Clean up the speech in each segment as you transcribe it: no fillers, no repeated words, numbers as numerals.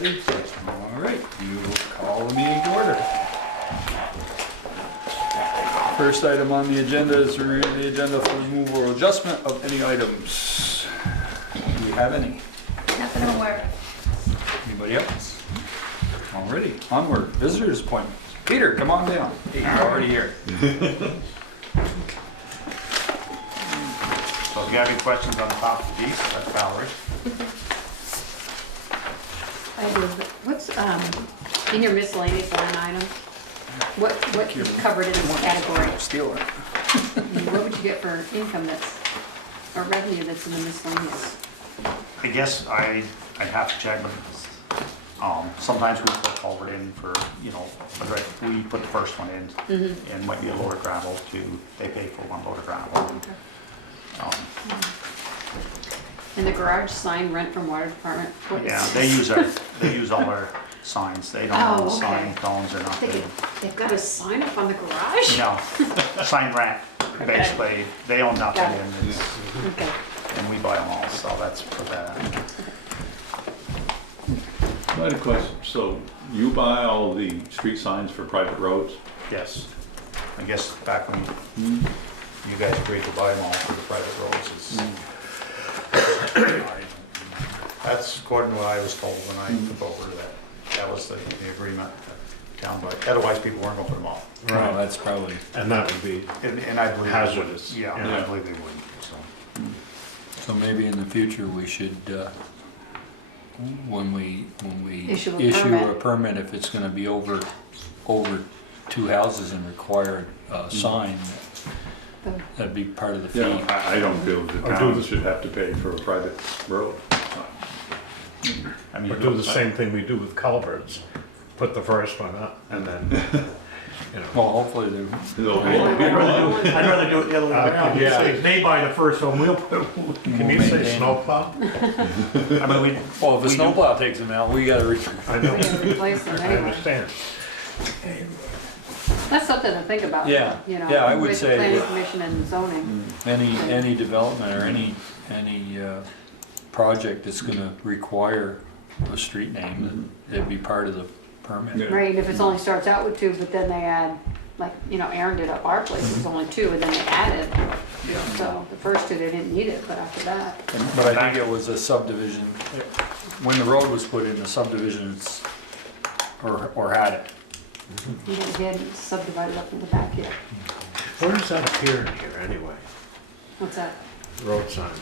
Ready? All right, you call the meeting to order. First item on the agenda is to review the agenda for removal or adjustment of any items. Do we have any? Nothing to worry. Anybody else? Alrighty, onward, visitors appointments. Peter, come on down. Hey, you're already here. So if you have any questions on the top of these, that's Valerie. I do, but what's, in your miscellaneous line items, what is covered in this category? Steal it. What would you get for income that's, or revenue that's in the miscellaneous? I guess I'd have to check, but sometimes we put culvert in for, you know, like we put the first one in, and might be a load of gravel too. They pay for one load of gravel. And the garage sign rent from water department? What is- Yeah, they use all our signs. They don't Oh, own okay. sign cones or nothing. They've got a sign up on the garage? No, sign rent, basically. They own nothing Got it. and it's, Okay. and we buy them all, so that's for that. I had a question. So you buy all the street signs for private roads? Yes. I guess back when you guys agreed to buy them all for the private roads. That's according to what I was told when I took over, that was the agreement. Town buy, otherwise people weren't gonna put them all. Right, that's probably. And that would be And I believe. hazardous. Yeah, and I believe they wouldn't, so. So maybe in the future, we should, when we Issue a issue permit. a permit, if it's gonna be over two houses and require a sign, that'd be part of the fee. Yeah, I don't feel the Or do town the- should have to pay for a private road. I mean, Or do the same thing we do with culverts, put the first one up and then, you know. Well, hopefully they, It'll be- I'd rather do it the other way around. Yeah. If they buy the first one, we'll put, Can you say maintain- snowplow? I mean, well, if a we do- snowplow takes them out, we gotta I know, Replace them I anyway. understand. That's something to think about. Yeah. You know, Yeah, I would with say planning that- commission and zoning. any development or any project that's gonna require a street name, that'd be part of the permit. Yeah. Right, and if it only starts out with two, but then they add, like, you know, Aaron did up our place, it was only two, and then they added. So the first two, they didn't need it, but after that, But I think it was a subdivision, when the road was put in, the subdivisions, or had it. he didn't subdivide it up in the back here. Where does that appear in here anyway? What's that? Road signs.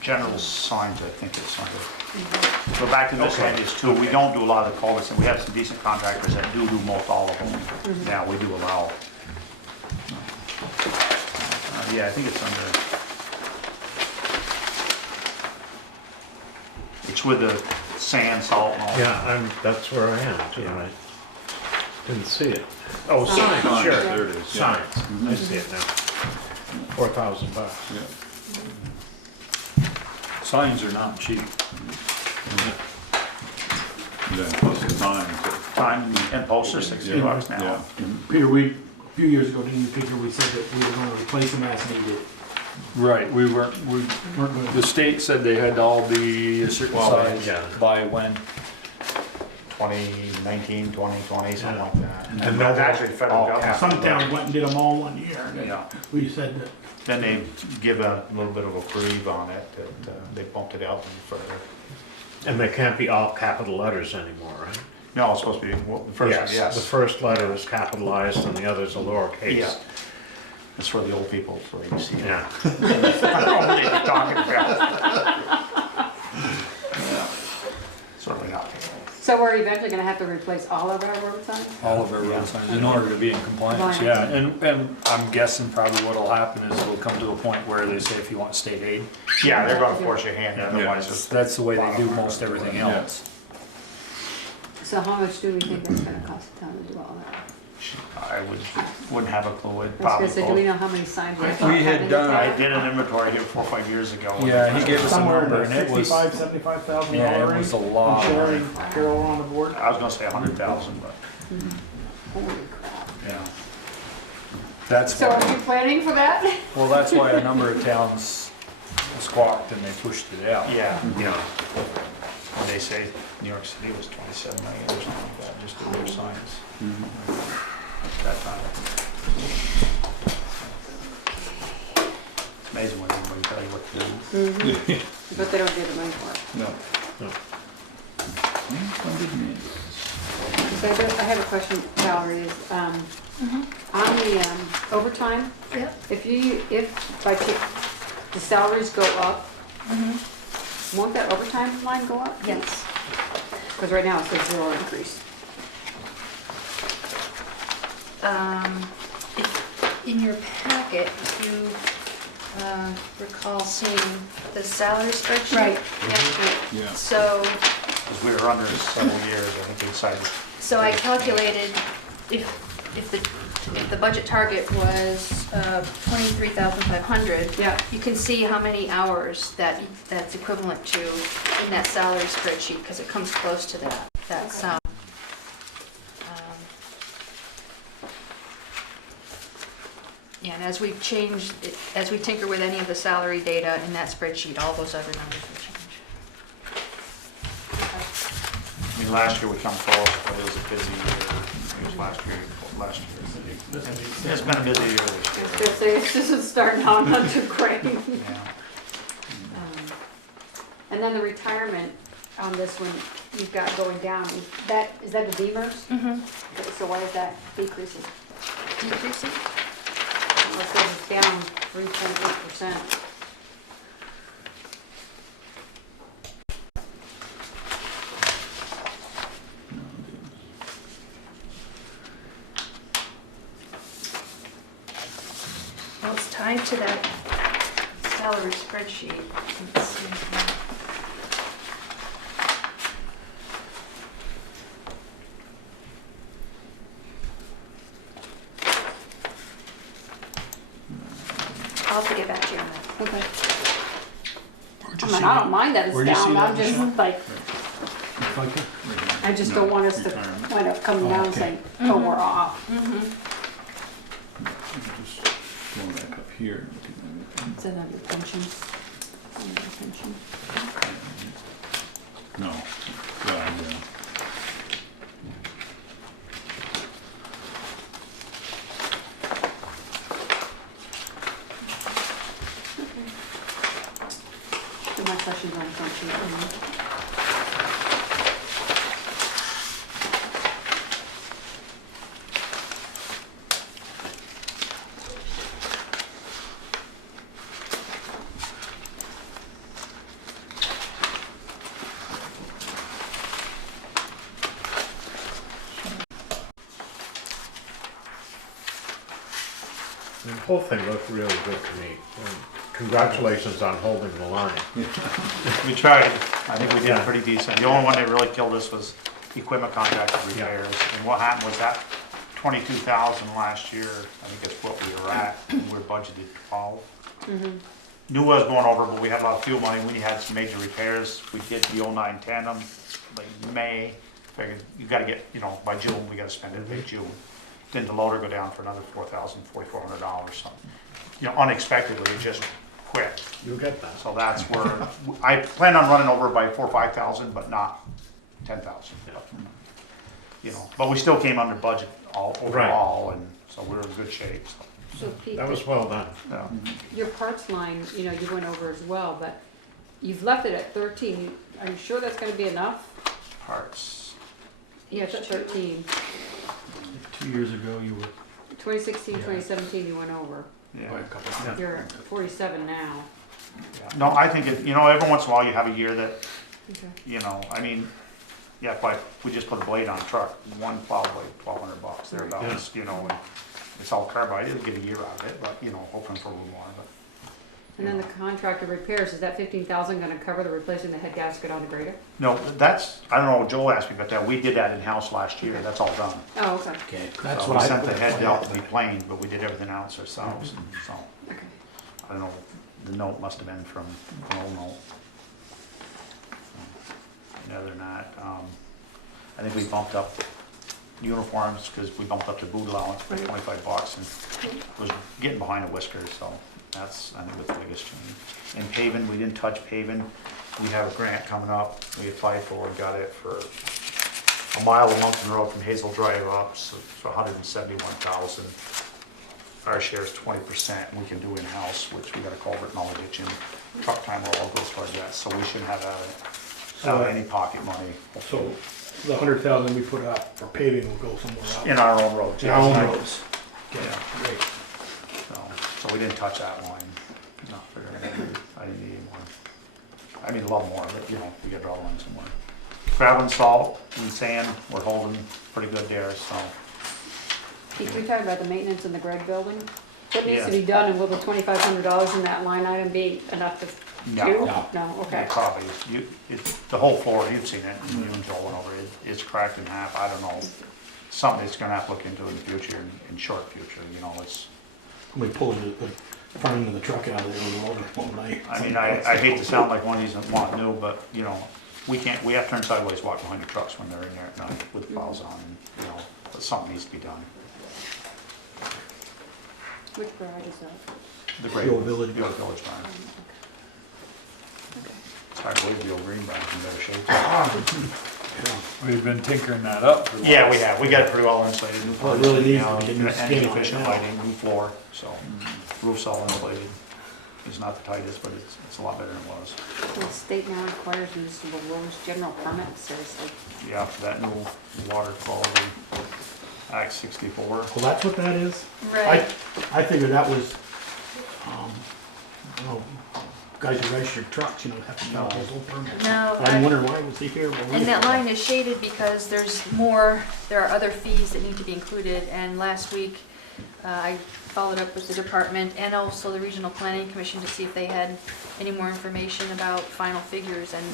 general signs, I think it's under. Go back to miscellaneous too, we don't do a lot of the culverts, and we have some decent contractors that do most all of them. Yeah, we do allow. Yeah, I think it's under. It's with the sand, salt and all. Yeah, that's where I am too, Yeah. I didn't see it. Oh, Oh, signs, Signs, sure. there it is, yeah. Signs, I see it now. $4,000. Yeah. Signs are not cheap. Yeah, plus the time. Time and posters, $60 now. Yeah. Peter, a few years ago, didn't you, Peter, we said that we were gonna replace them as needed. Right, we weren't, Weren't gonna- the state said they had to all be a certain Well, size yeah. by when? 2019, 2020, something like that. And that's they'll actually federal all government. Some towns went and did them all one year. and Yeah. We said that, Then they give a little bit of a reprieve on it, that they bumped it out further. And they can't be all capital letters anymore, right? No, it's supposed to be, well, the first, The yes. first letter is capitalized and the others are Yeah. lowercase. It's for the old people, so they can see it. Yeah. I don't know what they're talking about. Certainly not. So we're eventually gonna have to replace all of our road signs? All of our road signs, in order to be in compliance, yeah. And I'm guessing probably what'll happen is it'll come to a point where they say if you want state aid, Yeah, they're gonna force your hand, otherwise it's. that's the way they do most everything else. So how much do we think it's gonna cost the town to do all that? I wouldn't have a clue, it I was probably. gonna say, do we know how many signs we have? We had in done- town? I did an inventory here 4 or 5 years ago. Yeah, he gave us a somewhere in number the and it was, $65,000-$75,000 yeah, it range. was a lot. And Sherry and Carol were on the board. I was gonna say 100,000, but, Holy crap. yeah. That's So are why, you planning for that? well, that's why a number of towns squawked and they pushed it out. Yeah, Yeah. they say New York City was 27 million or something like that, just to their signs. At that time. It's amazing when anybody tell you what to do. But they don't get the money for it. No. So I have a question, Valerie, is, on the overtime, Yep. if the salaries go up, won't that overtime line go up? Yes. Because right now it says 0 increase. In your packet, if you recall seeing the salary spreadsheet. Right. Yeah. So, Because we were under several years, I think we decided. so I calculated if the budget target was 23,500. Yeah. You can see how many hours that's equivalent to in that salary spreadsheet, because it comes close to that sum. Yeah, and as we change, as we tinker with any of the salary data in that spreadsheet, all those other numbers will change. I mean, last year we come close, but it was a busy year. It was last year. It's been a busy year this year. It's just starting out not too great. Yeah. And then the retirement on this one, you've got going down, is that the Beamers? So why is that decreasing? Decreasing? It says it's down 3.8%. Well, it's tied to that salary spreadsheet. Let's see. I'll have to get back to you on that. Okay. I mean, I don't mind that it's Where'd you see down, that, I'm just Michelle? like, FICA? I just don't want us to Retirement. wind up coming down and okay. saying, oh, we're off. Just going back up here. Is that under pensions? Under pension? No. Yeah. Do my questions on front sheet. The whole thing looked really good to me. And congratulations on holding the line. We tried. I think we did Yeah. pretty decent. The only one that really killed us was equipment contracted repairs. And what happened was that 22,000 last year, I think that's what we were at, and we were budgeted 12. Knew what was going over, but we had a lot of fuel money. We had some major repairs. We did the 09 tandem, like May. Figured you gotta get, by June, we gotta spend it by June. Then the loader go down for another $4,400 something. Unexpectedly, it just quit. You'll get that. So that's where, I plan on running over by 4,000 or 5,000, but not 10,000. But we still came under budget overall, and so we're in good shape. So Pete, That was well done. Yeah. your parts line, you went over as well, but you've left it at 13. Are you sure that's gonna be enough? Parts. Yeah, it's at 13. 2 years ago, you were 2016, 2017, you went over. Yeah. by a couple. You're at 47 now. Yeah. No, I think every once in a while you have a year that, Okay. but we just put a blade on a truck, one plow blade, $1,200 thereabouts, and it's all carbide. It'll get a year out of it, but hoping for a little more. But And then the contractor repairs, is that 15,000 gonna cover the replacing the head gasket on the grader? no, I don't know. Joel asked me about that. We did that in house last year. That's all done. Oh, okay, Okay, So that's we what I. sent the head out to be planed, but we did everything else ourselves. And so okay. I don't know. The note must have been from an old note. Other than that, I think we bumped up uniforms because we bumped up the boot allowance by Right. $25 and was getting behind the whiskers. So that's, I think, the biggest change. And paving, we didn't touch paving. we have a grant coming up, we applied for, got it for a mile of Moncton Road from Hazel Drive up, so for 171,000. Our share is 20%, we can do in-house, which we got a culvert and all the ditching, truck time all goes towards that, so we shouldn't have any pocket money. So the 100,000 we put out for paving will go somewhere else. In our own roads. In our own yeah. roads. Okay, Yeah. great. So we didn't touch that line. No, I didn't need any more. I mean, a lot more, but you know, we gotta draw the line somewhere. Gravel and salt and sand, we're holding pretty good there, so. Keith, we talked about the maintenance in the Greg building. What needs to Yeah. be done, and will the $2,500 in that line item be enough to No. do? No. No, okay. Probably, the whole floor, you've seen it, you and Joel went over it, it's cracked in half, I don't know. Something that's gonna have to look into in the future, in short future, you know, it's, We pulling the front end of the truck out of there on the motor all night. I mean, I hate to sound like one of these that want new, but, you know, we have to turn sideways, walk behind the trucks when they're in there at night with plows on, and, you know, but something needs to be done. Which garage is that? The great, The old village. The old village barn. Okay. It's hard to believe the old green barn's in better shape. We've been tinkering that up. for the Yeah, we last- have, we got it pretty well insulated, new Well, it floors, really you needs to know, be getting new energy skin on it efficient now. lighting, new floor, so roof's all insulated. It's not the tightest, but it's a lot better than it was. So the state now requires municipal rules, general permit says like, Yeah, for that new water quality, Act 64. Well, that's what that is? Right. I figured that was, you know, guys who register trucks, you know, have to fill out those old permits. No, I'm wondering why was he here? Well, we- and that line is shaded because there are other fees that need to be included, and last week, I followed up with the department and also the Regional Planning Commission to see if they had any more information about final figures, and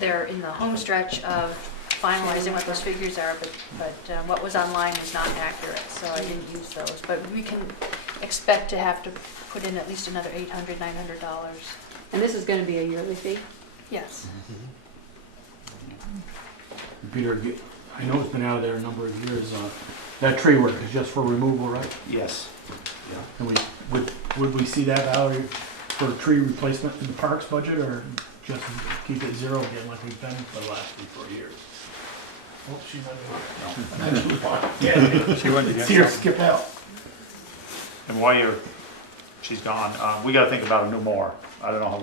they're in the home stretch of finalizing what those figures are, but what was online is not accurate, so I didn't use those, but we can expect to have to put in at least another $800, $900. and this is gonna be a yearly fee? Yes. Peter, I know it's been out of there a number of years. That tree work is just for removal, right? Yes. And would we see that value for tree replacement in the parks budget, or just keep it zero again like we've done for the last 3-4 years? Oh, she went She went to get See her some. skip out. And while she's gone, we gotta think about a new mower. I don't know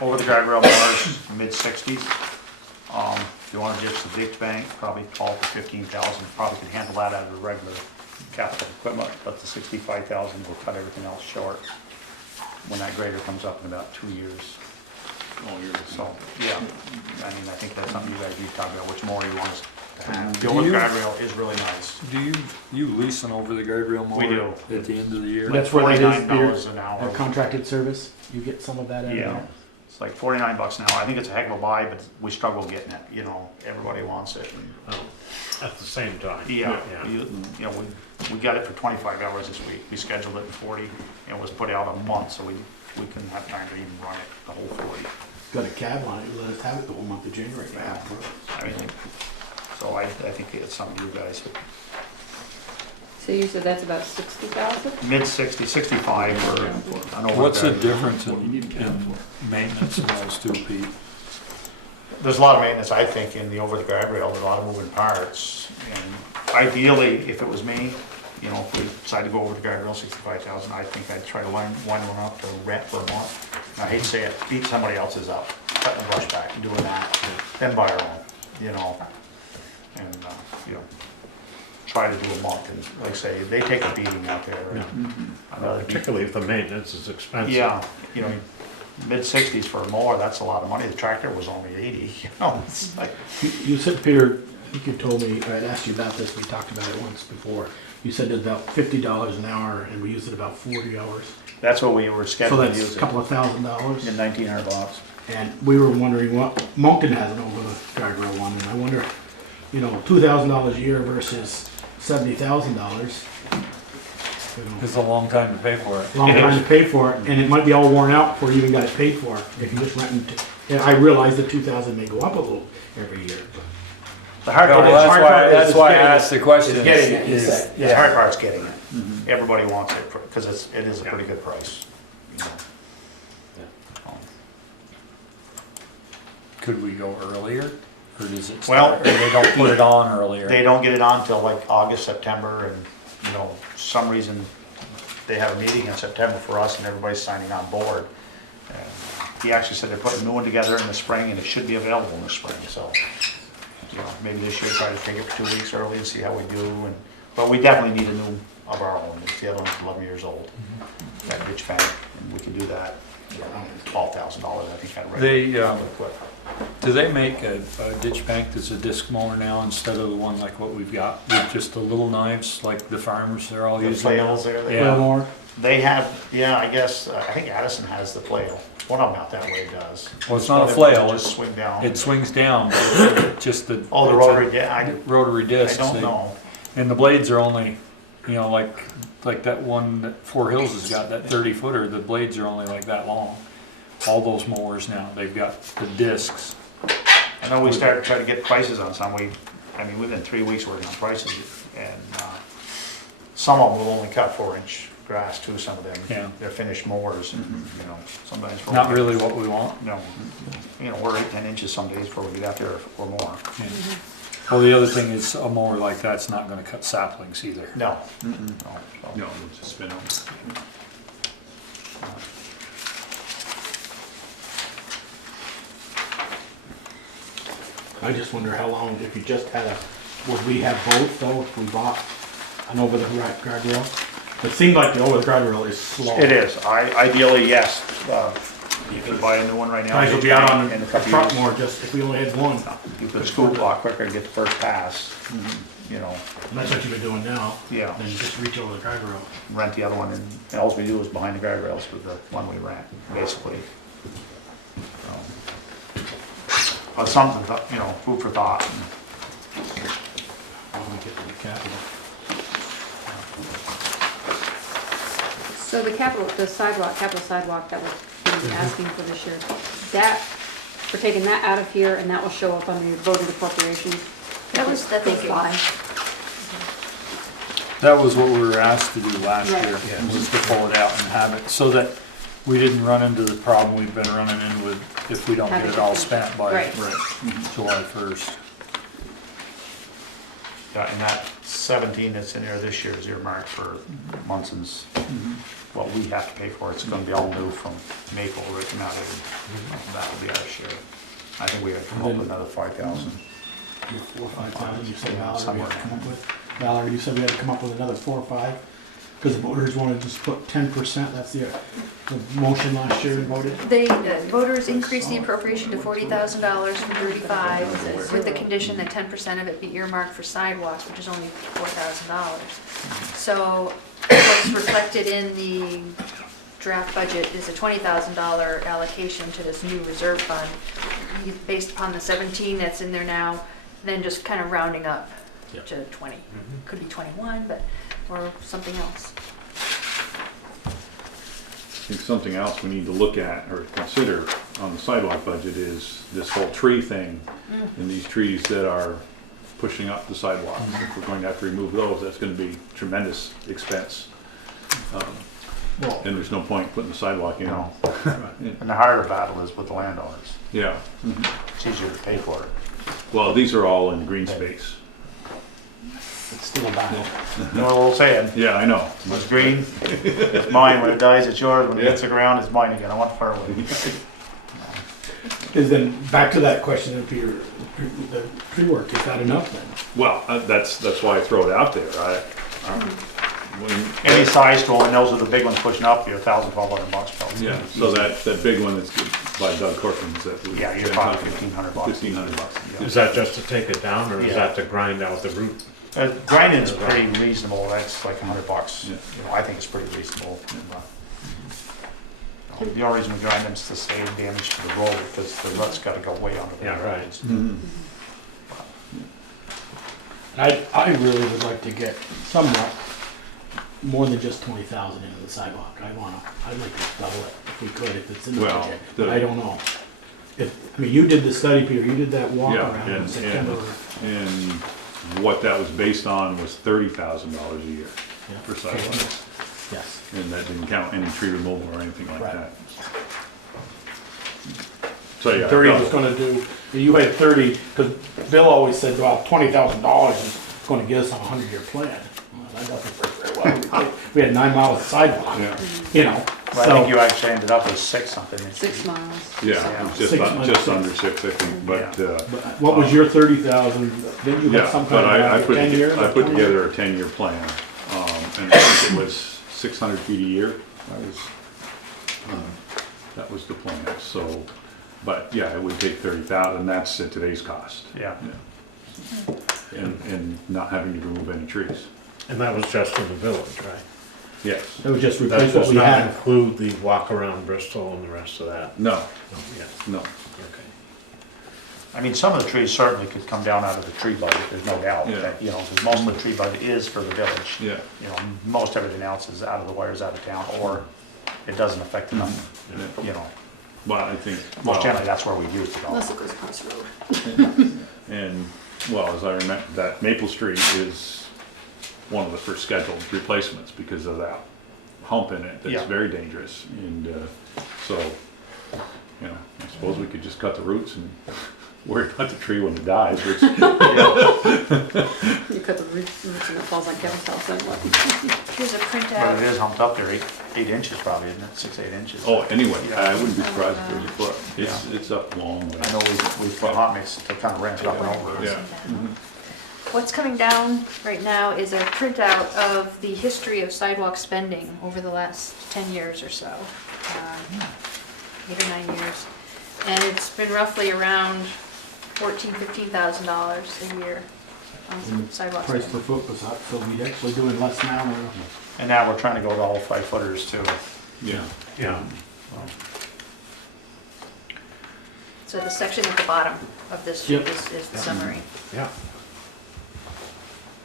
over the guardrail mowers, mid-60s. If you wanna just the ditch bank, probably call for 15,000, probably can handle that out of the regular capital equipment, but the 65,000 will cut everything else short when that grader comes up in about 2 years. So, yeah, I mean, I think that's something you guys need to talk about, which mower you want us to have. The old Do you- guardrail is really nice. Do you lease an over the guardrail mower? We do. At the end of the year? That's what it is, $49 an Our hour. contracted service, you get some of that out of Yeah, there? it's like 49 bucks an hour. I think it's a heck of a buy, but we struggle getting it, you know, everybody wants it. And, At the same time. yeah, you know, we got it for 25 hours this week. We scheduled it in 40, and it was put out a month, so we couldn't have time to even run it the whole 40. Got a cab on it, let us have it the whole month of January. Yeah. I mean, so I think it's something you guys, So you said that's about 60,000? mid-60, 65 for an over. What's the difference in maintenance in those two, Pete? There's a lot of maintenance, I think, in the over the guardrail, there's a lot of moving parts. And ideally, if it was me, you know, if we decide to go over the guardrail, 65,000, I think I'd try to line one up to rent for a month. And I hate to say it, beat somebody else's up, cutting the brush back and doing that, then buy our own, you know. And, you know, try to do a month, and like I say, they take a beating out there. Particularly if the maintenance is expensive. Yeah, you know, mid-60s for a mower, that's a lot of money. The tractor was only 80, you know, it's like, You said, Peter, I think you told me, I'd asked you about this, we talked about it once before. You said it's about $50 an hour, and we use it about 40 hours. that's what we were So scheduled to that's use a it. couple of $1,000. In 1,900 bucks. And we were wondering what, Moncton has an over the guardrail one, and I wonder, you know, $2,000 a year versus $70,000. You know, It's a long time to pay for it. long time to pay for it, and it might be all worn out before you even got it paid for. If you just rent it, yeah, I realize the 2,000 may go up a little every year. But The hard No, part is, that's why I asked the question. It's getting it, he is- said. the hard part's getting it. Everybody wants it, because it is a pretty good price. You know. could we go earlier? Or does it Well, start, or they don't put it on earlier? They don't get it on till like August, September, and, you know, some reason they have a meeting in September for us and everybody's signing on board. And he actually said they're putting a new one together in the spring and it should be available in the spring, so, you know, maybe this year try to take it for 2 weeks early and see how we do, and, but we definitely need a new of our own. The other one's 11 years old, that ditch bank, and we can do that, $12,000, I think I read. Do they make a ditch bank that's a disc mower now instead of the one like what we've got with just the little knives like the farmers they're all The using? flails there, Yeah. Well, more, they have, yeah, I guess, I think Addison has the flail. One of them out that way does. Well, it's not a One of them flail, Just it's- swing down. It swings down, but it's just the. Oh, the it's a rotary, yeah, I Rotary discs. don't They- know. And the blades are only, you know, like that one that Four Hills has got, that 30-footer, the blades are only like that long. All those mowers now, they've got the discs. I know we started trying to get prices on some, I mean, we've been 3 weeks working on prices, and, some of them will only cut 4-inch grass too, some of them. Yeah. They're finished mowers, and, you know, sometimes. Not really what we want. No, you know, we're 8, 10 inches some days before we get out there or more. Yeah. Well, the other thing is a mower like that's not gonna cut saplings either. No. No, so. No, it's just spin on. I just wonder how long, if you just had would we have both though, if we bought an over the guardrail? It seems like the over the guardrail is slow. It is, ideally, yes. You could buy a new one right now. Price will be out on in the a couple front years. more, just if we only had one. You could scoot a lot quicker and get the first pass, you know, And that's what you've been doing now. Yeah. Then you just reach over the guardrail. rent the other one, and all we do is behind the guardrails with the one we rent, basically. But something, you know, food for thought. When we get to the capital. So the capital sidewalk that we're asking for this year, that, we're taking that out of here and that will show up on the voted appropriation. That was the thinking. That was what we were asked to do last Right. year, was to pull it out and have it, so that we didn't run into the problem we've been running in with if we don't get it all spent by Right. July 1st. Yeah, and that 17 that's in there this year is earmarked for Munson's, what we have to pay for. It's gonna be all new from Maple written out of, that will be our share. I think we had to come up with another 5,000. 4 or 5,000, you said Valerie, we Somewhere. had to come up with. Valerie, you said we had to come up with another 4 or 5? Because the voters wanted to just put 10%, that's the motion last year and voted. They, voters increased the appropriation to $40,000 from 35, with the condition that 10% of it be earmarked for sidewalks, which is only $4,000. So what's reflected in the draft budget is a $20,000 allocation to this new reserve fund, based upon the 17 that's in there now, then just kind of rounding up to 20. Could be 21, but, or something else. I think something else we need to look at or consider on the sidewalk budget is this whole tree thing and these trees that are pushing up the sidewalk. If we're going to have to remove those, that's going to be tremendous expense. Well, And there's no point putting the sidewalk in. No. And the harder battle is with the landowners. Yeah, It's easier to pay for it. well, these are all in green space. it's still a battle. You know what we'll say, Yeah, I know. it's green, it's mine, when it dies, it's yours, when it hits the ground, it's mine again, I want the firewood. Is then, back to that question, then, Peter, the tree work, is that enough then? Well, that's why I throw it out there. Any size tool, and those are the big ones pushing up, you're $1,000, $1,200 probably. Yeah, so that big one that's by Doug Corcoran's that we. Yeah, you're talking $1,500. $1,500. Is that just to take it down, or is Yeah. that to grind out the root? Grinding is pretty reasonable, that's like $100. Yeah. You know, I think it's pretty reasonable. The only reason we grind them is to save damage to the road, because the rut's gotta go way under the Yeah, right. roads. Mhm. I really would like to get somewhat more than just 20,000 into the sidewalk. I'd like to double it if we could, if it's in the Well, budget, the- but I don't know. I mean, you did the study, Peter, you did that walk Yeah, around in and- September. And what that was based on was $30,000 a year Yeah. for sidewalks. Yes. And that didn't count any tree removal or anything like Right. that. So, yeah. 30 was gonna do, you had 30, because Bill always said, well, $20,000 is gonna get us on a 100-year plan. Well, that doesn't work very well. We had 9 miles of sidewalk, Yeah, you know, But I think you so, actually ended up with 6 something. 6 miles. yeah, it was just, 6 months. just under 6, I think, but, what was your 30,000? Then you yeah, had some but kind I of put, 10 years? I put together a 10-year plan, and I think it was 600 feet a year. That was the plan, so, but yeah, it would take 30,000, that's at today's cost. Yeah. And not having to remove any trees. And that was just in the village, right? Yes. It was just That replace what does we not had. include the walk around Bristol and the rest of that? No, No, yeah, no. okay. I mean, some of the trees certainly could come down out of the tree budget, there's no doubt. Yeah. That, you know, because most of the tree budget is for the village. Yeah. You know, most everything else is out of the wires, out of town, or it doesn't affect the number, you know. Well, I think, Most generally, well, that's where we use it all. Unless it goes across the road. and, well, as I remember, that Maple Street is one of the first scheduled replacements because of that hump in it Yeah. that's very dangerous. And, so, you know, I suppose we could just cut the roots and worry about the tree when it dies, which, You cut the roots and it falls on Kevin's house, then what? Here's a But it printout. is humped up there, 8 inches probably, isn't it, 6, 8 inches? oh, anyway, I wouldn't be surprised if it was a foot. It's up long. I know we put hot mix to kind of ramp it up and over. Yeah. What's coming down right now is a printout of the history of sidewalk spending over the last 10 years or so, 8 or 9 years. And it's been roughly around $14,000-$15,000 a year on sidewalk Price spending. per foot was up, so we're actually doing less now. And now we're trying to go to all 5 footers too. Yeah. Yeah. So the section at the bottom of this sheet is the summary. Yeah.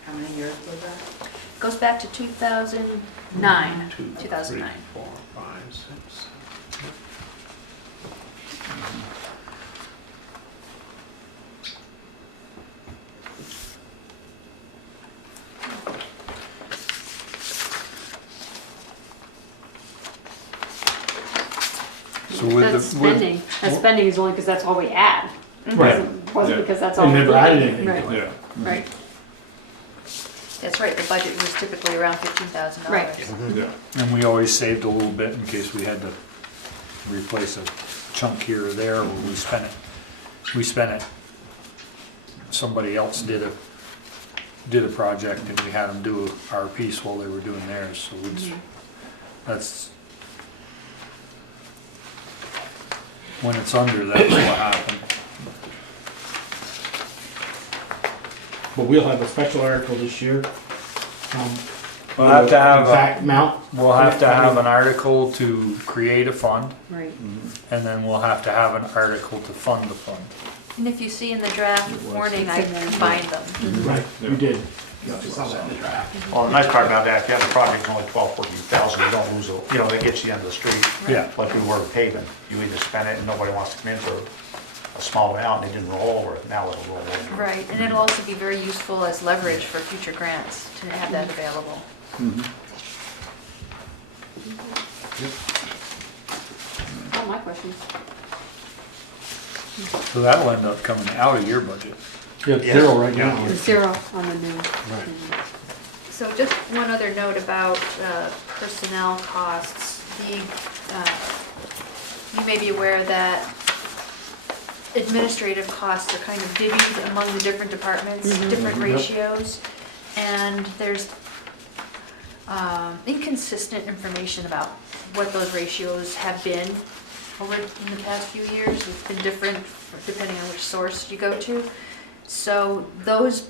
How many years was that? Goes back to 2009. 2, 2009. 3, 4, 5, 6. So with That's the, with, spending. That spending is only because that's all we add. Right. Wasn't Yeah. because that's all. We we never did. added anything Right. to it. Yeah. Right. That's right, the budget was typically around $15,000. Right. Yeah. and we always saved a little bit in case we had to replace a chunk here or there, or we spent it, somebody else did a project and we had them do our piece while they were doing theirs, so that's, when it's under, that's what happened. But we'll have a special article this year. We'll have to have a- Exact amount. We'll have to have an article to create a fund, Right. and then we'll have to have an article to fund the fund. And if you see in the draft warning, I combined them. Right, we did. Yeah, I saw that in the draft. Well, the nice part about that, if you have the project only 12, 14,000, you don't lose, you know, that gets you into the street. Yeah. Like we were with paving, you either spend it and nobody wants to come in for a small amount and it didn't roll over, now it'll roll over. Right, and it'll also be very useful as leverage for future grants to have that available. All my questions. So that'll end up coming out of your budget. Yeah, it's zero right now. It's 0 on the new. So just one other note about personnel costs. You may be aware that administrative costs are kind of divvied among the different departments, different ratios. And there's inconsistent information about what those ratios have been over in the past few years. It's been different depending on which source you go to. So those,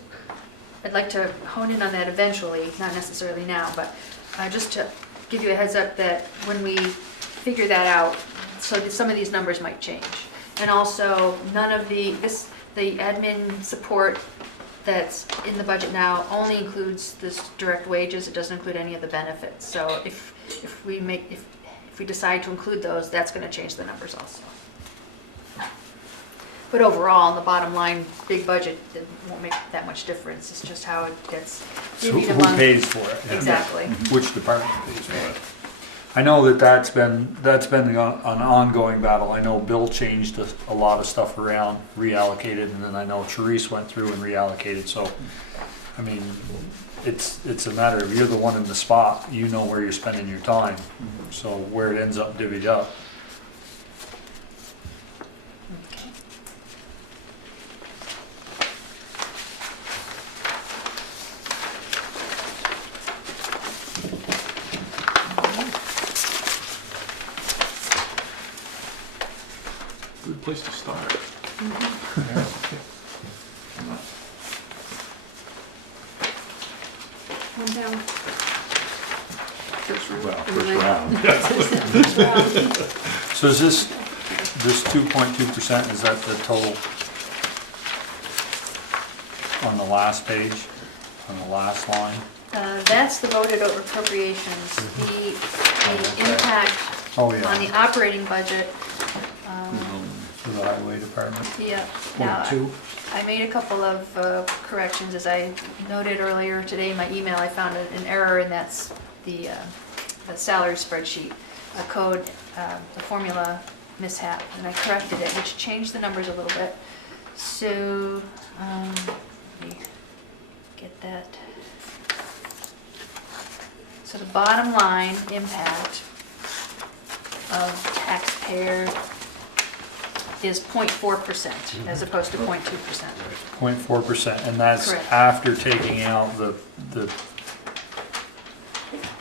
I'd like to hone in on that eventually, not necessarily now, but just to give you a heads up that when we figure that out, so that some of these numbers might change. And also, none of the admin support that's in the budget now only includes this direct wages, it doesn't include any of the benefits. So if we decide to include those, that's gonna change the numbers also. But overall, on the bottom line, big budget, it won't make that much difference, it's just how it gets So divvied who among. pays for it? Exactly. Which department pays for it? I know that's been an ongoing battle. I know Bill changed a lot of stuff around, reallocated, and then I know Therese went through and reallocated, so, I mean, it's a matter of, you're the one in the spot, you know where you're spending your time, so where it ends up divvied up. Okay. Good place to start. One down. First round. Well, And first then- round. So is this 2.2%, is that the total on the last page, on the last line? That's the voted over appropriations. The okay. impact Oh, on yeah, the operating budget, for the highway department. yeah. Now, 0.2. I made a couple of corrections, as I noted earlier today in my email. I found an error, and that's the salary spreadsheet, a code, the formula mishap, and I corrected it, which changed the numbers a little bit. So, let me get that. So the bottom line impact of taxpayer is 0.4% as opposed to 0.2%. 0.4%, and that's Correct. after taking out the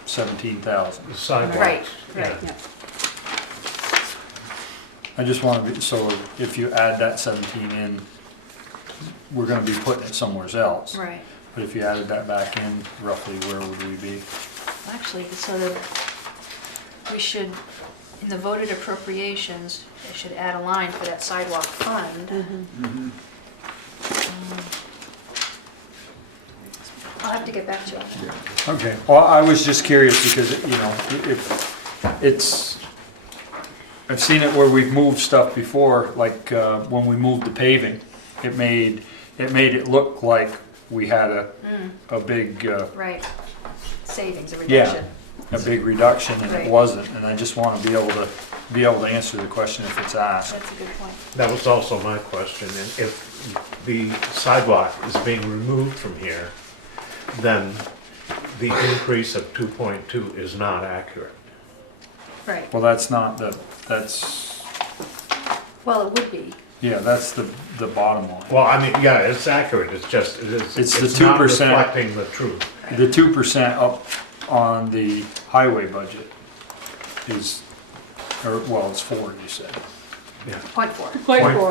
17,000. The sidewalks. Right, right. Yeah. I just want to be, so if you add that 17 in, we're going to be putting it somewhere else. Right. But if you added that back in, roughly where would we be? Actually, we should, in the voted appropriations, I should add a line for that sidewalk fund. Mhm. I'll have to get back to you on that. Okay, well, I was just curious because, you know, if it's, I've seen it where we've moved stuff before, like when we moved the paving, it made it look like we had a big, Right. Savings, a Yeah. reduction. a big reduction, and it Right. wasn't, and I just want to be able to answer the question if it's asked. That's a good point. That was also my question, and if the sidewalk is being removed from here, then the increase of 2.2 is not accurate. Right. Well, that's, Well, it would be. yeah, that's the bottom line. Well, I mean, yeah, it's accurate, it's just, It's the it's not 2%. reflecting the truth. The 2% up on the highway budget is, or, well, it's 4, you said. Yeah. 0.4.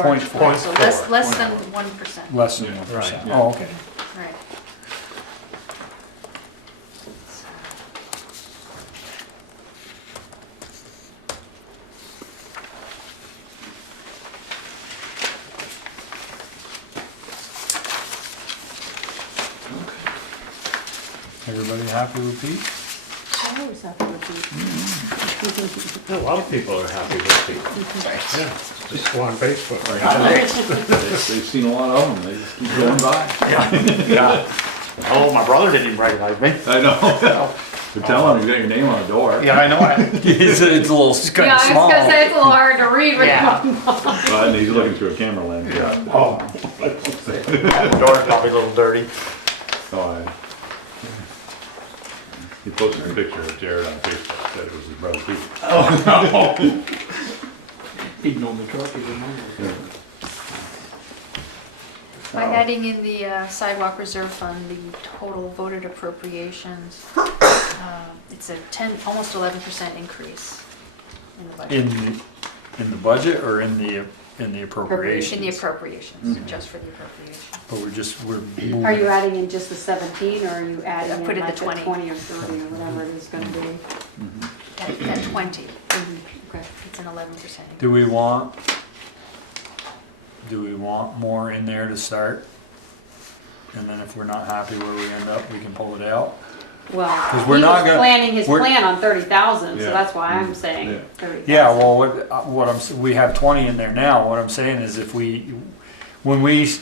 Point four. So less than 1%. Less than Yeah. 1%. Right. Oh, okay. Right. Everybody happy with Pete? I always have to repeat. A lot of people are happy with Pete. Yeah, just go on Facebook. They've seen a lot of them, they just keep going by. Yeah. Oh, my brother didn't even recognize me. I know. They're telling them you got your name on the door. Yeah, I know it. It's a little kind Yeah, of I was small. gonna say it's a little hard to read with Yeah. one. And he's looking through a camera lens. Yeah. Oh. The door's probably a little dirty. Oh, he posted a picture of Jared on Facebook, said it was his brother Pete. He'd know the truck, he didn't know. By adding in the sidewalk reserve fund, the total voted appropriations, it's a almost 11% increce in the budget. In the budget or in the appropriations? In the appropriations, just for the appropriation. But we're moving. Are you adding in just the 17, or are you adding I in put in the like 20. the 20 or 30 or whatever it is gonna be? At 20, Okay. it's an 11% increase. Do we want more in there to start? And then if we're not happy where we end up, we can pull it out? Well, 'Cause he we're was not gonna- planning his we're- plan on 30,000, so Yeah. that's why I'm Yeah. saying 30,000. Yeah, well, we have 20 in there now. What I'm saying is when we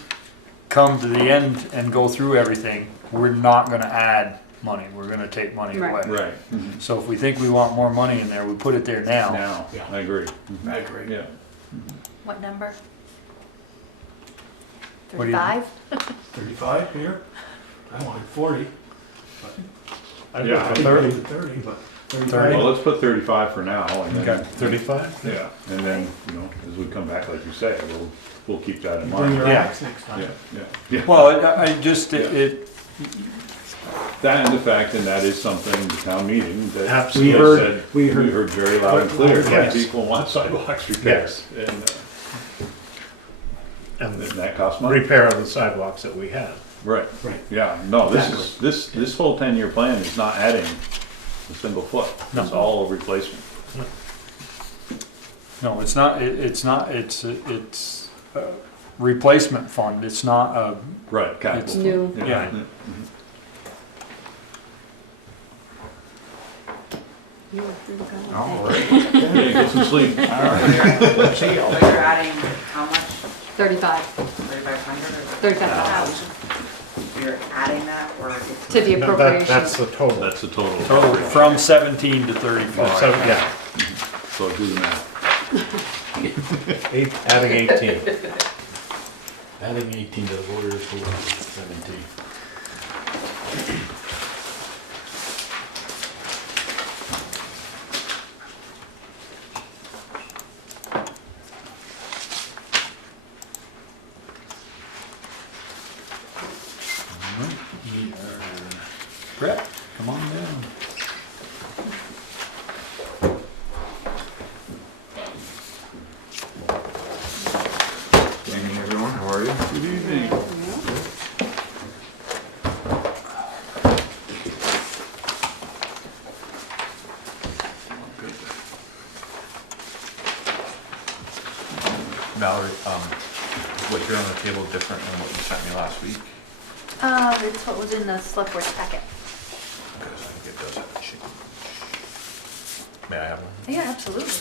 come to the end and go through everything, we're not gonna add money, we're gonna take money Right. away. Right, So if we think we want more money in there, we put it there now. now, Yeah. I agree. I agree. Yeah, What number? What do you- 35? 35 here? I wanted 40. I'd Yeah, go I for I 30. 30, but 30. 35. well, let's put 35 for now, and Okay. then, 35? yeah, and then, you know, as we come back, like you say, we'll keep that in Bring your mind. Yeah. axe next time. Yeah. Well, I just, it, That and the fact, and that is something, the town meeting, that Absolutely. We heard- said, we we heard- heard very loud and clear, that Yes. people want sidewalks repaired. Yes. And And that costs money. repair of the sidewalks that we have. Right, Right. yeah, no, this whole 10-year plan is not adding a single foot, it's all replacement. no, it's not, it's a replacement fund, it's not a, Right, It's capital. new. Yeah. You were through the kind of All thing. right. Yeah, get some sleep. All right. So you're adding how much? 35, 3,500 or? 35,000 You're adding that or? it's- to the No, appropriation. That's the total. That's the total. total from 17 to So, 35. yeah, So do the math. adding 18. Adding 18 to the voters for 17. Brett, come on down. Good evening, everyone. How are you? Good evening. Valerie, what you're on the table different than what you sent me last week? It's what was in the select board packet. Because I think it does have a change. May I have one? Yeah, absolutely.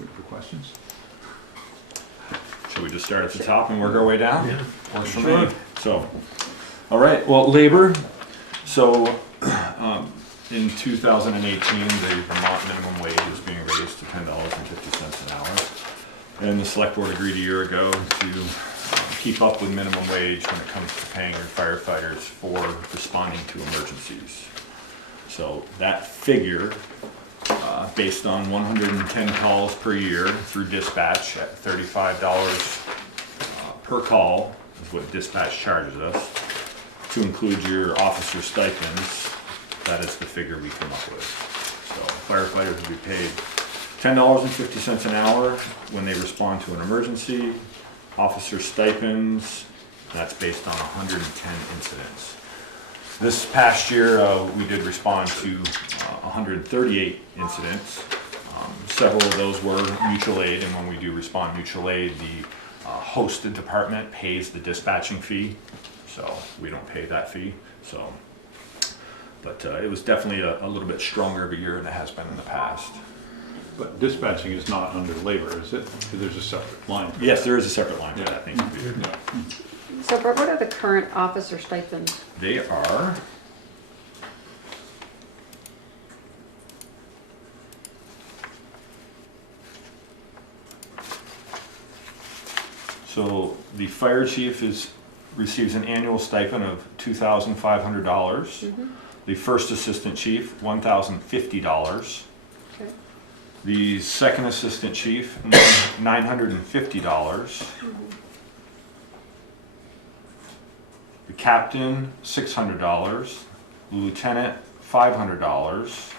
Wait for questions? Should we just start at the top and work our way down? Yeah. Works for me. So, all right, well, labor. So, in 2018, the Vermont minimum wage is being raised to $10.50 an hour. And the select board agreed a year ago to keep up with minimum wage when it comes to paying your firefighters for responding to emergencies. So that figure, based on 110 calls per year through dispatch at $35 per call is what dispatch charges us. To include your officer stipends, that is the figure we come up with. So firefighters will be paid $10.50 an hour when they respond to an emergency. Officer stipends, that's based on 110 incidents. This past year, we did respond to 138 incidents. Several of those were mutual aid, and when we do respond mutual aid, the hosted department pays the dispatching fee, so we don't pay that fee. So, but it was definitely a little bit stronger of a year than it has been in the past. But dispatching is not under labor, is it? There's a separate line. for Yes, that. there is a separate line for that, thank you. Yeah. So, Brett, what are the current officer stipends? They are. So the fire chief receives an annual stipend of $2,500. The first assistant chief, $1,050. Okay. The second assistant chief, $950. The captain, $600. The lieutenant, $500.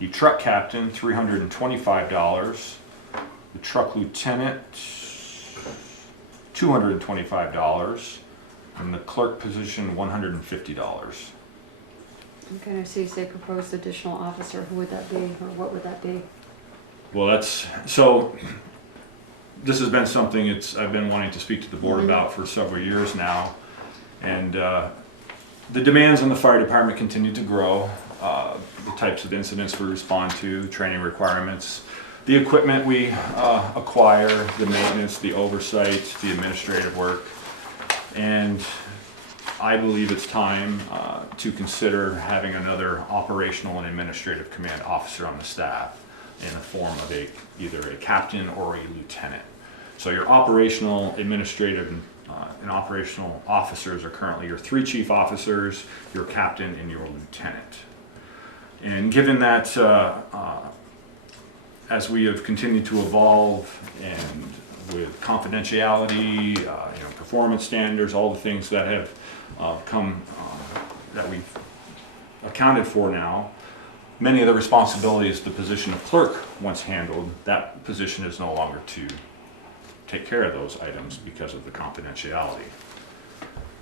The truck captain, $325. The truck lieutenant, $225. And the clerk position, $150. Okay, I see you say proposed additional officer, who would that be, or what would that be? Well, so this has been something I've been wanting to speak to the board about for several years now. And the demands on the fire department continue to grow. the types of incidents we respond to, training requirements, the equipment we acquire, the maintenance, the oversight, the administrative work. And I believe it's time to consider having another operational and administrative command officer on the staff in the form of either a captain or a lieutenant. So your operational, administrative, and operational officers are currently your 3 chief officers, your captain, and your lieutenant. And given that as we have continued to evolve and with confidentiality, performance standards, all the things that have come that we've accounted for now, many of the responsibilities the position of clerk once handled, that position is no longer to take care of those items because of the confidentiality.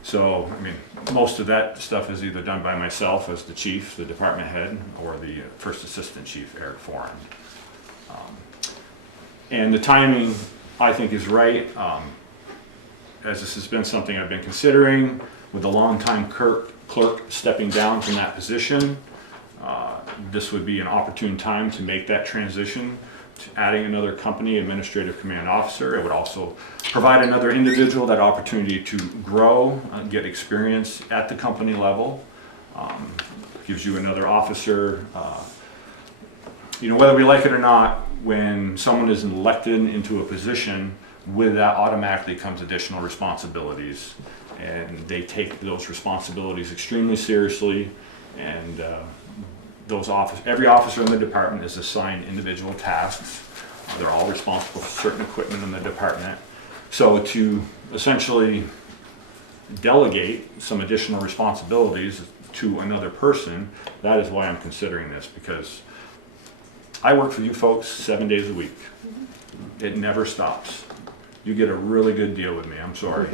So, I mean, most of that stuff is either done by myself as the chief, the department head, or the first assistant chief, Eric Foran. And the timing, I think, is right, as this has been something I've been considering, with a longtime clerk stepping down from that position. This would be an opportune time to make that transition to adding another company administrative command officer. It would also provide another individual that opportunity to grow, get experience at the company level. Gives you another officer. Whether we like it or not, when someone is elected into a position, with that automatically comes additional responsibilities, and they take those responsibilities extremely seriously. And every officer in the department is assigned individual tasks. They're all responsible for certain equipment in the department. So to essentially delegate some additional responsibilities to another person, that is why I'm considering this, because I work for you folks 7 days a week. It never stops. You get a really good deal with me, I'm sorry.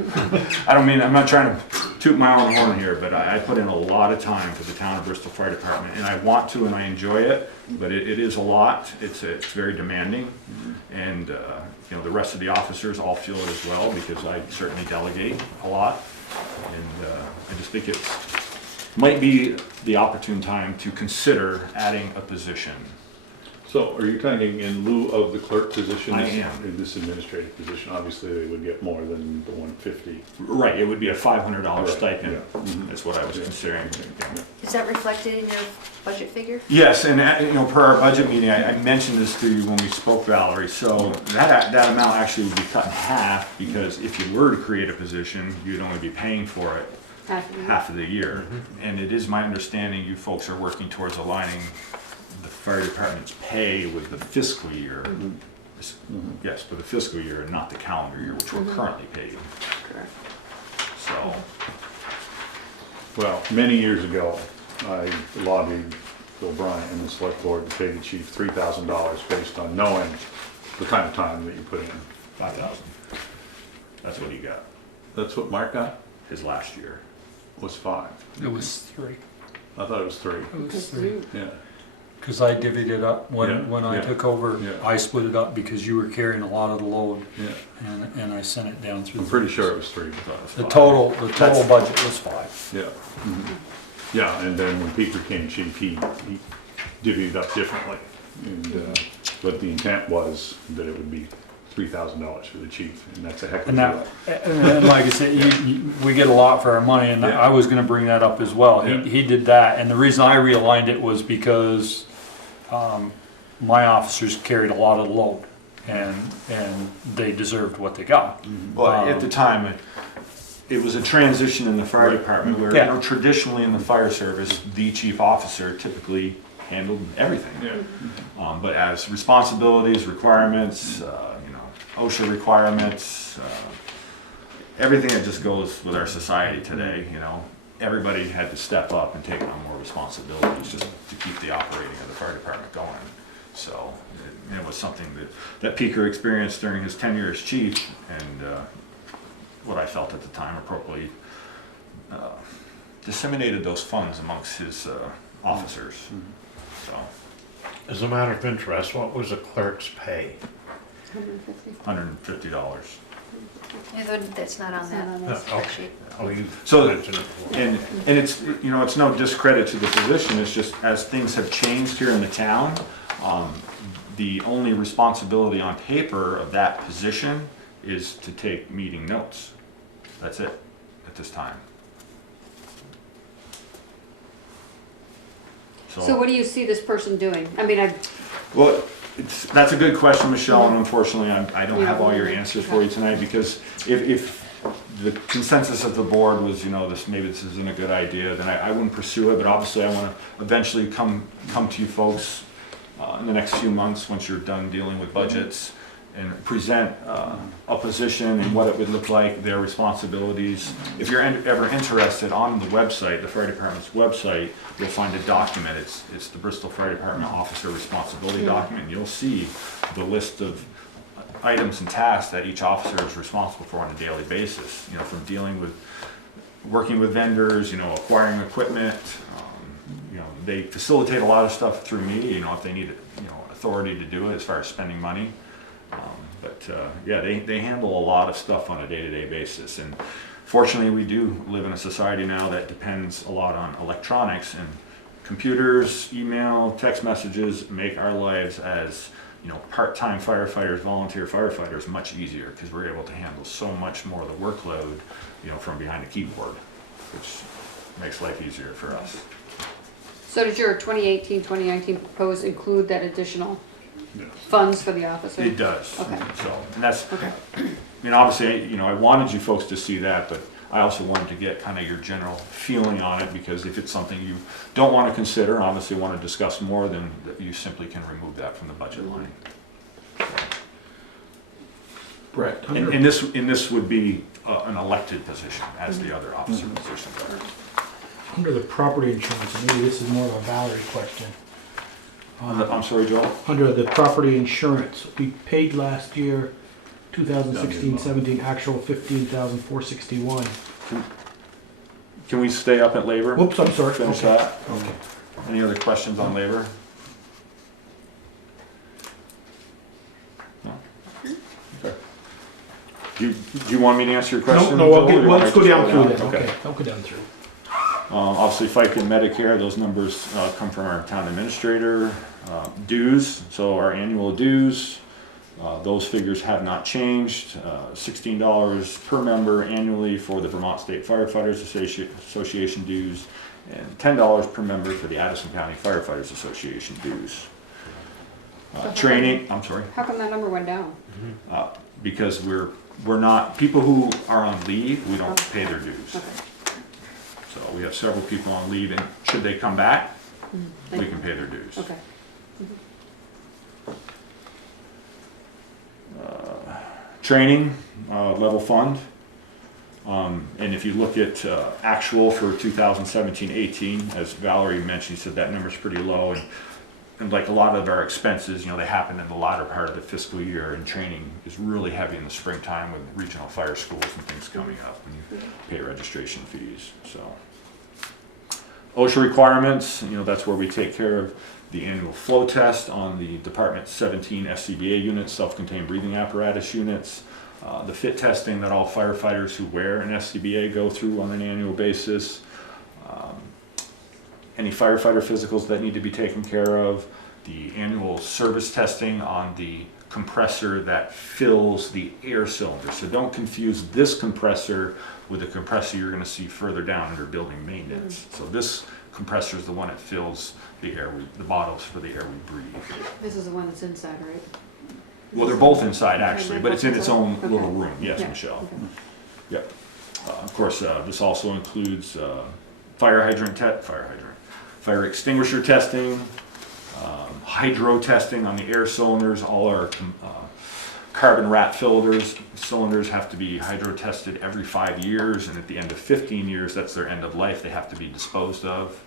I'm not trying to toot my own horn here, but I put in a lot of time for the town of Bristol Fire Department, and I want to, and I enjoy it, but it is a lot. It's very demanding, and the rest of the officers all feel it as well, because I certainly delegate a lot, and I just think it might be the opportune time to consider adding a position. So are you talking in lieu of the clerk position? I am. In this administrative position, obviously they would get more than the 150. Right, it would be a $500 Right, stipend, yeah. Mhm. is what I was considering. Is that reflected in your budget figure? Yes, and per our budget meeting, I mentioned this to you when we spoke, Valerie. So that amount actually would be cut in half, because if you were to create a position, you'd only be paying for it half of the year. And it is my understanding you folks are working towards aligning the fire department's pay with the fiscal year. Yes, with the fiscal year and not the calendar year, which we're currently paid. Correct. So, Well, many years ago, I lobbied Bill Bryant and the select board to pay the chief $3,000 based on knowing the kind of time that you put in. 5,000. That's what he got That's what Mark got? his last year. Was 5. It was 3. I thought it was 3. It was 3. Yeah. Because I divvied it up Yeah, when I yeah, took over. yeah. I split it up because you were carrying a lot of the load, Yeah. and I sent it down through. I'm pretty sure it was 3. The total budget was 5. Yeah. Yeah, and then when Pete became chief, he divvied up differently. And, but the intent was that it would be $3,000 for the chief, and that's a heck of a And deal. that, and like I said, we get a lot for our money, and Yeah. I was gonna bring that up as well. Yeah. He did that, and the reason I realigned it was because, my officers carried a lot of the load, and they deserved what they got. Well, at the time, it was a transition in the fire department where, Yeah. traditionally in the fire service, the chief officer typically handled everything. Yeah. But as responsibilities, requirements, OSHA requirements, everything that just goes with our society today, everybody had to step up and take on more responsibilities just to keep the operating of the fire department going. So it was something that Peaker experienced during his tenure as chief, and what I felt at the time appropriately disseminated those funds amongst his officers. So As a matter of interest, what was a clerk's pay? $150. $150. That's not on It's not on that this. spreadsheet. Oh, you So- mentioned it before. And it's, you know, it's no discredit to the position, it's just as things have changed here in the town, the only responsibility on paper of that position is to take meeting notes. That's it, at this time. So what do you see this person doing? I mean, Well, that's a good question, Michelle, and unfortunately, I don't have all your answers for you tonight, because if the consensus of the board was, you know, maybe this isn't a good idea, then I wouldn't pursue it, but obviously I want to eventually come to you folks in the next few months, once you're done dealing with budgets, and present a position and what it would look like, their responsibilities. If you're ever interested, on the website, the fire department's website, you'll find a document. It's the Bristol Fire Department Officer Responsibility Document. And you'll see the list of items and tasks that each officer is responsible for on a daily basis. You know, from working with vendors, you know, acquiring equipment. You know, they facilitate a lot of stuff through me. You know, if they need, you know, authority to do it as far as spending money. Yeah, they handle a lot of stuff on a day-to-day basis, and fortunately we do live in a society now that depends a lot on electronics, and computers, email, text messages make our lives as, you know, part-time firefighters, volunteer firefighters much easier, because we're able to handle so much more of the workload, you know, from behind a keyboard, which makes life easier for us. so did your 2018, 2019 proposed include that additional funds for the officer? It does. Okay. So, and that's, Okay. I mean, obviously, you know, I wanted you folks to see that, but I also wanted to get kind of your general feeling on it, because if it's something you don't want to consider, obviously want to discuss more, then you simply can remove that from the budget line. Brett, And this would be an elected position, as the other officer positions are. under the property insurance, and maybe this is more of a Valerie question. I'm sorry, Joel? Under the property insurance, we paid last year, 2016-17, actual 15,461. Can we stay up at labor? Whoops, I'm sorry. Finish Okay. that. Okay. Any other questions on labor? No? Okay. Do you want me to answer your question? No, Joel, or you well, want let's me go to down slow through then, Okay. okay, I'll go down through. Obviously, FICA and Medicare, those numbers come from our town administrator. Dues, so our annual dues, those figures have not changed. $16 per member annually for the Vermont State Firefighters Association dues, and $10 per member for the Addison County Firefighters Association dues. Training, I'm sorry, How come that number went down? because we're not, people who are on leave, we don't pay their dues. Okay. So we have several people on leave, and should they come back, we can pay their dues. Okay. Training, level fund. And if you look at actual for 2017-18, as Valerie mentioned, she said that number's pretty low, and like a lot of our expenses, you know, they happen in the latter part of the fiscal year, and training is really heavy in the springtime with regional fire schools and things coming up, and you pay registration fees, so. OSHA requirements, you know, that's where we take care of the annual flow test on the Department 17 SCBA units, self-contained breathing apparatus units, the fit testing that all firefighters who wear an SCBA go through on an annual basis, any firefighter physicals that need to be taken care of, the annual service testing on the compressor that fills the air cylinder. So don't confuse this compressor with the compressor you're going to see further down under building maintenance. So this compressor is the one that fills the air, the bottles for the air we breathe. This is the one that's inside, right? Well, they're both inside actually, they're but it's in its both own inside? little Okay. room. Yes, Yeah, Michelle. okay. Yep. Of course, this also includes fire extinguisher testing, hydro testing on the air cylinders. All our carbon wrap cylinders have to be hydro tested every 5 years, and at the end of 15 years, that's their end of life. They have to be disposed of.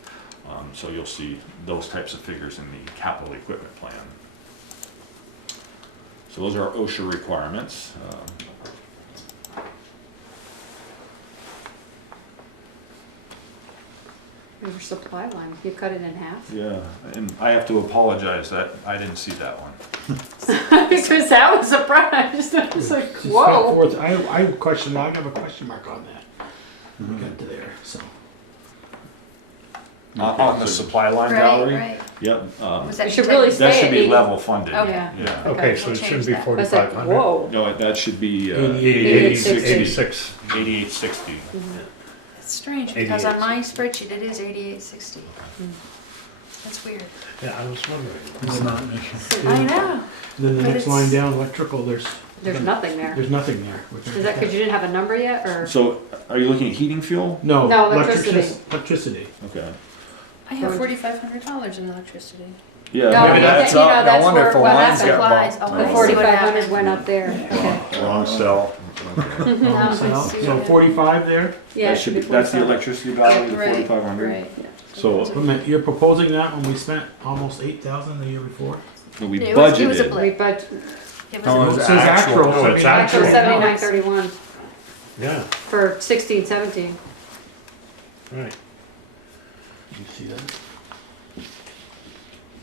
So you'll see those types of figures in the capital equipment plan. So those are our OSHA requirements. Your supply line, you cut it in half. Yeah, and I have to apologize that I didn't see that one. Because that was surprised. I was like, Just spent whoa. forth- I have a question, I have a question mark on that. We got to there, so. On the supply line, Right, Valerie? right. Yep, Was You that should really that stay should at be 80. level funded. Okay. Yeah. Okay, so we'll it shouldn't change be that. I was like, 4,500? whoa. No, that should be 88. 86. 8860. It's strange, because on 88. my spreadsheet, it is 8860. That's weird. Yeah, I was wondering. It's not, I know. Then the But next it's- line down, electrical, there's Nothing there. nothing there. Is that because you didn't have a number yet, or? So, are you looking at heating fuel? No, No, electricity. Electricity. Okay. I have $4,500 in electricity. Yeah, No, maybe you that's know, up. I that's wonder where if the what lines happened. got Supplies. bumped. Oh, The I see what 4,500 happened. went up there, okay. Wrong cell. Okay. Now I So see so what- 45 there? Yeah, That it should be that's the 45. electricity value, the Right, 4,500. right. So- Wait a minute, you're proposing that when we spent almost 8,000 the year before? No, we It was a budgeted. We blip. budget, It No, was it a was It says actual. actual. No, it's actual actual. 7931 Yeah, for 16, 17. right. You see that?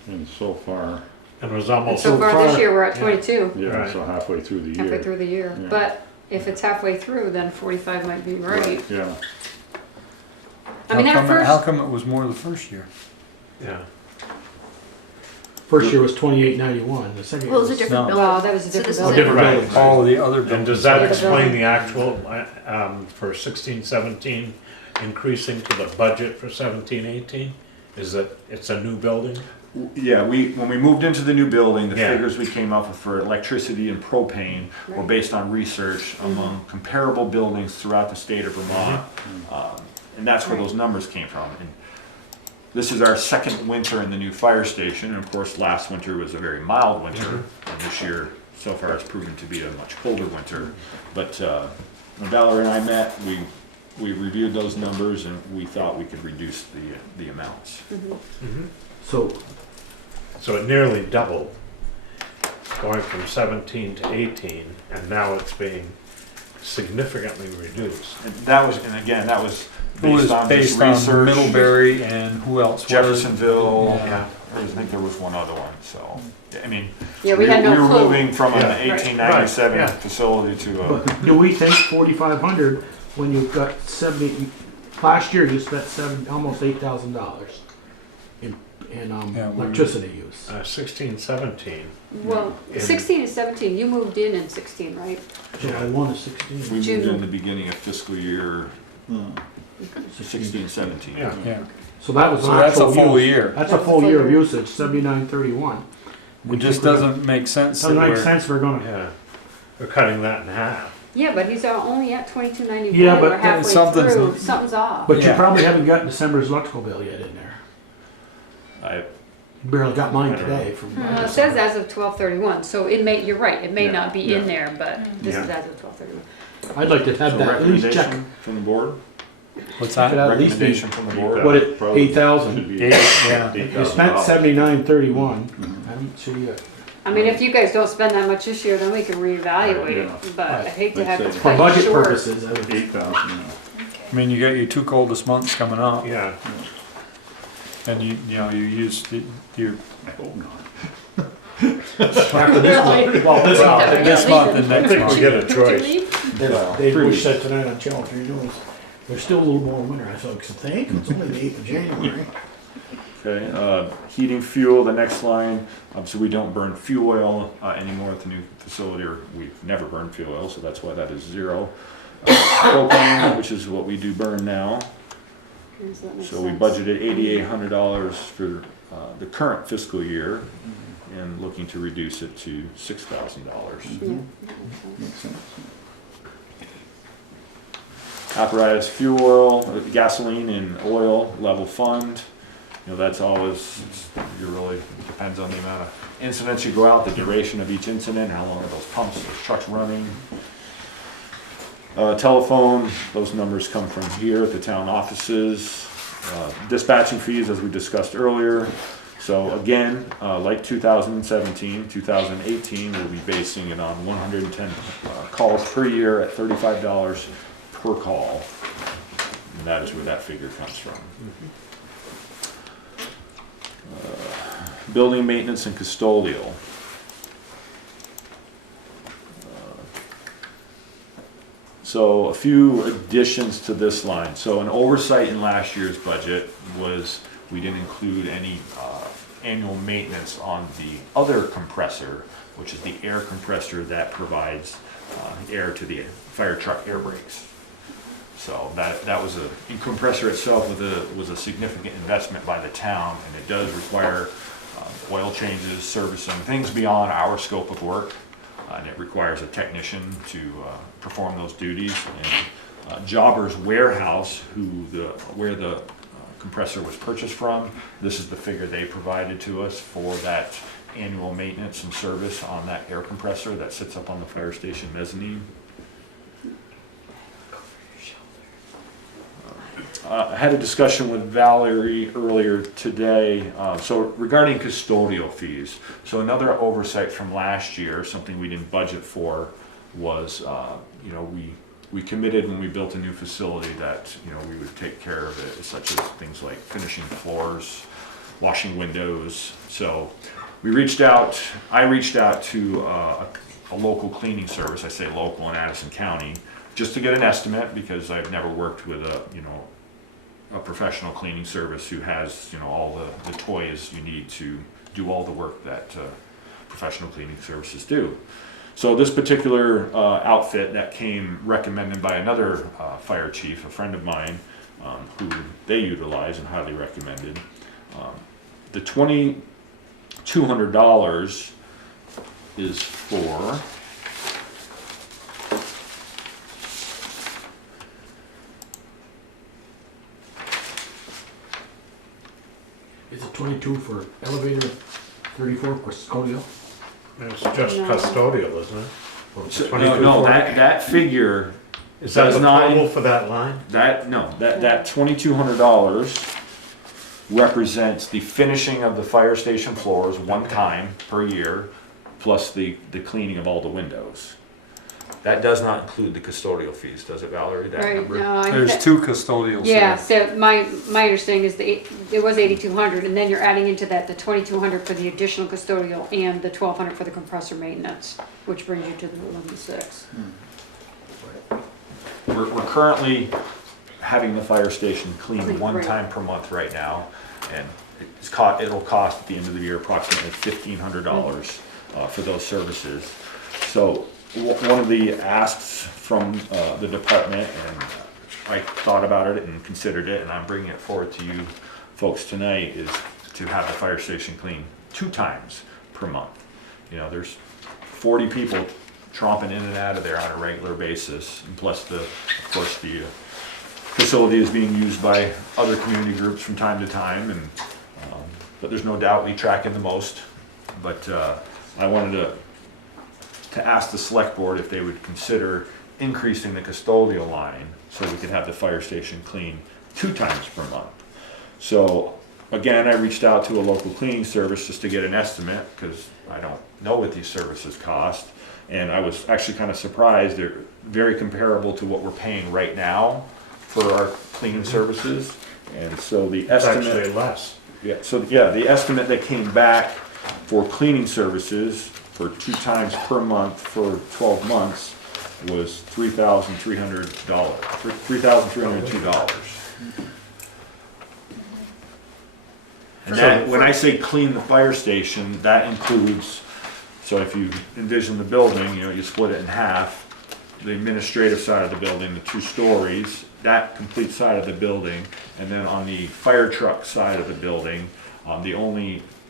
And so far, And it was almost, So far this far- year, we're at yeah. 22, yeah, Right. so halfway through the year. halfway through the year. Yeah. But if it's halfway through, then 45 might be right. Yeah. I mean, at How first, come it was more the first year? yeah. First year was 2891, the second year Well, it was a was. different No. building. well, that was a So different this is building. different Right. buildings. All the other And buildings. does that Yeah, the explain building. the actual, for 16, 17, increasing to the budget for 17, 18? Is that it's a new building? Yeah, when we moved into the new building, the Yeah. figures we came up with for electricity and propane were Right. based on research among comparable buildings throughout the state of Vermont. And that's where Right. those numbers came from. And this is our second winter in the new fire station, and of course, last winter was a very mild winter, and this year, so far, it's proven to be a much colder winter. But when Valerie and I met, we reviewed those numbers, and we thought we could reduce the amounts. So, So it nearly doubled, going from 17 to 18, and now it's being significantly reduced. And that was, and again, that was It was based on just based on research. Middlebury and who else? Jeffersonville, Yeah. I think there was one other one, so, I mean. Yeah, we had no We were clue. moving from an Yeah. 1897 Right, yeah. facility to a, but do we think 4,500 when you've got 70, last year you spent almost $8,000 in Yeah, we- electricity use? 16, 17, Well, In- 16 and 17, you moved in 16, right? July 1 to 16. we moved June. in the beginning of fiscal year 16, 17. yeah. Yeah, So that was so an that's a actual full use. year. That's a full year of usage, 7931. It just doesn't make sense that Doesn't make we're, sense, we're gonna, Yeah, we're cutting that in half. Yeah, but he's only at 2291. Yeah, but We're halfway something's- through. Something's off. but you Yeah. probably haven't got December's electrical bill yet in there. I, You barely got mine I don't today from. It says as of 12/31, so it may, you're right, it may Yeah, not be yeah. in there, but this is Yeah. as of 12/31. I'd like to have so that, at least check. recommendation from the board, what's Could that? at least be, recommendation from the board. What it- Probably 8,000. should be Eight, yeah. you spent $8,000. 7931. I don't see it. I mean, if you guys don't spend that much this year, then we can reevaluate it, Yeah. but I hate to Like have say, to For cut budget you short. purposes, I would. 8,000, I mean, you got your two coldest months coming up, Yeah, and you know, you use your, I hope not. After this month, well, this Well, month, this month and I next think we month. get a Did you choice. leave? Well, Dave 3 Bush weeks. said tonight on Channel 3 News, there's still a little more winter. I thought, thank you, it's only the 8th of January. Okay, heating fuel, the next line, obviously we don't burn fuel oil anymore at the new facility, or we've never burned fuel oil, so that's why that is 0. Propane, which is what we do burn now, Does that make so we sense? budgeted $8,800 for the current fiscal year, and looking to reduce it to $6,000. Yeah, that makes sense. Makes sense. Apparatus, fuel oil, gasoline and oil level fund. You know, that's always, you really, depends on the amount of incidents you go out, the duration of each incident, how long are those pumps, those trucks running. Telephone, those numbers come from here at the town offices. Dispatching fees, as we discussed earlier. So again, like 2017, 2018, we'll be basing it on 110 calls per year at $35 per call. And that is where that figure comes from. Building maintenance and custodial. So a few additions to this line. So an oversight in last year's budget was we didn't include any annual maintenance on the other compressor, which is the air compressor that provides air to the fire truck air brakes. So that was a compressor itself was a significant investment by the town, and it does require oil changes, servicing, things beyond our scope of work. And it requires a technician to perform those duties. And Jobber's Warehouse, where the compressor was purchased from, this is the figure they provided to us for that annual maintenance and service on that air compressor that sits up on the fire station mezzanine. I had a discussion with Valerie earlier today, so regarding custodial fees. So another oversight from last year, something we didn't budget for, was we committed when we built a new facility that we would take care of it, such as things like finishing floors, washing windows. So I reached out to a local cleaning service. I say local in Addison County, just to get an estimate, because I've never worked with a professional cleaning service who has all the toys you need to do all the work that professional cleaning services do. So this particular outfit that came recommended by another fire chief, a friend of mine, who they utilize and highly recommended, the $2,200 is for Is it 22 for elevator, 34 custodial? It's just No. custodial, isn't it? So, 22 no, for- that figure Is that does the not total for that line? that $2,200 represents the finishing of the fire station floors one time per year, plus the cleaning of all the windows. That does not include the custodial fees, does it, Valerie? That Right, number? no, I think There's that- two custodials Yeah, there. so my understanding is it was 8,200, and then you're adding into that the 2,200 for the additional custodial and the 1,200 for the compressor maintenance, which brings you to the 11,600. We're currently having the fire station cleaned Clean, one right. time per month right now, and it'll cost at the end of the year approximately $1,500 for those services. So one of the asks from the department, and I thought about it and considered it, and I'm bringing it forward to you folks tonight, is to have the fire station cleaned 2 times per month. There's 40 people tromping in and out of there on a regular basis, and plus of course the facility is being used by other community groups from time to time, and but there's no doubt we track in the most. But I wanted to ask the select board if they would consider increasing the custodial line so we could have the fire station cleaned 2 times per month. So again, I reached out to a local cleaning service just to get an estimate, because I don't know what these services cost. And I was actually kind of surprised. They're very comparable to what we're paying right now for our cleaning services. And so the It's estimate, actually less. the estimate that came back for cleaning services for 2 times per month for 12 months was $3,302. And that, when I say clean the fire station, that includes, so if you envision the building, you split it in half, the administrative side of the building, the 2 stories, that complete side of the building, and then on the fire truck side of the building,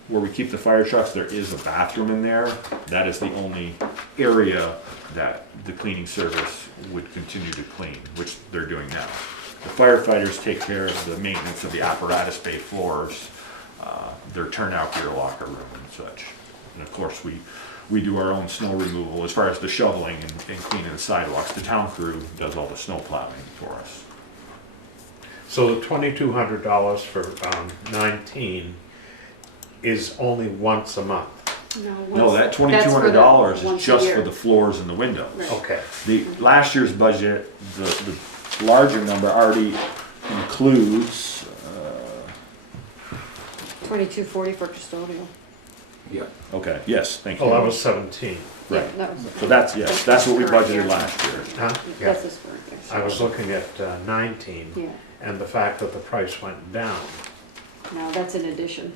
where we keep the fire trucks, there is a bathroom in there. That is the only area that the cleaning service would continue to clean, which they're doing now. The firefighters take care of the maintenance of the apparatus bay floors, their turnout gear locker room and such. And of course, we do our own snow removal as far as the shoveling and cleaning the sidewalks. The town crew does all the snow plowing for us. So the $2,200 for 19 is only once a month. No, that $2,200 is just for the floors and the windows. Right. Okay. The last year's budget, the larger number already includes, 2240 for custodial. Yeah. Okay, yes, thank you. Oh, that was 17. Yeah, Right. that was. So that's, yes, that's what we budgeted last year. Huh? Yeah. That's this word there. I was looking at 19 Yeah, and the fact that the price went down. no, that's an addition,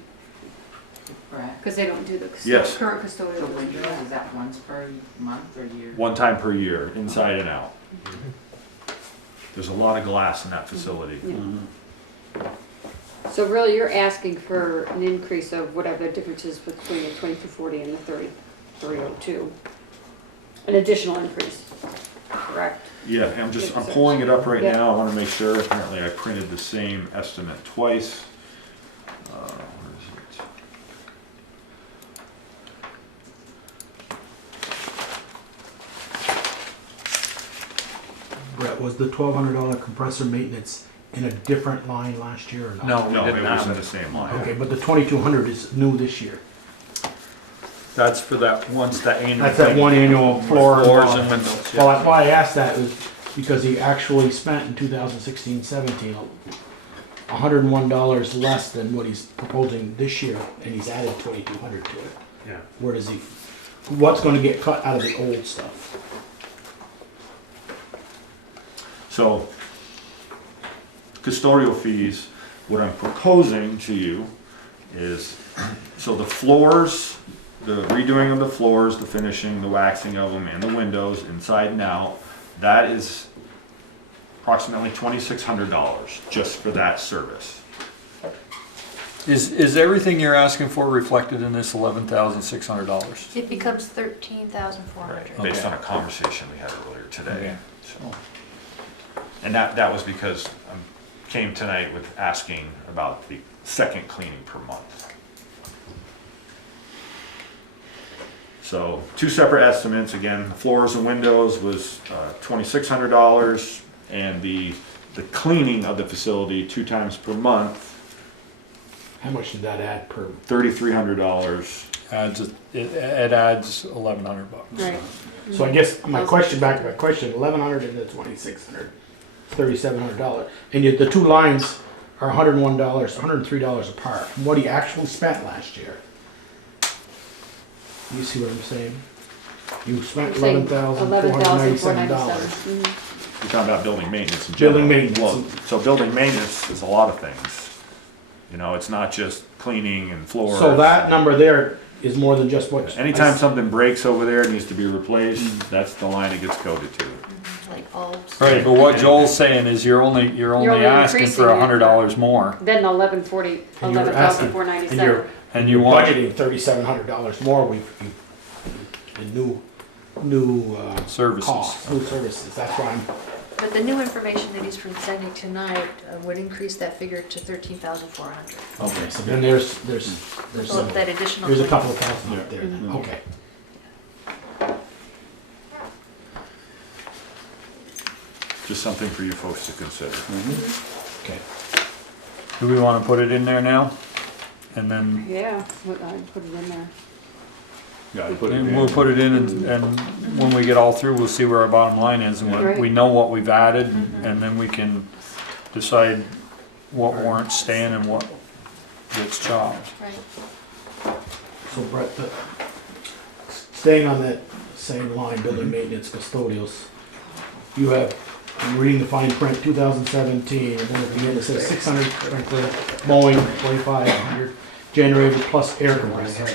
Correct. because they don't do the Yes. current The custodial. windows, is that once per month or year? One time per year, inside and out. There's a lot of glass in that facility. Yeah. So really, you're asking for an increase of whatever the difference is between the 2240 and the 3302. An additional increase, correct? Yeah, I'm pulling it up right Yeah. now, I wanna make sure, apparently I printed the same estimate twice. Where is it? Brett, was the $1,200 compressor maintenance in a different line last year or not? No, we No, it didn't was have in the it. same line. Okay, but the 2,200 is new this year. That's for that, once that annual. That's that thing. one annual floor. Floors and windows, Well, yeah. that's why I asked that, was because he actually spent in 2016-17 $101 less than what he's proposing this year, and he's added 2,200 to it. Yeah. Where does he, what's gonna get cut out of the old stuff? So, custodial fees, what I'm proposing to you is, so the floors, the redoing of the floors, the finishing, the waxing of them, and the windows inside and out, that is approximately $2,600 just for that service. Is everything you're asking for reflected in this $11,600? It becomes 13,400. Based Okay. on a conversation we had earlier today. Okay. So, and that was because I came tonight with asking about the second cleaning per month. So, two separate estimates, again, floors and windows was $2,600, and the cleaning of the facility 2 times per month, How much did that add per? It $3,300. adds $1,100 bucks. Right. So I guess my question, back to my question, 1,100 and the 2,600, $3,700. And yet the two lines are $101, $103 apart from what he actually spent last year. You see what I'm saying? You spent I'm saying $11,497. $11,497. You're talking about building maintenance in general. Building maintenance. Well, so building maintenance is a lot of things. You know, it's not just cleaning and floors. So that number there is more than just what. Anytime something breaks over there, it needs to be replaced, that's the line it gets coded to. Like bulbs. Right, but what Joel's saying is you're only only asking for increasing it. $100 more, Then the 1140, And you're asking- $11,497. and you want Budgeting $3,700 more, in new services. costs, new services, that's why I'm, But the new information that he's presenting tonight would increase that figure to 13,400. okay, so then there's So some, that additional. there's a couple of thousand up there, then. Mhm. Okay. Just something for you folks to consider. Okay. Do we wanna put it in there now? And then, Yeah, I'd put it in there. Yeah, I put it and in. we'll put it in and when we get all through, we'll see where our bottom line is and Right. we know what we've added and then we can decide what warrants staying and what gets chopped. Right. So Brett, staying on that same line, building maintenance custodials, you have, I'm reading the fine print, 2017, and then at the end it says 600 sprinkler, mowing, 2,500, generator plus air compressor.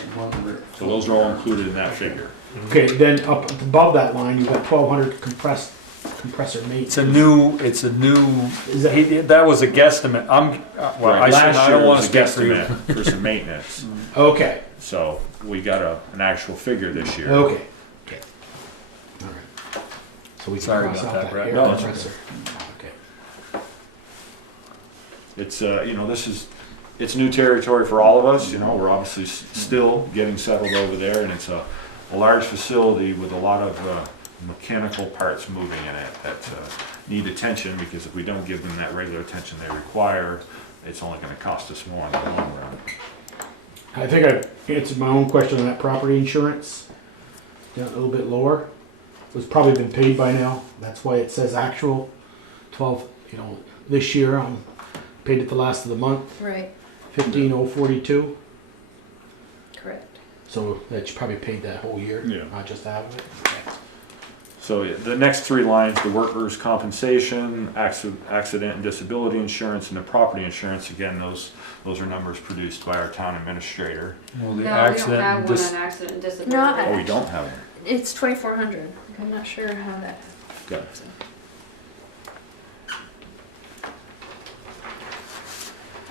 So those are all included in that figure. Okay, then up above that line, you've got 1,200 compressor maintenance. It's a new, Is that, that was a guesstimate, well, I said, Last I year don't wanna was a speak for you. guesstimate for some maintenance, okay, so we got an actual figure this year. okay. Okay. All right. So we can Sorry cross about out that, Brett. air No, it's compressor. Okay. It's, it's new territory for all of us, we're obviously still getting settled over there, and it's a large facility with a lot of mechanical parts moving in it that need attention, because if we don't give them that regular attention they require, it's only gonna cost us more in the long run. I think I answered my own question on that property insurance. Down a little bit lower. It's probably been paid by now. That's why it says actual 12, this year. Paid at the last of the month. Right. 15,042. Correct. So that you probably paid that whole year, Yeah. not just half of it. So yeah, the next three lines, the workers' compensation, accident and disability insurance, and the property insurance, again, those are numbers produced by our town administrator. Well, No, the we don't accident, have one dis- on accident and disability. No, Oh, we don't have it. It's 2,400. I'm not sure how that. Okay.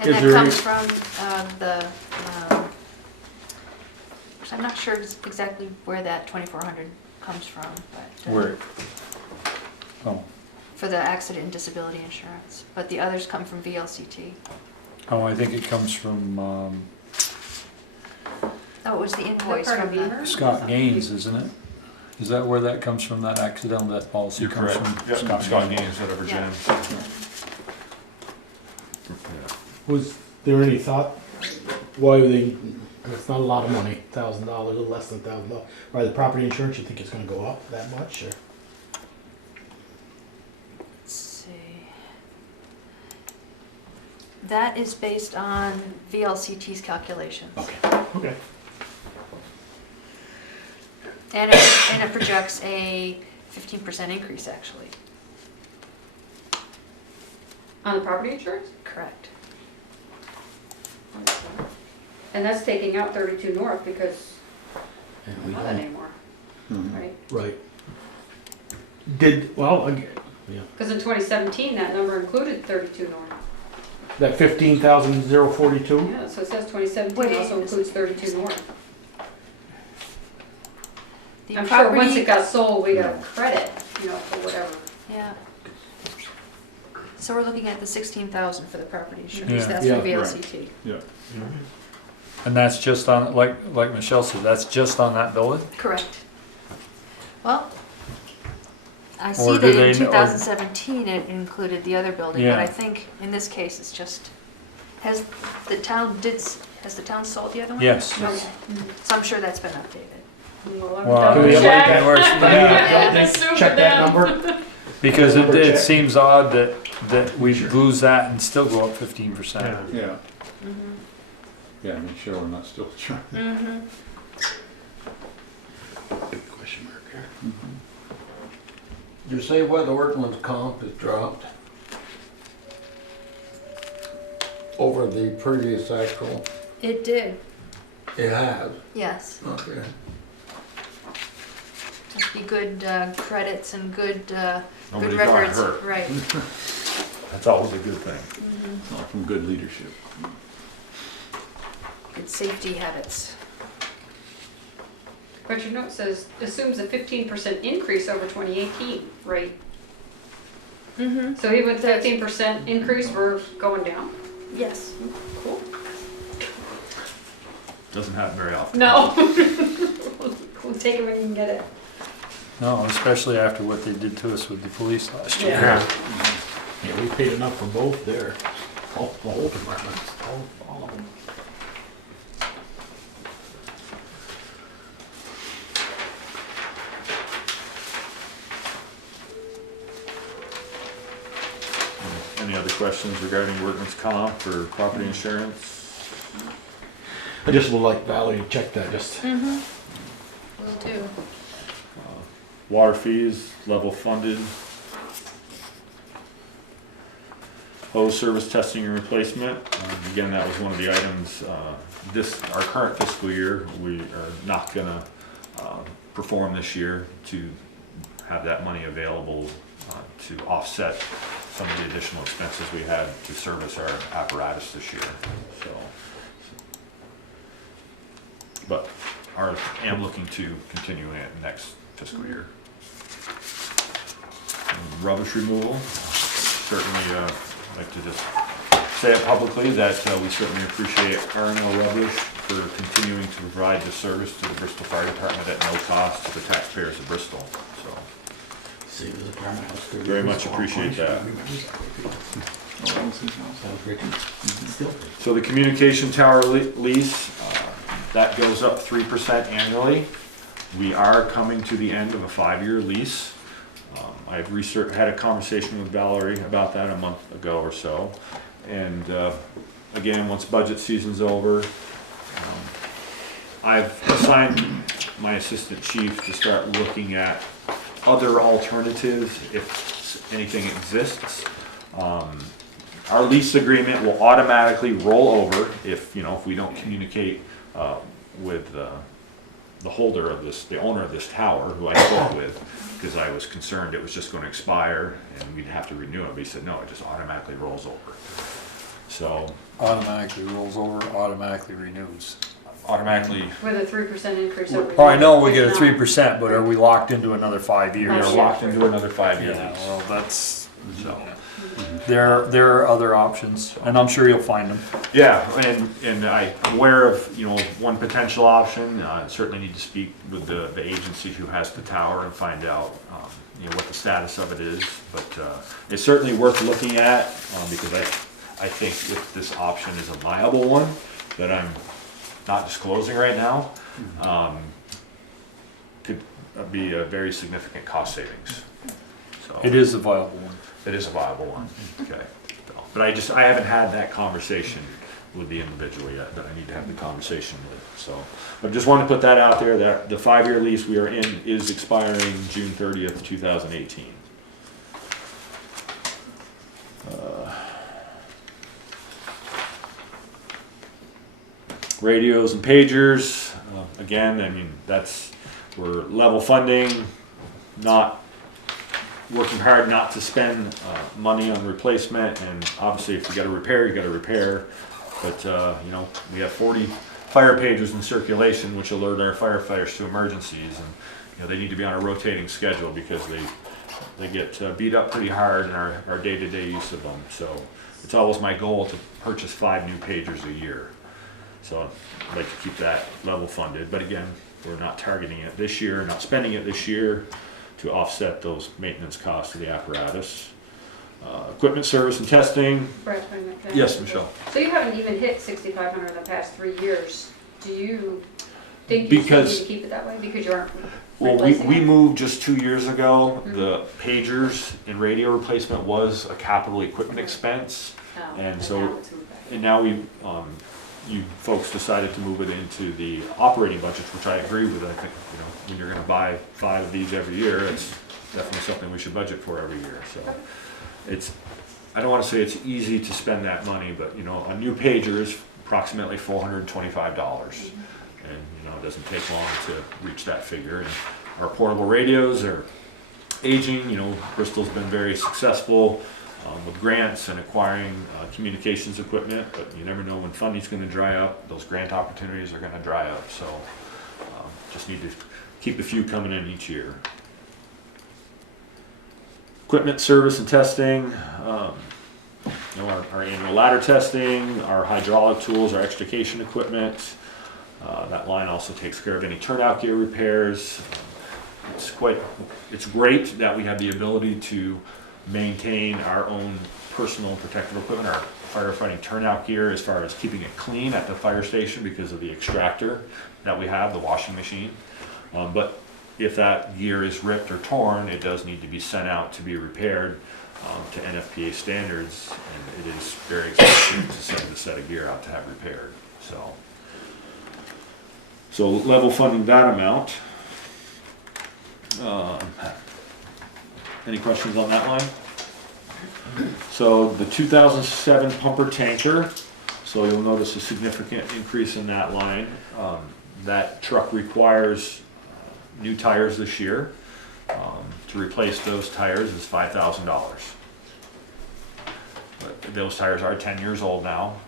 And Is that there comes from I'm not sure exactly where that 2,400 comes from, but. where, oh, For the accident and disability insurance, but the others come from VLCT. oh, I think it comes from, Oh, it was the invoice part of from the. Beaver? Scott Gaines, isn't it? Is that where that comes from, that accidental death policy You're comes correct. from? Yep, Scott Gaines out of Yeah. Virginia. Was there any thought why they, and it's not a lot of money, $1,000, a little less than $1,000, why the property insurance, you think it's gonna go up that much, or? Let's see. That is based on VLCT's calculations. Okay. And it projects a 15% increase, actually. On the property insurance? Correct. And that's taking out 32 North because And we we don't have that don't, anymore, Mhm. right? right. Did, well, again, yeah, Because in 2017, that number included 32 North. that 15,042? Yeah, so it says 2017 Wait. also includes 32 North. The I'm sure once property- it got sold, we got a credit, you know, for whatever. Yeah. So we're looking at the 16,000 for the property insurance, Yeah. that's Yeah, for right. VLCT. Yeah. And that's just on, like Michelle said, that's just on that building? Correct. Well, I Or see do that they in kn- or- 2017 it included the other building, but Yeah. I think in this case it's just, has the town sold the other one? Yes. Okay. So I'm sure that's been updated. Well, Can we have Check. like Yeah. that? Check that number? Because it Number check. seems odd that we lose that and still go up 15%. Yeah. Yeah, yeah, make sure we're not still trying. Mm-hmm. Big question mark here. You say why the workman's comp has dropped over the previous actual? It did, It has, yes. okay. Must be good credits and good Nobody good got records. hurt. Right. That's always a good thing. Mhm. All from good leadership. Good safety habits. But your note says, assumes a 15% increase over 2018, right? Mm-hmm. So even with 15% increase, we're going down? Yes. Cool. Doesn't happen very often. No. We'll take it when you can get it. No, especially after what they did to us with the police last year. Yeah. Yeah, we paid enough for both there, all, the whole department, all of them. Any other questions regarding workman's comp or property insurance? I just would like Valerie to check that, just, Mm-hmm. Will do. Water fees, level funded. Hose service testing and replacement. Again, that was one of the items, our current fiscal year, we are not gonna perform this year to have that money available to offset some of the additional expenses we had to service our apparatus this year, so. But am looking to continue it next fiscal year. Rubbish removal, certainly like to just say it publicly that we certainly appreciate R&L Rubbish for continuing to provide this service to the Bristol Fire Department at no cost to the taxpayers of Bristol, so. see, the department house. Very much appreciate that. Sounds great. Still. So the communication tower lease, that goes up 3% annually. We are coming to the end of a 5-year lease. I've had a conversation with Valerie about that a month ago or so, and again, once budget season's over, I've assigned my assistant chief to start looking at other alternatives if anything exists. Our lease agreement will automatically roll over if, you know, if we don't communicate with the holder of this, the owner of this tower, who I spoke with, because I was concerned it was just going to expire and we'd have to renew it. But he said, no, it just automatically rolls over. So Automatically rolls over, automatically renews. automatically, With a 3% increase over. Oh, I know we get a 3%, but are we locked into another 5 years? we're locked into another 5-year Yeah, lease. well, that's, So. there are other options, and I'm sure you'll find them. Yeah, and I'm aware of, you know, one potential option. Certainly need to speak with the agency who has the tower and find out, you know, what the status of it is. But it's certainly worth looking at, because I think if this option is a viable one that I'm not disclosing right now, could be a very significant cost savings. So It is a viable one. it is a viable one. Okay. But I haven't had that conversation with the individual yet that I need to have the conversation with. So, but just wanted to put that out there, that the 5-year lease we are in is expiring June 30th, 2018. Radios and pagers, again, I mean, we're level funding, not working hard not to spend money on replacement, and obviously if you gotta repair, you gotta repair. But, you know, we have 40 fire pagers in circulation, which alert our firefighters to emergencies, and, you know, they need to be on a rotating schedule because they get beat up pretty hard in our day-to-day use of them. So it's always my goal to purchase 5 new pagers a year. So I'd like to keep that level funded, but again, we're not targeting it this year, not spending it this year to offset those maintenance costs of the apparatus. Equipment service and testing. Brad, wait a minute, can I Yes, ask you Michelle. this? So you haven't even hit 6,500 in the past 3 years. Do you think you still need to keep it that way because you aren't Well, replacing we it? moved just 2 years ago. The pagers and radio replacement was a capital equipment expense. Oh, and but so- now it's moved back. And now you folks decided to move it into the operating budgets, which I agree with. I think, you know, when you're gonna buy 5 of these every year, it's definitely something we should budget for every year, so. I don't wanna say it's easy to spend that money, but, you know, a new pager is approximately $425. And, you know, it doesn't take long to reach that figure. And our portable radios are aging, you know, Bristol's been very successful with grants and acquiring communications equipment, but you never know when funding's gonna dry up. Those grant opportunities are gonna dry up, so just need to keep a few coming in each year. Equipment service and testing, you know, our annual ladder testing, our hydraulic tools, our extrication equipment. That line also takes care of any turnout gear repairs. It's great that we have the ability to maintain our own personal protective equipment, our firefighting turnout gear, as far as keeping it clean at the fire station because of the extractor that we have, the washing machine. But if that gear is ripped or torn, it does need to be sent out to be repaired to NFPA standards, and it is very expensive to send a set of gear out to have repaired. So level funding that amount. Any questions on that line? So the 2007 pumper tanker, so you'll notice a significant increase in that line. That truck requires new tires this year. To replace those tires is $5,000. But those tires are 10 years old now,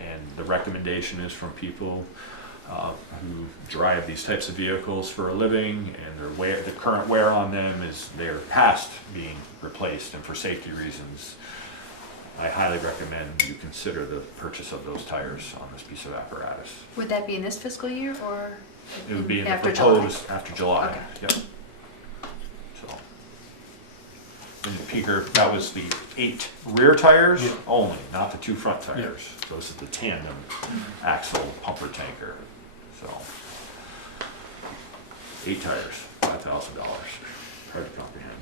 and the recommendation is from people who drive these types of vehicles for a living, and the current wear on them is they're past being replaced, and for safety reasons, I highly recommend you consider the purchase of those tires on this piece of apparatus. Would that be in this fiscal year or? It would be in the After July? proposed after July. Okay. Yep. So, and the peaker, that was the 8 rear tires only, not the 2 front tires. So this is the tandem axle pumper tanker. So 8 tires, $5,000. Hard to comprehend.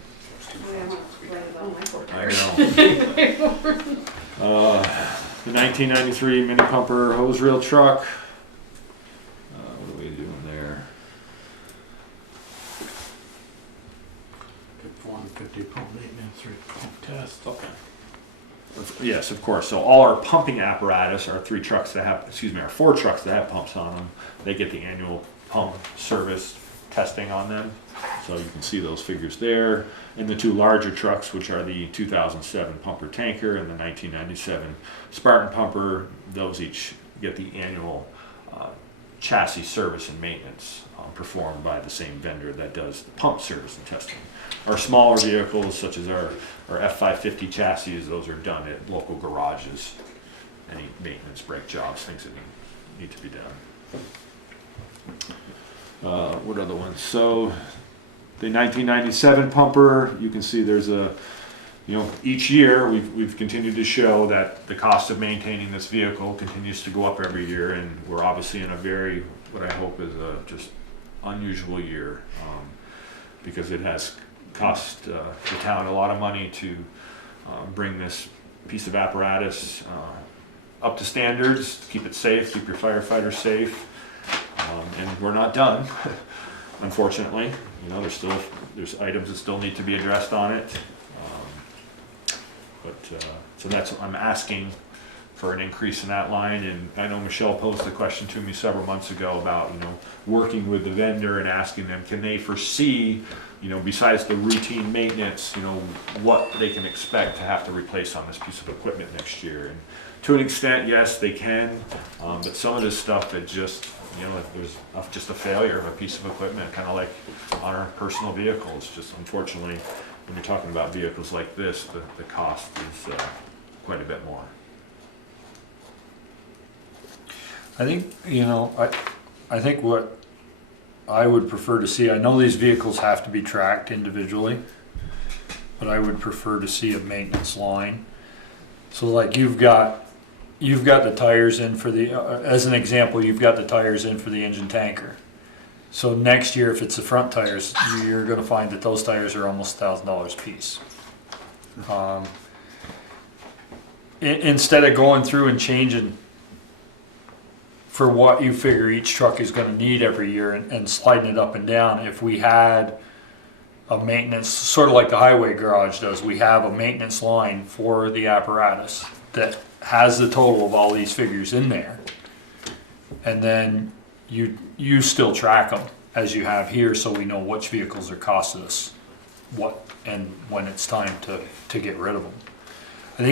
Oh, yeah, I'm right about my 4 I tires. know. The 1993 mini pumper hose reel truck. What are we doing there? 450 pump maintenance, 3 pump test. Yes, of course. So all our pumping apparatus, our 4 trucks that have pumps on them, they get the annual pump service testing on them. So you can see those figures there. And the 2 larger trucks, which are the 2007 pumper tanker and the 1997 Spartan pumper, those each get the annual chassis service and maintenance performed by the same vendor that does the pump service and testing. Our smaller vehicles, such as our F550 chassis, those are done at local garages. Any maintenance, brake jobs, things that need to be done. What other ones? So the 1997 pumper, you can see there's each year we've continued to show that the cost of maintaining this vehicle continues to go up every year, and we're obviously in a very, what I hope is a just unusual year, because it has cost the town a lot of money to bring this piece of apparatus up to standards, to keep it safe, keep your firefighters safe, and we're not done, unfortunately. There's items that still need to be addressed on it, so that's what I'm asking for, an increase in that line. And I know Michelle posed a question to me several months ago about working with the vendor and asking them, can they foresee, besides the routine maintenance, what they can expect to have to replace on this piece of equipment next year. And to an extent, yes, they can, but some of this stuff, it just, there's just a failure of a piece of equipment, kind of like on our personal vehicles. Just unfortunately, when you're talking about vehicles like this, the cost is quite a bit more. I think, I think what I would prefer to see, I know these vehicles have to be tracked individually, but I would prefer to see a maintenance line. So like you've got the tires in for the, as an example, you've got the tires in for the engine tanker. So next year, if it's the front tires, you're gonna find that those tires are almost $1,000 a piece. Instead of going through and changing for what you figure each truck is gonna need every year and sliding it up and down, if we had a maintenance, sort of like the highway garage does, we have a maintenance line for the apparatus that has the total of all these figures in there. And then you still track them as you have here, so we know which vehicles are costing us what and when it's time to get rid of them. I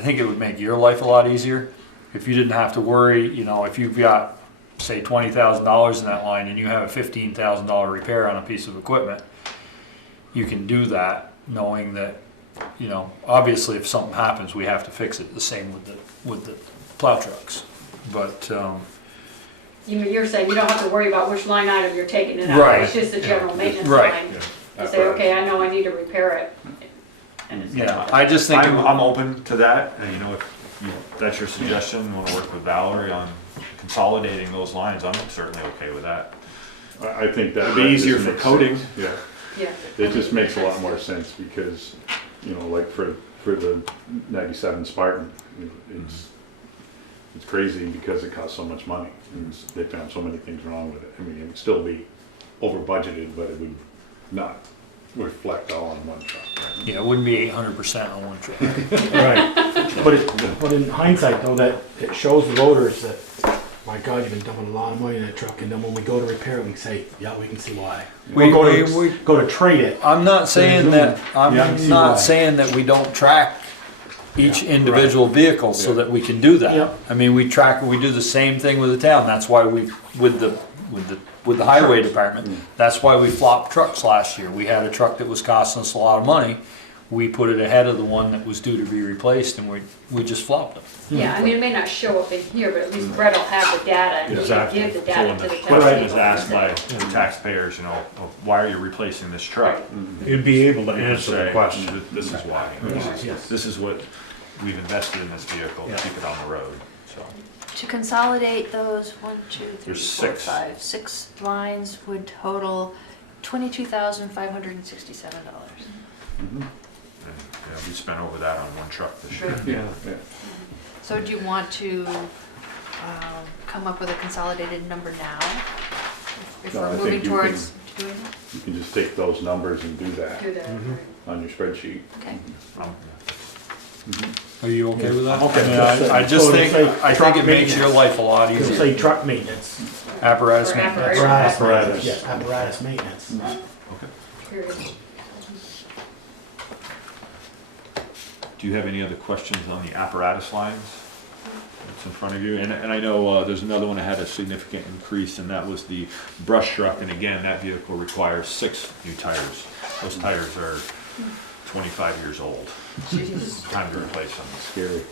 think it would make your life a lot easier if you didn't have to worry, if you've got, say, $20,000 in that line and you have a $15,000 repair on a piece of equipment, you can do that knowing that, obviously if something happens, we have to fix it. The same with the plow trucks. But You're saying you don't have to worry about which line item you're taking it out. Right. It's just a general maintenance Right. line. You say, okay, I know I need to repair it. And it's yeah, I just think I'm open to that, and if that's your suggestion, want to work with Valerie on consolidating those lines, I'm certainly okay with that. I think that It'd be easier just for makes coding. sense. Yeah, Yeah. it just makes a lot more sense because, like for the 97 Spartan, it's crazy because it costs so much money. And they found so many things wrong with it. I mean, it would still be over budgeted, but it would not reflect all on one truck. yeah, it wouldn't be 800% on one truck. Right. But in hindsight though, that it shows the voters that, my God, you've been dumping a lot of money in that truck, and then when we go to repair it, we can say, yeah, we can see why. We Go to trade it. I'm not saying that, I'm Yeah, I see not why. saying that we don't track each individual vehicle so that we can do that. Yep. I mean, we do the same thing with the town. That's why with the highway department, that's why we flopped trucks last year. We had a truck that was costing us a lot of money. We put it ahead of the one that was due to be replaced, and we just flopped them. Yeah, I mean, it may not show up in here, but at least Brett will have the data and he can Exactly. give the So data when to the the question is townspeople. asked by the taxpayers, why are you replacing this truck? You'd be able to You can answer the say, question. This is why. Yes. This is what we've invested in this vehicle to keep it on the road, so. To consolidate those, 1, 2, 3, There's 4, six. 5, 6 lines would total $22,567. And, we spent over that on one truck this year. Yeah. Yeah. So do you want to come up with a consolidated number now? If No, we're I moving think you towards doing that? You can just take those numbers and do that Do that. on your spreadsheet. Okay. Are you okay with that? Okay. I mean, I just So think, say I think truck it makes your maintenance. life a lot It'll easier. say truck maintenance. Apparatus Or maintenance. apparatus. Apparatus. Yeah, apparatus maintenance. Period. Do you have any other questions on the apparatus lines that's in front of you? And I know there's another one that had a significant increase, and that was the brush truck. And again, that vehicle requires 6 new tires. Those tires are 25 years old. Jeez. Time to replace them. Scary.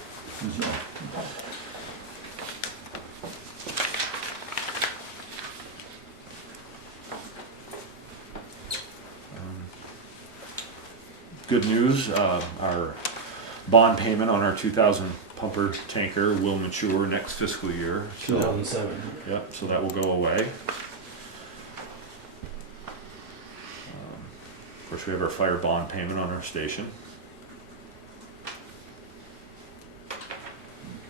Good news, our bond payment on our 2000 pumper tanker will mature next fiscal year. So, 2007. yep, so that will go away. Of course, we have our fire bond payment on our station.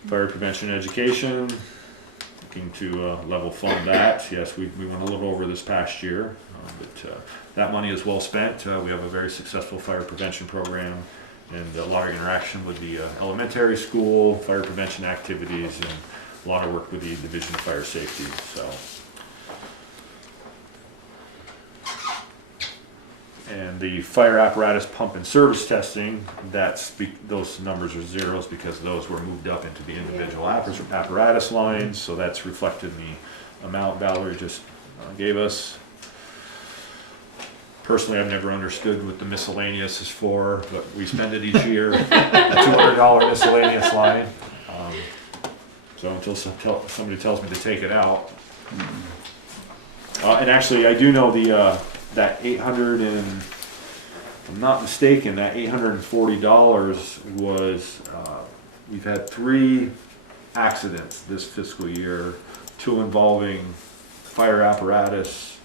Fire prevention education, looking to level fund that. Yes, we went a little over this past year, but that money is well spent. We have a very successful fire prevention program and a lot of interaction with the elementary school, fire prevention activities, and a lot of work with the Division of Fire Safety, so. And the fire apparatus pump and service testing, those numbers are zeros because those were moved up into the individual apparatus lines, so that's reflected in the amount Valerie just gave us. Personally, I've never understood what the miscellaneous is for, but we spend it each year, a $200 miscellaneous line. So until somebody tells me to take it out. And actually, I do know that 800 and, if I'm not mistaken, that $840 was, we've had 3 accidents this fiscal year, 2 involving fire apparatus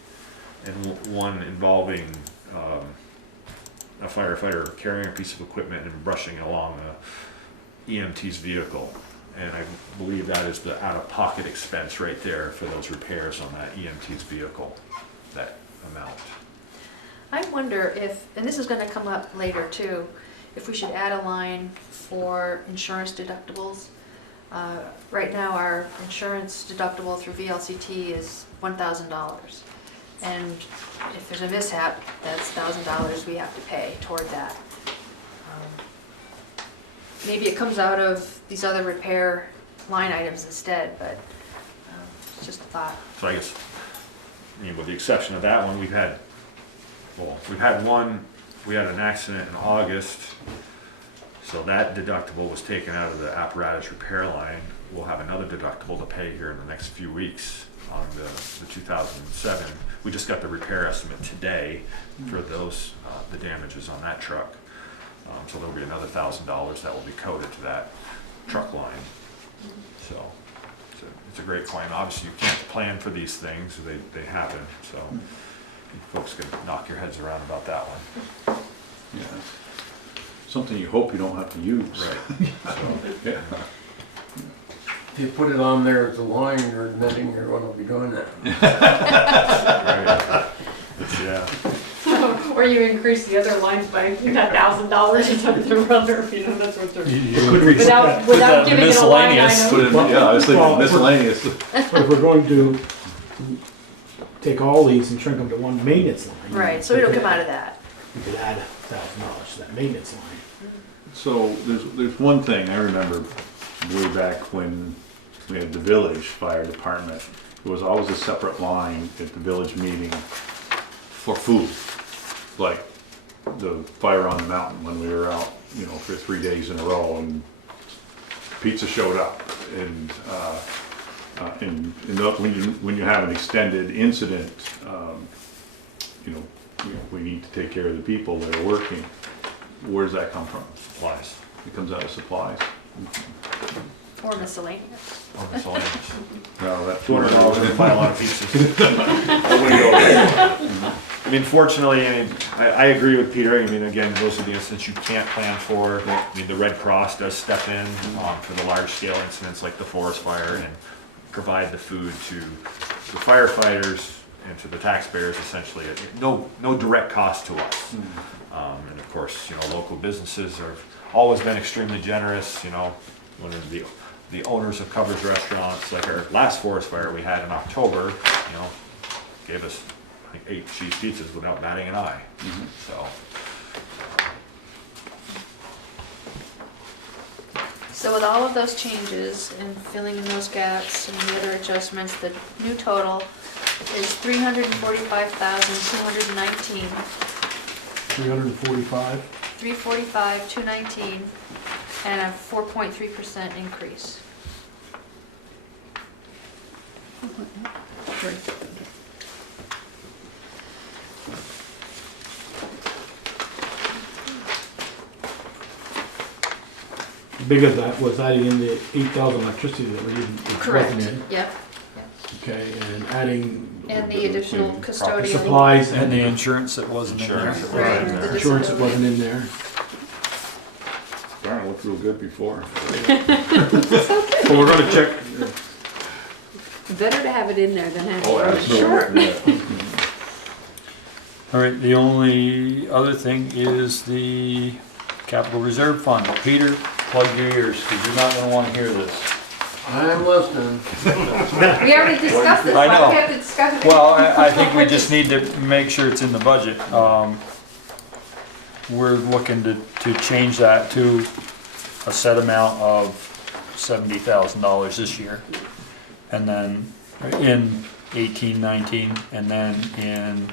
and 1 involving a firefighter carrying a piece of equipment and brushing along the EMT's vehicle. And I believe that is the out-of-pocket expense right there for those repairs on that EMT's vehicle, that amount. I wonder if, and this is gonna come up later too, if we should add a line for insurance deductibles. Right now, our insurance deductible through VLCT is $1,000. And if there's a mishap, that's $1,000 we have to pay toward that. Maybe it comes out of these other repair line items instead, but it's just a thought. So I guess, with the exception of that one, we had an accident in August, so that deductible was taken out of the apparatus repair line. We'll have another deductible to pay here in the next few weeks on the 2007. We just got the repair estimate today for those, the damages on that truck. So there'll be another $1,000 that will be coded to that truck line. So it's a great claim. Obviously, you can't plan for these things; they happen. So you folks can knock your heads around about that one. Yeah. Something you hope you don't have to use. Right. So, Yeah. If you put it on there as a line, you're admitting you're gonna be doing that. right. But, yeah. Or you increase the other lines by $1,000 or something or other, that's what they're. Without giving it a line Miscellaneous. Put item. it, yeah, I was thinking Well, miscellaneous. But if we're going to take all these and shrink them to one maintenance line. Right, so it'll come out of that. You could add $1,000 to that maintenance line. So there's one thing I remember way back when we had the village fire department. There was always a separate line at the village meeting for food, like the fire on the mountain when we were out, for 3 days in a row, and pizza showed up, and when you have an extended incident, we need to take care of the people that are working. Where does that come from? Supplies. It comes out of supplies. Or miscellaneous. Or miscellaneous. No, that's $200 to buy a lot of pizzas. I wouldn't go there. I mean, fortunately, I agree with Peter. I mean, again, those are the incidents you can't plan for. I mean, the Red Cross does step in for the large scale incidents like the forest fire and provide the food to the firefighters and to the taxpayers, essentially. No direct cost to us. And of course, you know, local businesses have always been extremely generous. You know, one of the owners of Covers Restaurants, like our last forest fire we had in October, you know, gave us like 8 cheese pizzas without batting an eye. So. So with all of those changes and filling in those gaps and the other adjustments, the new total is $345,219. 345. 345,219, and a 4.3% increase. Big of that was adding in the 8,000 electricity that we didn't, that wasn't in. Yep. Okay, and adding And the additional custodial. supplies And and the insurance that wasn't in there. Insurance. Right, Right. the insurance that wasn't disability. in there. Darn, it looked real good before. Well, we're gonna check, Better to have it in there than have it. Oh, on. absolutely. all right, the only other thing is the capital reserve fund. Peter, plug your ears, because you're not gonna wanna hear this. I'm listening. We already discussed this, I why do know. we have to discuss it? Well, I think we just need to make sure it's in the budget. We're looking to change that to a set amount of $70,000 this year. And then in 18-19, and then in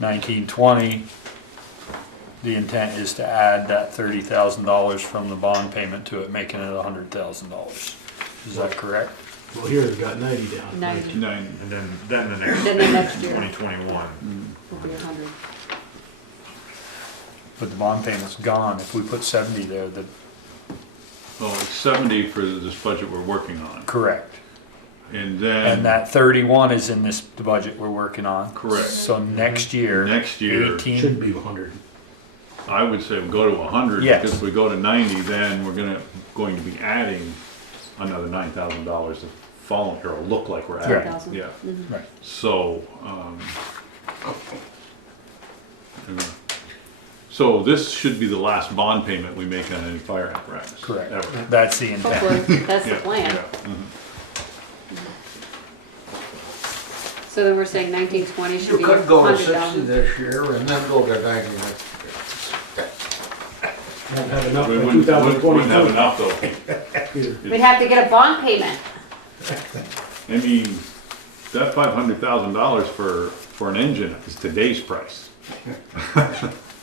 19-20, the intent is to add that $30,000 from the bond payment to it, making it $100,000. Is that correct? Well, here it got 90 down. 90. 9. And then the next, Then the next year 2021. will be 100. But the bond payment's gone. If we put 70 there, the, Well, it's 70 for this budget we're working on. correct. And then. And that 31 is in the budget we're working on. Correct. So next year. Next year. 18, Should be 100. I would say we go to 100, Yes. because if we go to 90, then we're going to be adding another $9,000 the following year, or look like we're adding. 10,000. Yeah, right. so, so this should be the last bond payment we make on any fire apparatus. Correct. Ever. That's the intent. Hopefully, that's the Yeah, plan. yeah. So then we're saying 19-20 should You be could go to 100 60 down. this year and then go to 90 next year. Won't have enough We for wouldn't have 2022. enough though. Either. We'd have to get a bond payment. I mean, that $500,000 for an engine is today's price.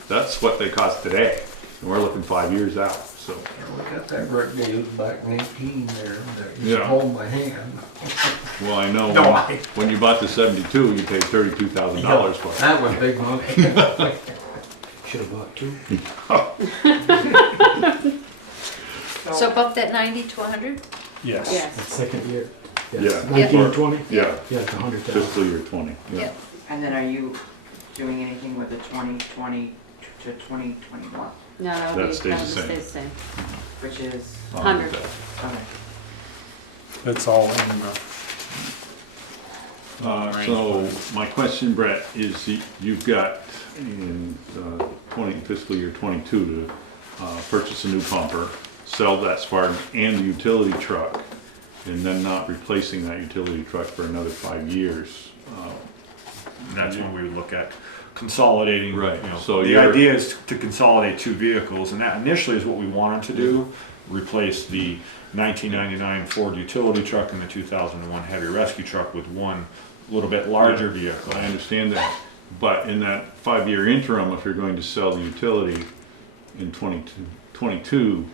That's what they cost today, and we're looking 5 years out, so. We got that brick they used back in 18 there that used Yeah. to hold my hand. Well, I know, No, when you bought the 72, you paid $32,000 for it. That was big money. Should have bought 2. So bump that 90 to 100? Yes. Yes. That's second year. Yeah. 19, 20? Yeah, Yeah, it's 100,000. fiscal year 20, yeah. Yep. And then are you doing anything with the 2020 to 2021, No, that'll That be, stays that'll the stay same. the same. which is, 100. okay. It's all in the, So my question, Brett, is you've got in fiscal year 22 to purchase a new pumper, sell that Spartan and the utility truck, and then not replacing that utility truck for another 5 years. And that's when we would look at consolidating. Right, You know, so the you're- idea is to consolidate 2 vehicles, and that initially is what we wanted to do. Replace the 1999 Ford utility truck and the 2001 heavy rescue truck with one little bit larger vehicle. I understand that, but in that 5-year interim, if you're going to sell the utility in 22,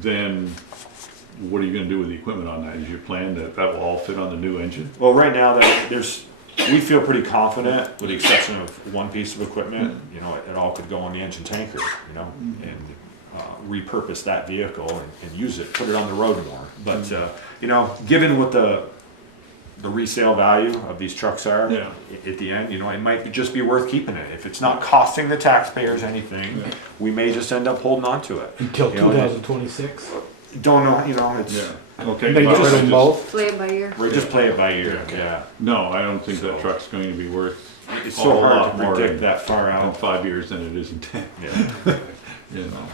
then what are you gonna do with the equipment on that? Is your plan that will all fit on the new engine? Well, right now, we feel pretty confident, with the exception of one piece of equipment, you know, it all could go on the engine tanker, you know, and repurpose that vehicle and use it, put it on the road more. But, you know, given what the the resale value of these trucks are Yeah. at the end, you know, it might just be worth keeping it. If it's not costing the taxpayers anything, we may just end up holding on to it. Until You know, 2026? Don't know, you know, it's, Yeah, okay. They well, get rid I of them just- both? Play it by ear. we just play it by ear, yeah. No, I don't think So- that truck's going to be worth It's a so whole hard lot to more predict in- that far in out. 5 years than it is in 10, Yeah. you know.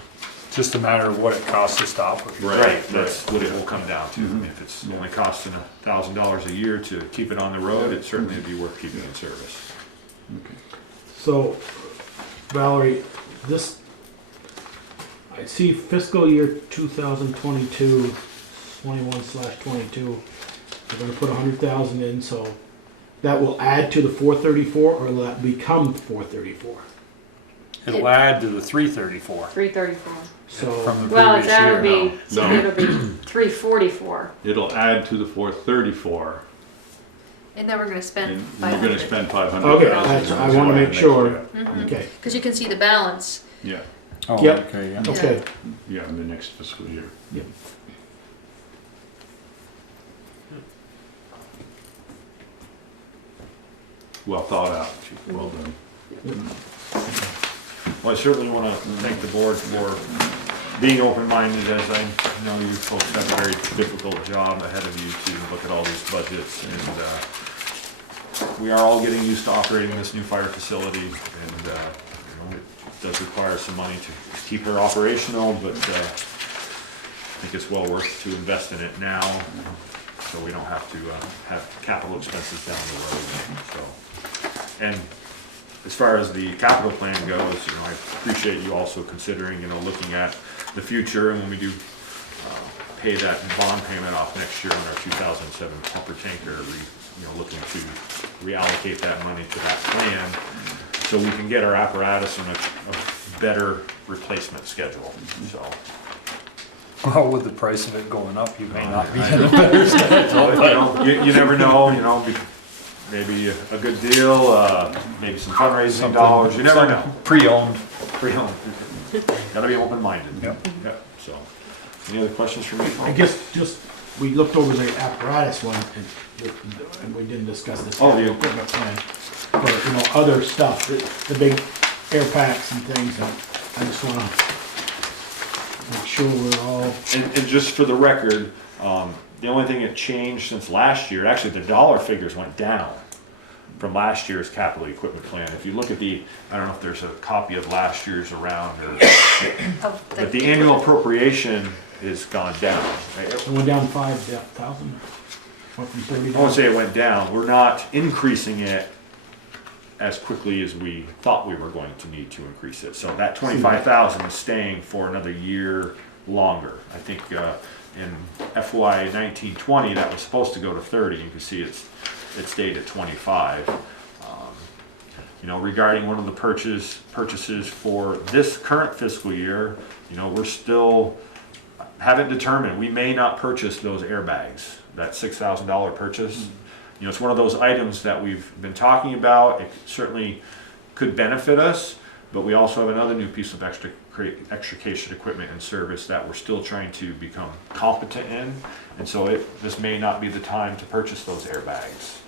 Just a matter of what it costs us to operate. Right, that's what it will come down to. Mhm. If it's only costing $1,000 a year to keep it on the road, it certainly would be worth keeping in service. Okay. So, Valerie, this, I see fiscal year 2022, 21/22, we're gonna put 100,000 in, so that will add to the 434, or will that become 434? It'll add to the 334 334. So, from the Well, previous that'll year. be, No. it'll be 344. It'll add to the 434, And then we're gonna spend and you're 500. gonna spend 500. okay, that's, I wanna make sure, Mhm. okay, Cause you can see the balance. Yeah, Oh, Yep. okay, yeah. okay. yeah, in the next fiscal year. Yep. Well thought out, Chief, well done. Well, I certainly want to thank the board for being open-minded, as I know you folks have a very difficult job ahead of you to look at all these budgets. And we are all getting used to operating this new fire facility, and you know, it does require some money to keep her operational, but I think it's well worth to invest in it now, so we don't have to have capital expenses down the road. So, and as far as the capital plan goes, you know, I appreciate you also considering, you know, looking at the future, and when we do pay that bond payment off next year on our 2007 pumper tanker, you know, looking to reallocate that money to that plan, so we can get our apparatus on a better replacement schedule, so. Well, with the price of it going up, you may not be. You never know, you know, maybe a good deal, maybe some fundraising dollars, you never know. Pre-owned. Pre-owned. Gotta be open-minded. Yep. Yep, so. Any other questions for me? I guess just, we looked over the apparatus one, and we didn't discuss this. Oh, yeah. Equipment plan, but, you know, other stuff, the big air packs and things, and I just wanna make sure we're all, And just for the record, the only thing that changed since last year, actually the dollar figures went down from last year's capital equipment plan. If you look at the, I don't know if there's a copy of last year's around, or, Of but the annual appropriation is gone down. it went down 5,000, went from 30 I down. won't say it went down, we're not increasing it as quickly as we thought we were going to need to increase it. So that 25,000 is staying for another year longer. I think in FY 1920, that was supposed to go to 30, you can see it stayed at 25. You know, regarding one of the purchases for this current fiscal year, you know, we're still, haven't determined, we may not purchase those airbags, that $6,000 purchase. You know, it's one of those items that we've been talking about. It certainly could benefit us, but we also have another new piece of extrication equipment and service that we're still trying to become competent in. And so this may not be the time to purchase those airbags.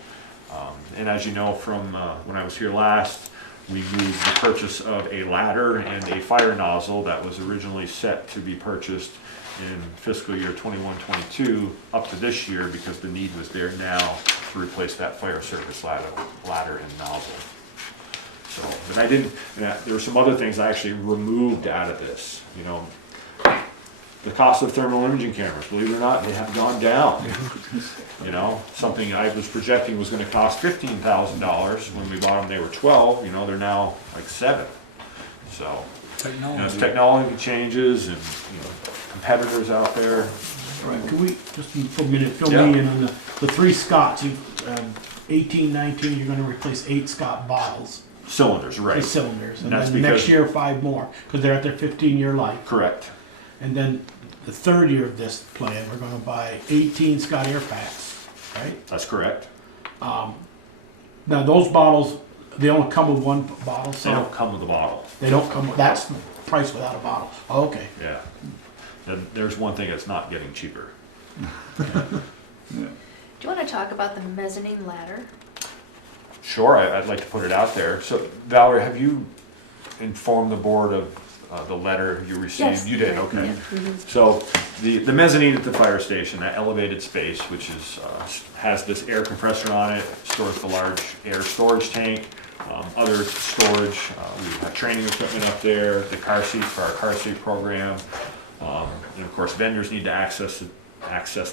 And as you know from when I was here last, we moved the purchase of a ladder and a fire nozzle that was originally set to be purchased in fiscal year 21-22 up to this year, because the need was there now to replace that fire service ladder and nozzle. So, but I didn't, there were some other things I actually removed out of this, you know. The cost of thermal imaging cameras, believe it or not, they have gone down. You know, something I was projecting was gonna cost $15,000, when we bought them they were 12, you know, they're now like 7. So, you know, as technology changes and, you know, competitors out there. Right, can we, just for a minute, fill me in on the 3 Scotts, 18, 19, you're gonna replace 8 Scott bottles. Cylinders, The right, cylinders, and That's then next because- year 5 more, because they're at their 15-year life. correct. And then the 3rd year of this plan, we're gonna buy 18 Scott air packs, right? That's correct. Now, those bottles, they only come with 1 bottle, They so don't come with a bottle, they don't come, that's the price without a bottle. Oh, okay. yeah. And there's one thing that's not getting cheaper. Do you want to talk about the mezzanine ladder? Sure, I'd like to put it out there. So Valerie, have you informed the board of the letter you received? Yes. You did, okay. Yeah. So the mezzanine at the fire station, that elevated space, which is, has this air compressor on it, stores the large air storage tank, other storage, we have training equipment up there, the car seat for our car seat program. And of course, vendors need to access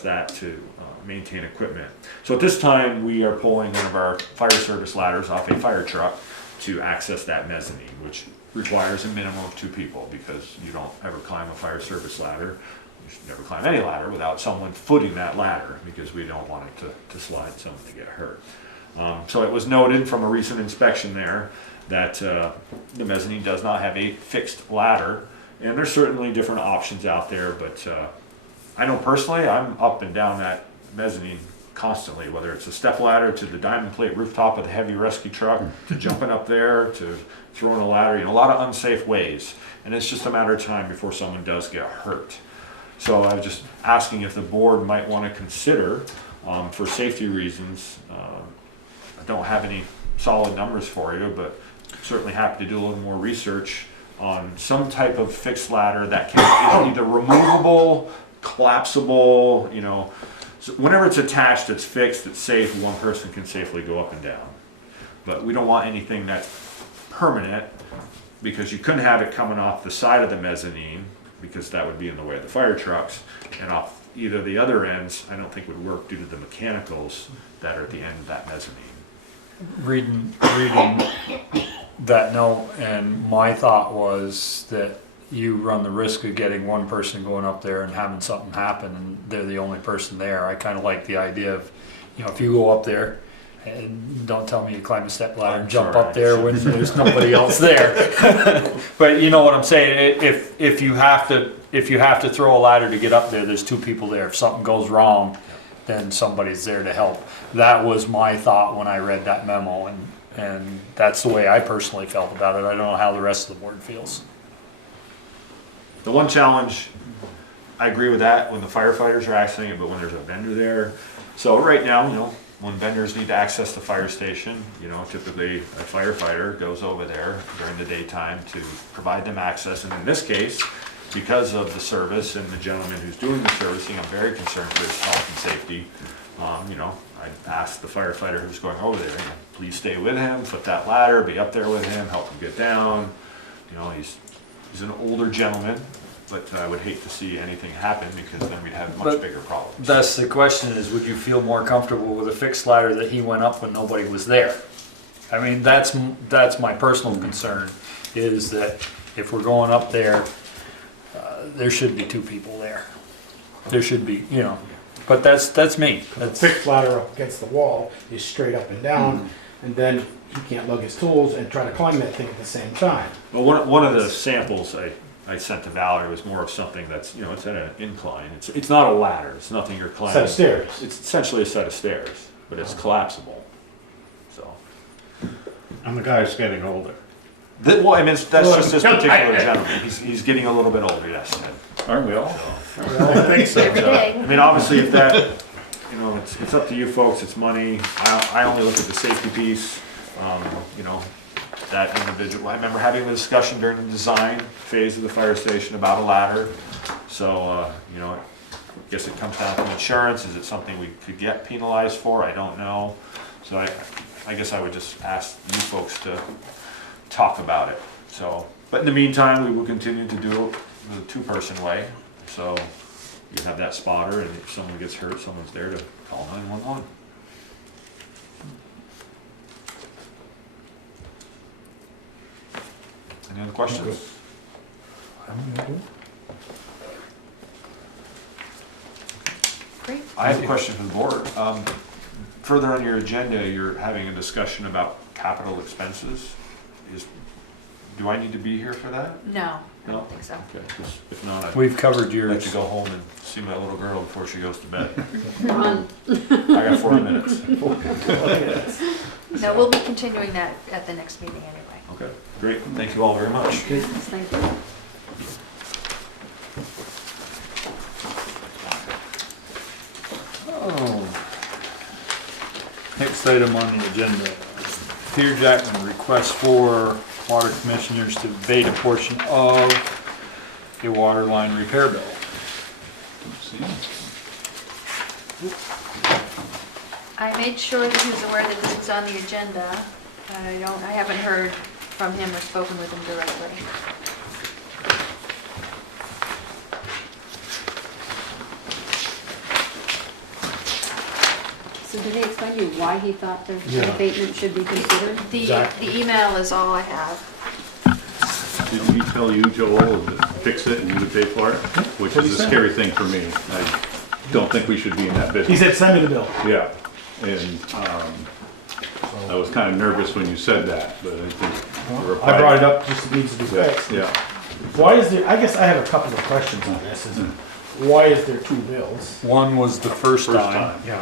that to maintain equipment. So at this time, we are pulling one of our fire service ladders off a fire truck to access that mezzanine, which requires a minimum of 2 people, because you don't ever climb a fire service ladder. You should never climb any ladder without someone footing that ladder, because we don't want it to slide, someone to get hurt. So it was noted from a recent inspection there that the mezzanine does not have a fixed ladder, and there's certainly different options out there, but I know personally I'm up and down that mezzanine constantly, whether it's a step ladder to the diamond plate rooftop of the heavy rescue truck, to jumping up there, to throwing a ladder, a lot of unsafe ways, and it's just a matter of time before someone does get hurt. So I was just asking if the board might want to consider, for safety reasons, I don't have any solid numbers for you, but certainly happy to do a little more research on some type of fixed ladder that can is either removable, collapsible, so whenever it's attached, it's fixed, it's safe, one person can safely go up and down. But we don't want anything that's permanent, because you couldn't have it coming off the side of the mezzanine, because that would be in the way of the fire trucks, and off either the other ends, I don't think would work due to the mechanicals that are at the end of that mezzanine. Reading that note, and my thought was that you run the risk of getting one person going up there and having something happen, and they're the only person there. I kind of like the idea of, if you go up there, and don't tell me you climb a step ladder and jump up there when there's nobody else there. But you know what I'm saying. If you have to throw a ladder to get up there, there's 2 people there. If something goes wrong, then somebody's there to help. That was my thought when I read that memo, and that's the way I personally felt about it. I don't know how the rest of the board feels. The one challenge, I agree with that, when the firefighters are accessing it, but when there's a vendor there. So right now, when vendors need to access the fire station, typically a firefighter goes over there during the daytime to provide them access. And in this case, because of the service and the gentleman who's doing the servicing, I'm very concerned for his health and safety. I asked the firefighter who's going over there, please stay with him, foot that ladder, be up there with him, help him get down. He's an older gentleman, but I would hate to see anything happen, because then we'd have much bigger problems. That's the question, is would you feel more comfortable with a fixed ladder that he went up when nobody was there? I mean, that's my personal concern, is that if we're going up there, there should be 2 people there. There should be, but that's me. The fixed ladder up against the wall is straight up and down, and then he can't lug his tools and try to climb that thing at the same time. Well, one of the samples I sent to Valerie was more of something that's, it's at an incline. It's not a ladder. It's nothing you're climbing. Set of stairs. It's essentially a set of stairs, but it's collapsible. So. And the guy's getting older. That's just this particular gentleman. He's getting a little bit older, yes. Aren't we all? I think so. Every day. I mean, obviously, if that, it's up to you folks. It's money. I only look at the safety piece. That individual, I remember having a discussion during the design phase of the fire station about a ladder. So, I guess it comes down to insurance. Is it something we could get penalized for? I don't know. So I guess I would just ask you folks to talk about it. So, but in the meantime, we will continue to do it the 2-person way. So you have that spotter, and if someone gets hurt, someone's there to call 911. Any other questions? Great. I have a question for the board. Further on your agenda, you're having a discussion about capital expenses. Do I need to be here for that? No, I No? don't think so. Okay, 'cause if not, I'd We've covered like yours. to go home and see my little girl before she goes to bed. Run. I got 40 minutes. No, we'll be continuing that at the next meeting anyway. Okay, great. Thank you all very much. Thank you. Oh, Next item on the agenda, Peter Jackman requests for water commissioners to abate a portion of a water line repair bill. I made sure that he was aware that this was on the agenda. I haven't heard from him or spoken with him directly. So did he explain to you why he thought the Yeah. abatement should be considered? The email is all I have. Did he tell you, Joel, to fix it and you would pay for it? Which What'd he is a say? scary thing for me. I don't think we should be in that He business. said, send me the bill. Yeah, and, I was kind of nervous when you said that, but I think. the I brought it reply- up, just it needs to be Yeah, fixed. yeah. Why is there, I guess I have a couple of questions on this, is why is there two bills? One was the first First time, time. Yeah.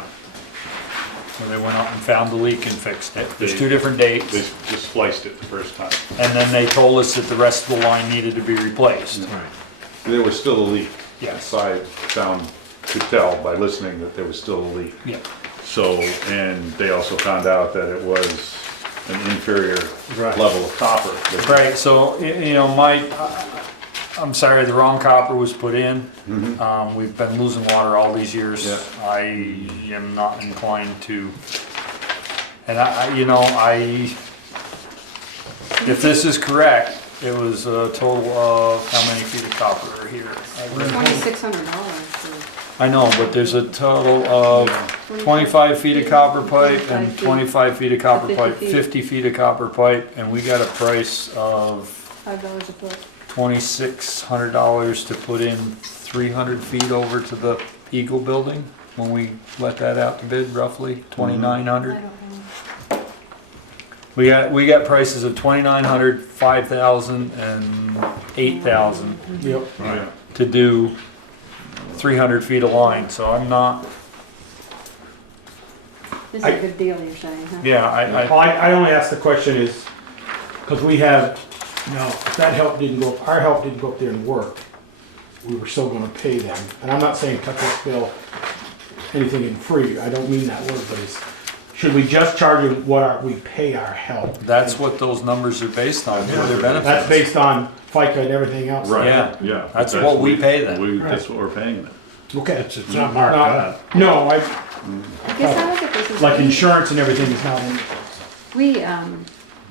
where they went out and found the leak and fixed it. There's They- two different They dates, just spliced it the first time. and then they told us that the rest of the line needed to be replaced. There was still a leak. Yes. So I could tell by listening that there was still a leak. Yeah. So, and they also found out that it was an inferior Right. level of copper. Right, so, you know, I'm sorry, the wrong copper was put in. We've been losing water all these years. Yeah. I am not inclined to, and if this is correct, it was a total of, how many feet of copper are here? $2,600. I know, but there's a total of 25 feet of copper pipe and 25 feet. 25 feet of copper 50 pipe, feet. 50 feet of copper pipe, and we got a price of $5 a foot. $2,600 to put in 300 feet over to the Eagle building, when we let that out to bid, roughly, I 2,900. don't know. We got prices of 2,900, 5,000, and 8,000 Yep. Yeah. to do 300 feet of line, so I'm not, This is a good deal, you're saying, huh? yeah, Well, I only asked the question is, because we have, now, if that help didn't go, our help didn't go up there and work, we were still gonna pay them. And I'm not saying cut this bill, anything in free, I don't mean that word, but it's, should we just charge them we pay our help? that's what those numbers are based on, for their benefits. That's based on FICA and everything else? Right, Yeah. yeah. That's what we pay them. That's what we're paying them. Okay. It's not marked No, up. No, I guess I look at this as. like insurance and everything is not in.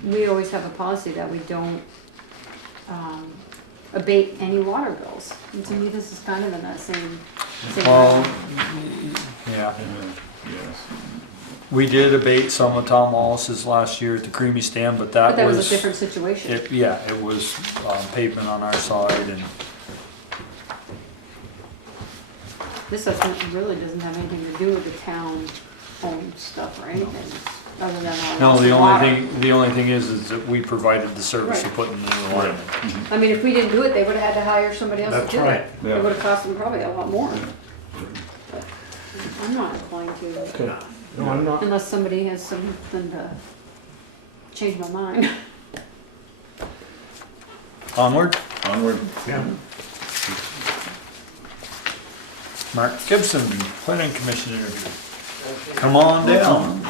We always have a policy that we don't, abate any water bills. And to me, this is kind of in that same. Well, yeah, Yes. we did abate some of Tom Wallace's last year at the Creamy Stand, but But that that was a different situation. it was pavement on our side, and This really doesn't have anything to do with the town-owned stuff or anything, other than our no, loss the of only water. thing, the only thing is that we provided the service of Right. putting the new line in. I mean, if we didn't do it, they would've had to hire somebody else to That's do right. it. Yeah. It would've cost them probably a lot more. But I'm not inclined to, Okay. No, I'm not. unless somebody has something to change my mind. Onward, Onward. Yeah. Mark Gibson, Planning Commission interview. Come on down.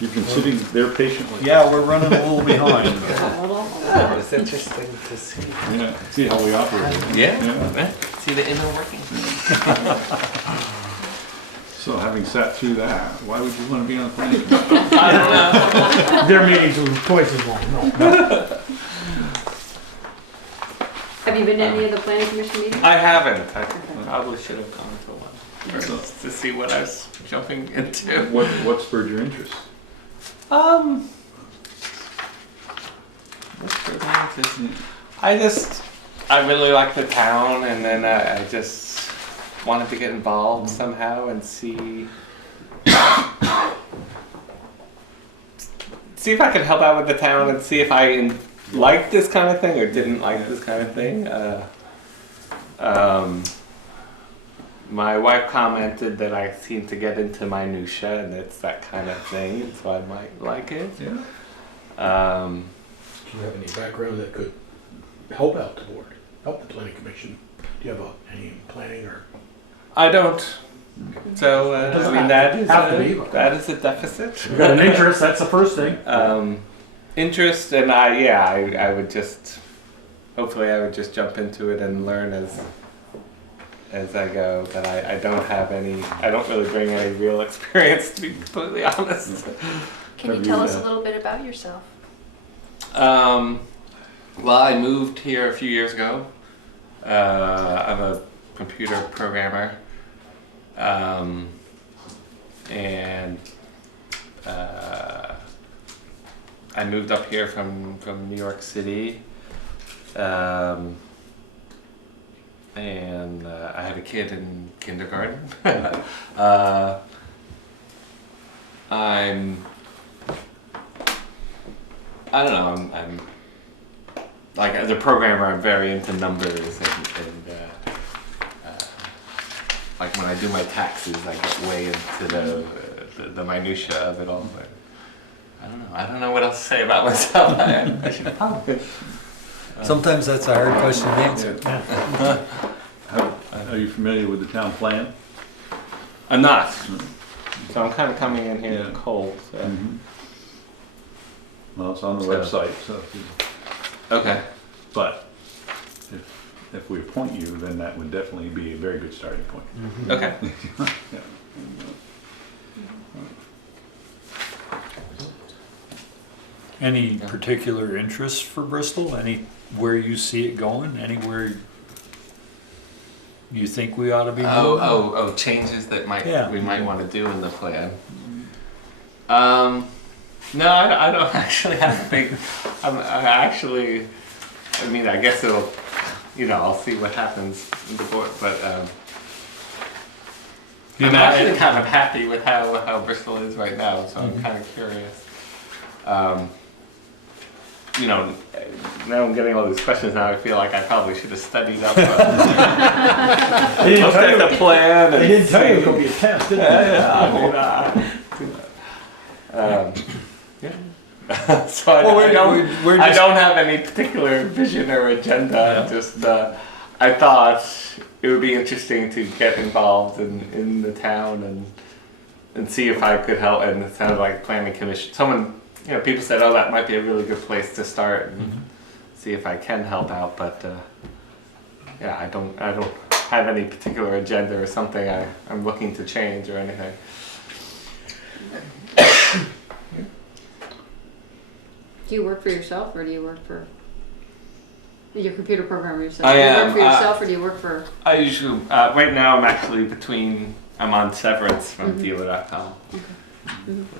You've been sitting there patiently. Yeah, we're running a little behind. A little. It's interesting to see. Yeah, see how we operate. Yeah, see the inner working. So having sat through that, why would you want to be on the planning commission? I don't know. Their meetings were twice as long, no. Have you been to any of the planning commission meetings? I haven't. I probably should have gone to one first to see what I was jumping into. What spurred your interest? I really like the town, and then I just wanted to get involved somehow and see if I could help out with the town and see if I liked this kind of thing or didn't like this kind of thing. My wife commented that I seem to get into minutia, and it's that kind of thing, and so I might like it. Yeah. Do you have any background that could help out the board, help the planning commission? Do you have any planning or? I don't So, Doesn't I mean, that have to be, is but- that is a deficit. You got an interest, that's the first thing. Interest, and I would just, hopefully I would just jump into it and learn as I go, but I don't have any, I don't really bring any real experience, to be completely honest. Can you tell us a little bit about yourself? Well, I moved here a few years ago. I'm a computer programmer, and I moved up here from New York City, and I had a kid in kindergarten. I don't know. I'm like, as a programmer, I'm very into numbers, and like when I do my taxes, I get way into the minutia of it all. But I don't know what else to say about myself. I should probably. Sometimes that's a hard question to answer. Are you familiar with the town plan? I'm not. So I'm kind of coming in here Yeah. cold. So. Well, it's on the So- website, so, Okay. but if we appoint you, then that would definitely be a very good starting point. Okay. Yeah. Any particular interest for Bristol? Anywhere you see it going? Anywhere you think we ought to be moving? Oh, changes that we might want to do in the plan. No, I don't actually have a big. I mean, I guess it'll, I'll see what happens in the board, but I'm actually kind of happy with how Bristol is right now, so I'm kind of curious. Now I'm getting all these questions. Now I feel like I probably should have studied up. Looked at the plan. They didn't tell you it was gonna be a test, did they? So I don't have any particular vision or agenda. Just I thought it would be interesting to get involved in the town and see if I could help. And it sounded like planning commission. People said, "Oh, that might be a really good place to start and see if I can help out." But I don't have any particular agenda or something I'm looking to change or anything. Do you work for yourself or do you work for your computer programmer yourself? I Do you am, work for yourself or do you work for? I usually right now I'm actually I'm on severance from dealer.com. Okay.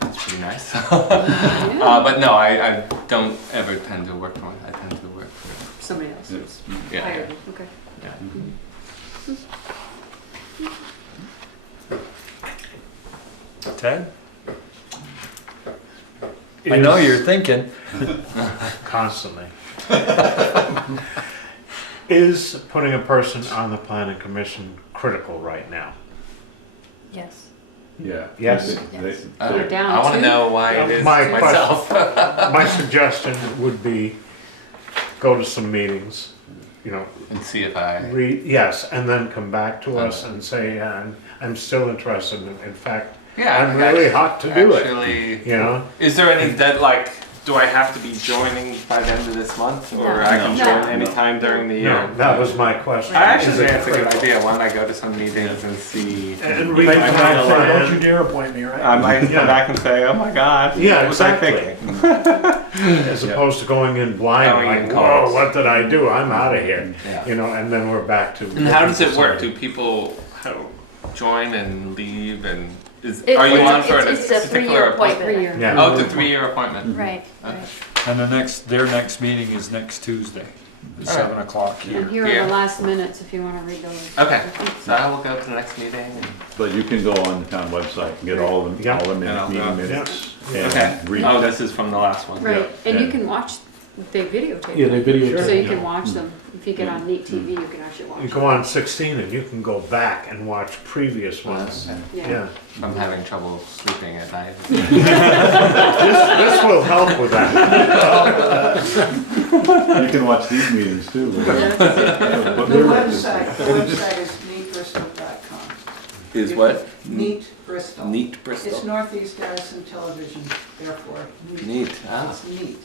That's pretty nice. But no, I don't ever tend to work for it. I tend to work for Somebody else who's yeah. hired. Okay. Yeah. Ted? I know you're thinking. Constantly. Is putting a person on the planning commission critical right now? Yes. Yeah. Yes. You're down I want to two. know why it is My myself. My suggestion would be go to some meetings, And see if I. read, yes, and then come back to us and say, I'm still interested. In fact, I'm really hot to do it. Actually, Is is there any do I have to be joining by the end of this month, or No. I can No. join anytime during the year? No, that was my question. I actually Is think it that's a good critical? idea. Why don't I go to some meetings and see? And Wait, read I the might don't plan. you dare appoint me, right? I might Yeah. come back and say, "Oh my God, Yeah, what was I exactly. thinking?" As opposed to going in blind, Going in like, cold. whoa, what did I do? I'm out of here. Yeah. And then we're back to. And how does it work? Do people join and leave, and It's- are you it's- on for it's a a 3-year particular appointment. 3 year. Yeah. Oh, it's a 3-year appointment. Right. And their next meeting is next Tuesday, at 7 o'clock here. And here are Yeah. the last minutes if you want to read those. Okay, so I will go to the next meeting. And But you can go on the town website and get all the Yeah. meeting minutes okay. and read. Oh, this is from the last one. Right, and you Yeah. can watch, they videotape Yeah, they them. videotape. So you can watch them. If you get on Neat TV, you can actually watch You them. go on 16 and you can go back and watch previous ones. Yeah. I'm having trouble sleeping at night. This will help with that. You can watch these meetings too. The website is meetbristol.com. Is what? Neat Bristol. Neat It's Bristol. Northeast Garrison Television, therefore, Neat. Ah. It's neat.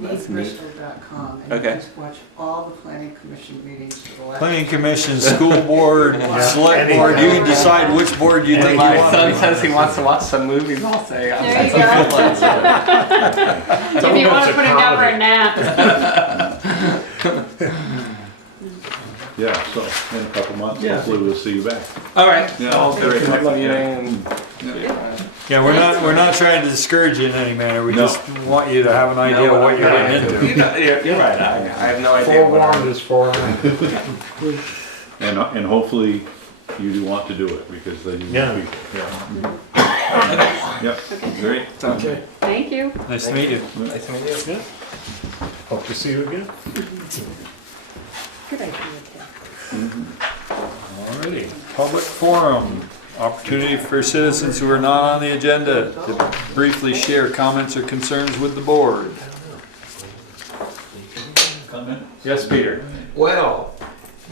That's neat. Neatbristol.com. And Okay. you can watch all the planning commission meetings for the last. Planning commission, school board, select board, you can decide which board you think you My want. son says he wants to watch some movies. I'll say, I'm There you go. If you want to put him down for a nap. Yeah, so in a couple months, hopefully we'll see you back. All right. Yeah, I'll okay. do it next Yeah. meeting. Yeah, we're not trying to discourage you in any manner, we No. just want you to have an idea of what you're getting into. You're right. I have no idea. what I'm- Forewarned is forearmed. And hopefully you do want to do it, because then you Yeah. will be, yeah. Yep, great. Okay. Thank you. Nice to meet you. Nice to meet you. Hope to see you again. Good idea, Tim. Alrighty, public forum, opportunity for citizens who are not on the agenda to briefly share comments or concerns with the board. Yes, Peter? Well,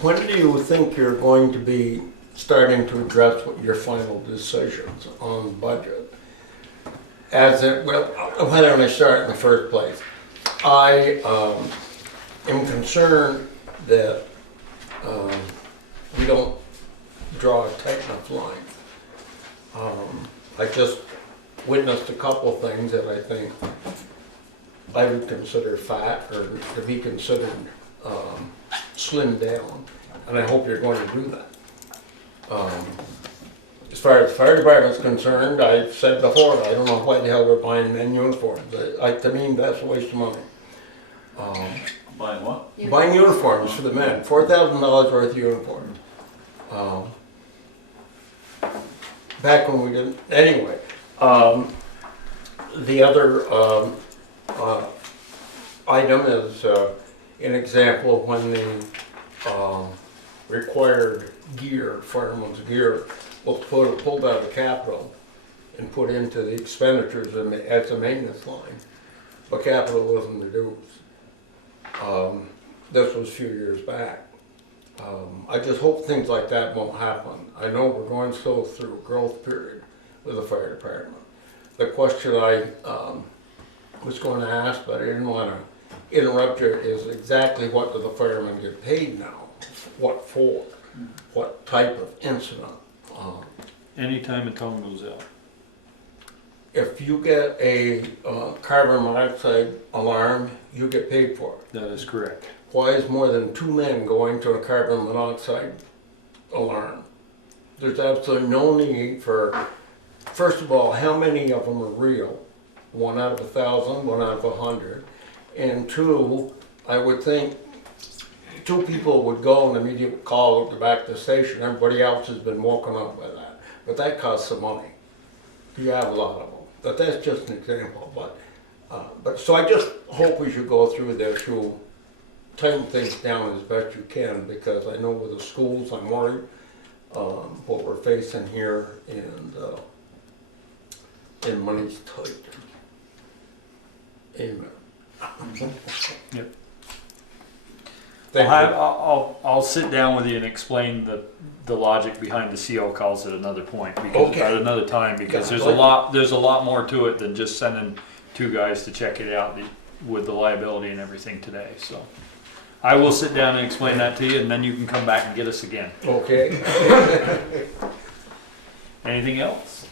when do you think you're going to be starting to address your final decisions on budget? Well, why don't I start in the first place? I am concerned that we don't draw a tight enough line. I just witnessed a couple of things that I think I would consider fat, or to be considered slimmed down, and I hope you're going to do that. As far as the fire department's concerned, I've said before, I don't know why the hell we're buying men uniforms. To me, that's a waste of money. Buying what? Buying uniforms for the men, $4,000 worth of uniforms. Back when we didn't, anyway. The other item is an example of when the required gear, fireman's gear, was pulled out of the capital and put into the expenditures as a maintenance line, but capital wasn't reduced. This was a few years back. I just hope things like that won't happen. I know we're going still through a growth period with the fire department. The question I was going to ask, but I didn't want to interrupt you, is exactly what do the firemen get paid now? What for? What type of incident? Anytime a tone goes out. If you get a carbon monoxide alarm, you get paid for it. That is correct. Why is more than 2 men going to a carbon monoxide alarm? There's absolutely no need for, first of all, how many of them are real? 1 out of 1,000, 1 out of 100. And 2, I would think 2 people would go and immediately call to back to the station. Everybody else has been woken up by that. But that costs some money. You have a lot of them. But that's just an example. But so I just hope we should go through this, you'll tighten things down as best you can, because I know with the schools, I'm worried what we're facing here, and money's tight. Amen. Yep. Thank you. I'll sit down with you and explain the logic behind the CO calls at another point, because Okay. at another time, because Yeah, there's a lot more to it than just sending 2 guys to check it out with the liability and everything today, so. I will sit down and explain that to you, and then you can come back and get us again. Okay. Anything else?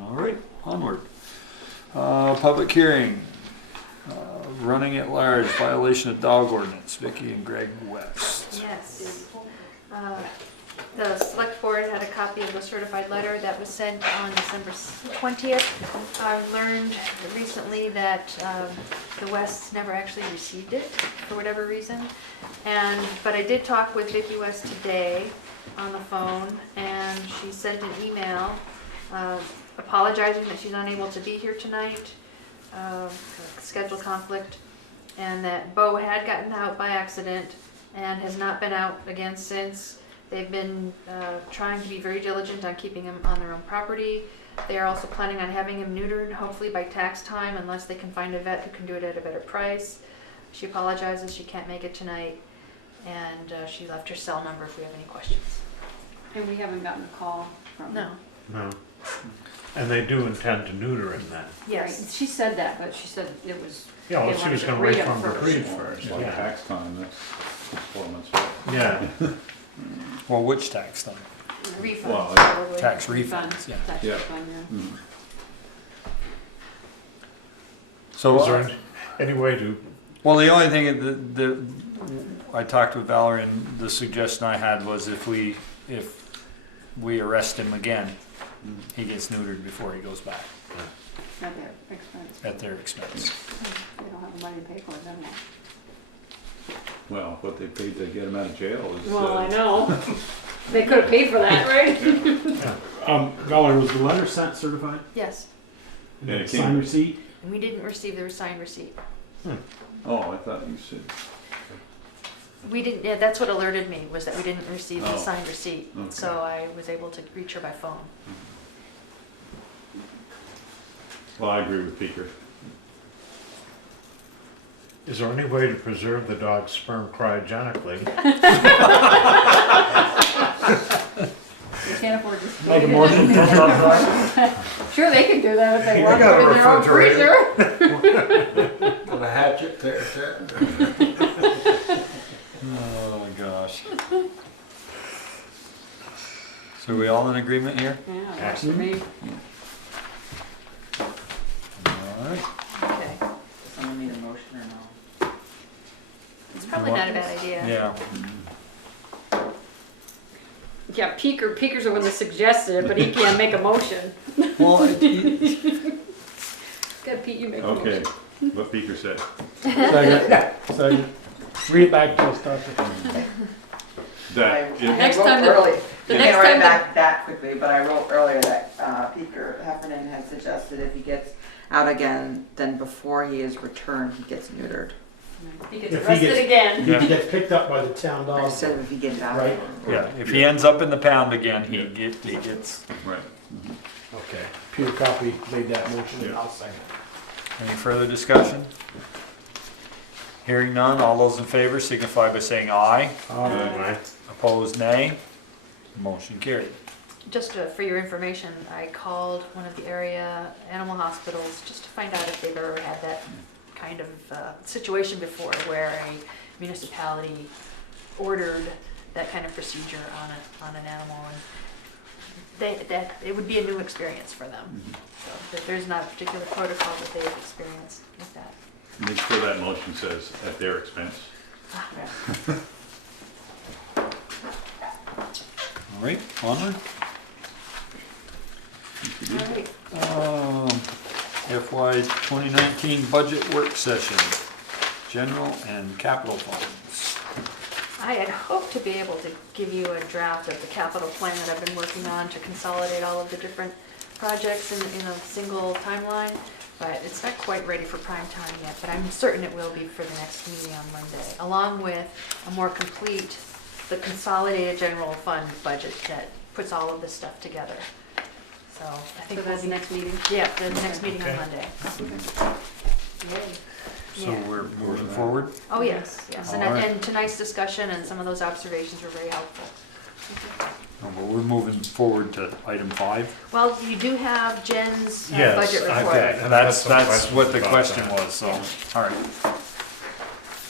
All right, onward. Public hearing, running at large, violation of dog ordinance, Vicky and Greg West. Yes. The select board had a copy of the certified letter that was sent on December 20th. I've learned recently that the Wests never actually received it for whatever reason. But I did talk with Vicki West today on the phone, and she sent an email apologizing that she's unable to be here tonight, schedule conflict, and that Bo had gotten out by accident and has not been out again since. They've been trying to be very diligent on keeping him on their own property. They are also planning on having him neutered, hopefully by tax time, unless they can find a vet who can do it at a better price. She apologizes she can't make it tonight. And she left her cell number if we have any questions. And we haven't gotten a call from. No. No. And they do intend to neuter him then. Yes. Right, she said that, but she said it was. Yeah, well, they she wanted was to gonna read wait them for him to first. breathe first, Well, yeah. tax time, that's 4 months away. Yeah. Well, which tax then? Refunds, Well, probably. Tax refunds, yeah. Tax Yeah. refund, yeah. Mhm. So, Is there any way to, well, the only thing I talked with Valerie, and the suggestion I had was if we arrest him again, he gets neutered before he goes back At their expense. at their expense. They don't have the money to pay for it, don't they? Well, what they paid to get him out of jail is. Well, I know. They could have paid for that, right? Valerie, was the letter sent certified? Yes. Yeah, it Signed came- receipt? And we didn't receive the signed receipt. Oh, I thought you said, We didn't, yeah, that's what alerted me, was that we didn't receive the Oh. signed receipt. Okay. So I was able to reach her by phone. well, I agree with Peter. is there any way to preserve the dog's sperm cryogenically? They can't afford to. Make a motion. Sure, they can do that if they I want, got a put it in their own refrigerator. freezer. And a hatchet there, Oh my gosh. So are we all in agreement here? Yeah, works for me. Alright. Okay. Does someone need a motion or no? It's probably not a bad idea. Yeah. Yeah, Peeker's the one that suggested it, but he can't make a motion. Well, Good, Pete, you make a Okay, motion. what Peter said. Second. Read it back to us, Doctor. That, I Next wrote time the- early- the I next can't write time the- back that quickly, but I wrote earlier that Peter Heffernan had suggested if he gets out again, then before he is returned, he gets neutered. He gets If he arrested gets- again. He gets picked up by the town I dog. just said if he gets out. Right. yeah, if he ends up in the pound again, he gets, right. Okay. Peter Coffey made that motion and Yeah. I'll second. any further discussion? Hearing none, all those in favor signify by saying aye. Right. Opposed, nay. Motion carried. Just for your information, I called one of the area animal hospitals just to find out if they've ever had that kind of situation before where a municipality ordered that kind of procedure on an animal. And that it would be a new experience for them. So that there's not a particular protocol that they've experienced with that. Make sure that motion says at their expense. All right, onward. All right. FY 2019 budget work session, general and capital funds. I had hoped to be able to give you a draft of the capital plan that I've been working on to consolidate all of the different projects in a single timeline, but it's not quite ready for prime time yet, but I'm certain it will be for the next meeting on Monday, along with a more complete, the consolidated general fund budget that puts all of this stuff together. So I think So that's the we'll next meeting? be, yeah, the next meeting on Okay. Monday. Yay. So Yeah. we're moving forward. Oh, yes, yes, All right. and tonight's discussion and some of those observations were very helpful. Oh, but we're moving forward to item 5. Well, you do have Jen's Yes, budget I've report. got- and That's some questions what the about question that. was, so, all right.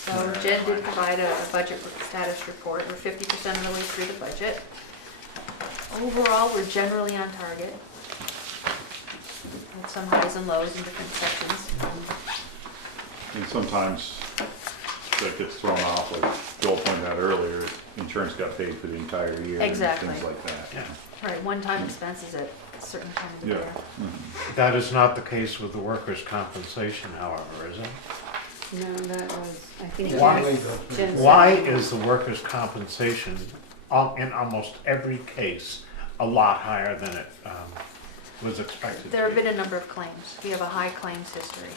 So Jen did provide a budget status report. We're 50% of the way through the budget. Overall, we're generally on target. With some highs and lows in different sections. And sometimes that gets thrown off, like Joel pointed out earlier, insurance got paid for the entire year. and Exactly. Things like that. Yeah. Right, one-time expenses at certain times of Yeah. year. That is not the case with the workers' compensation, however, is it? No, that was, I think. Why? Jen said- Why is the workers' compensation, in almost every case, a lot higher than it was expected There have to been be? a number of claims. We have a high claims history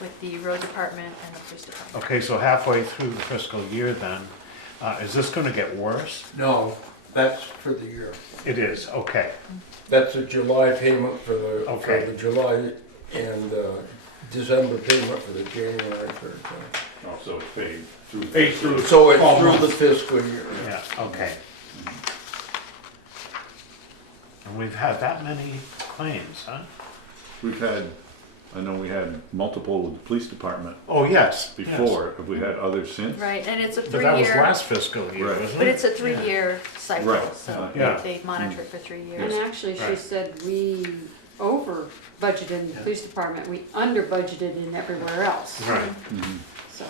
with the road department and the police department. Okay, so halfway through the fiscal year then, is this gonna get worse? No, that's for the year. It is, okay. That's a July payment for Okay. the July and December payment for the January 3rd. Also paid through. Paid through. So it's 12 through the months. fiscal year. Yeah, okay. And we've had that many claims, huh? We've had, I know we had multiple with the police department Oh, yes. yes. before. Have we had others since? Right, and it's a But that was 3-year, last fiscal year, Right. wasn't it? but it's a 3-year cycle, Right. so Yeah. they monitor it for 3 And years. actually, she Right. said we over budgeted in the police department, we under budgeted in everywhere else, Right. Mhm. so.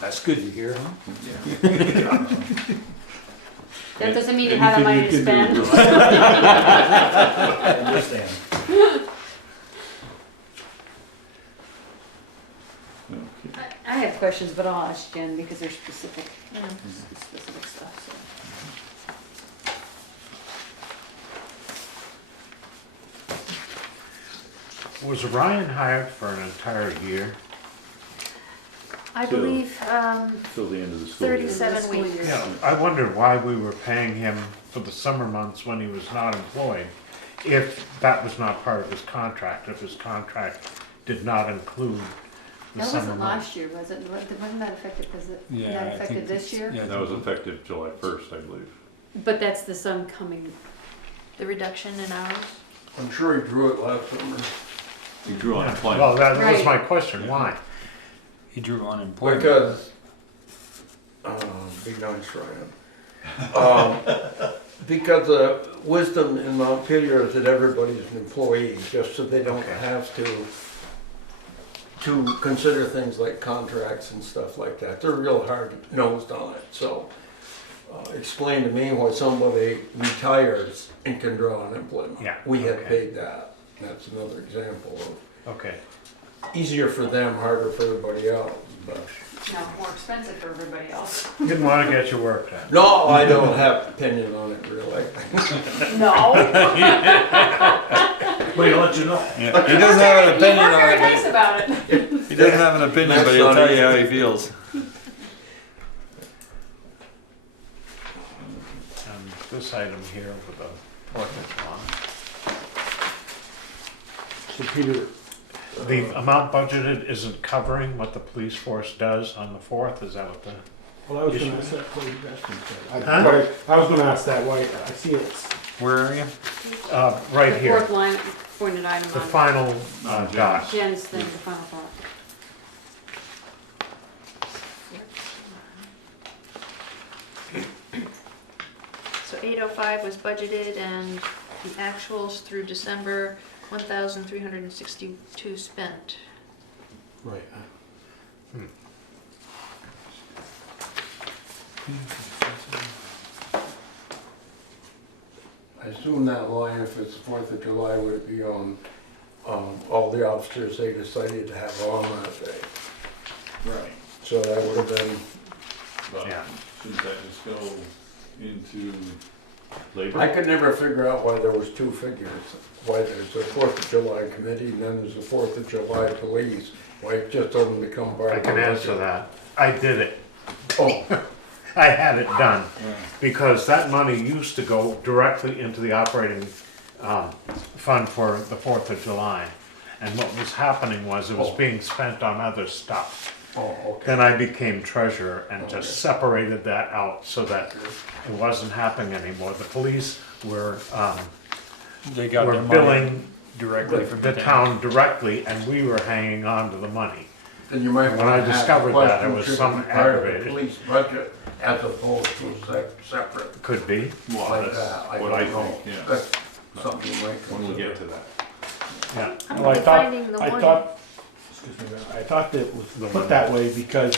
That's good to hear, huh? That doesn't mean you have the money to spend. I understand. Okay. I have questions, but I'll ask Jen because they're specific, Yeah. specific stuff, so. Was Ryan hired for an entire year? I Till- believe, Till the end of the school year. 37 School weeks. year. Yeah, I wondered why we were paying him for the summer months when he was not employed, if that was not part of his contract, if his contract did not include the That summer wasn't months. last year, was it? Wasn't that effective, was it, Yeah, that I affected think this year? Yeah, That was effective July 1st, I believe. But that's the sum coming, The reduction in hours. I'm sure he drew it last summer. He drew Well, unemployment. that was Right. my question, why? he drew unemployment. Because, be nice, Ryan. Because the wisdom in Montpelier is that everybody's an employee, just so they don't Okay. have to consider things like contracts and stuff like that. They're real hard-nosed on it, so explain to me why somebody retires and can draw unemployment. Yeah, We had okay. paid that. That's another example of Okay. easier for them, harder for everybody else, but. no, more expensive for everybody else. Didn't want to get your work done. No, I don't have opinion on it really. No. But he'll let you know. He doesn't have an You opinion were very on nice it. about it. He doesn't have an opinion, That's but he'll not tell you easy. how he feels. And this item here with the Fourth of So Peter, July. The amount budgeted isn't covering what the police force does on the 4th, is that what the? well, I was Issue. gonna ask that, what you guys think that. Huh? I was gonna ask that, why, I see it's, Where are you? Right The here, fourth line, pointed item the on final dot. Jen's thing, the final thought. So 805 was budgeted and the actuals through December, 1,362 spent. right. I assume that line, if it's the 4th of July, would be on all the officers they decided to have on that day. Right. So that would have been, But Yeah. shouldn't that just go into labor? I could never figure out why there was two figures. Why there's a 4th of July committee and then there's a 4th of July police. Why it just doesn't become part I of the can answer budget. that. I did it. Oh, I had it done, because that money used to go directly into the operating fund for the 4th of July. And what was happening was it was Oh. being spent on other stuff. oh, okay. Then I became treasurer and Okay. just separated that out so that it wasn't happening anymore. The police were They got were their money billing directly from the town directly, and we were hanging on to the money. Then you might When want I to have discovered the that, it question, was should it some be part of the aggravated. police budget as opposed to separate Could be. Well, like that's that. what I don't know. think, yeah. That's something you might When we consider. get to that. Yeah. I'm Well, I thought, finding the I one. thought, excuse me, I thought that it was put that way because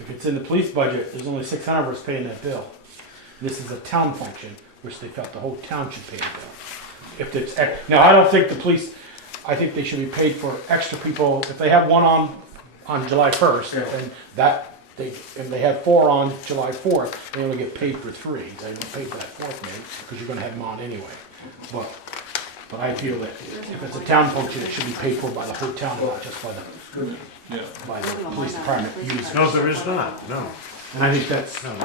if it's in the police budget, there's only 600 of us paying that bill. This is a town function, which they felt the whole town should pay the bill. If it's, now, I don't think the police, I think they should be paid for extra people, if they have one on July 1st, and that, if they have 4 on July 4th, they only get paid for 3. They don't pay for that 4th man, because you're gonna have them on anyway. But I feel that if it's a town function, it should be paid for by the whole town, not just by the Yeah. police department. No, there is not, no. And I think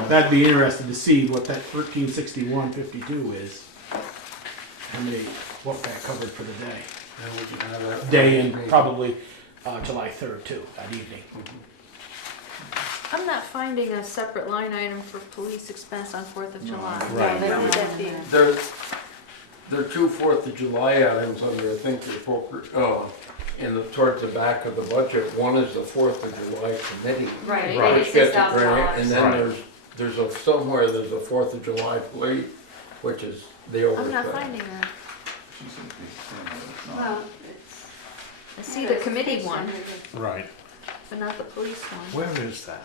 that'd be interesting to see what that 1361.52 is. And what that covered for the day. And we can have that day in meeting. probably July 3rd too, that evening. I'm not finding a separate line item for police expense on 4th of July. No, they don't need that fee. There are two 4th of July items under, I think, the appropriate, towards the back of the budget. One is the 4th of July committee. Right, Right. Which gets a grant, $86,000. and then Right. there's somewhere there's a 4th of July plate, which is the I'm not oversight. finding that. She's in page 10, but it's not. Well, it's. I see the committee one, Right. but not the police one. Where is that?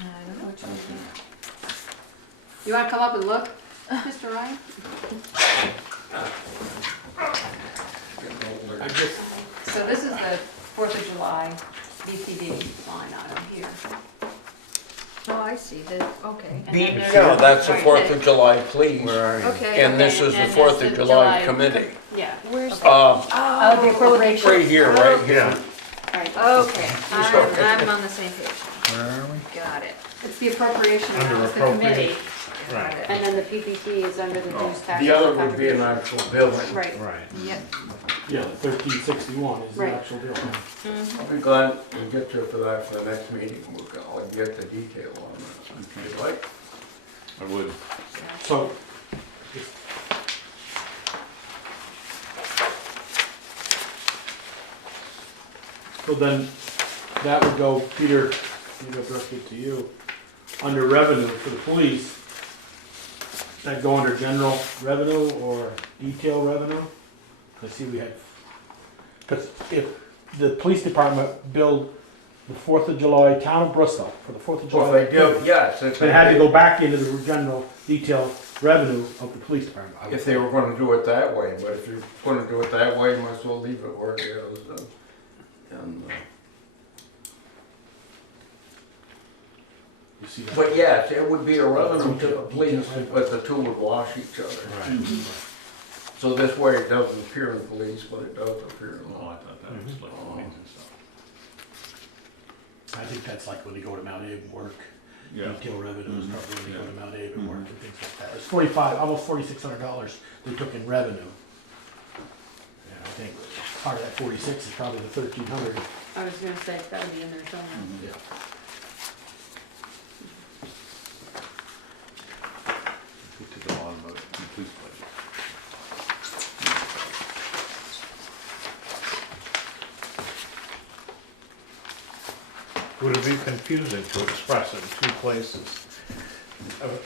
I don't know. You wanna come up and look, Mr. Ryan? I just, So this is the 4th of July BPD line item here. Oh, I see, okay. And then there's- no, that's the right, 4th that- of July, please. Where are you? Okay. And this okay, is the and 4th that's of the July July- committee. Yeah. Where's, Okay. The appropriation. Right here, right here. Yeah. Right. okay, I'm on the same page. Where are we? Got it. It's the appropriation Under amount, it's the committee, appropriate. Got Right. it. and then the PPT is under the dues tax. The other and would be an contribution. actual billing. Right. Right. Yep. Yeah, the 1361 is the Right. actual bill. Mhm. I'll be glad to get you for that for the next meeting. I'll get the detail on that. If you'd like. I would. So, so then, that would go, Peter, directed to you, under revenue for the police. That go under general revenue or detail revenue? Cause see, we had, cause if the police department billed the 4th of July, town of Bristol, for the 4th of July. Well, they do, yes. If It had to go back into the general detail revenue of the police department. I would If they were gonna do it that way, but if you're gonna do it that way, you might as well leave it where it is. And, You see that? but yes, it would be a revenue to the police, but the two would wash each other. Right. So this way it doesn't appear in police, but it does appear in Oh, law. I thought that was like points and stuff. I think that's like when they go to Mount Abe and work. Yeah. Detail revenue is Mhm. probably when they go Yeah. to Mount Abe and work Mhm. and things like that. It's 45, almost $4,600 they took in revenue. And I think part of that 46 is probably the 1,300. I was gonna say, it's gotta be in there somewhere. Yeah. Get to the bottom of it, in the police budget. Would it be confusing to express it in two places?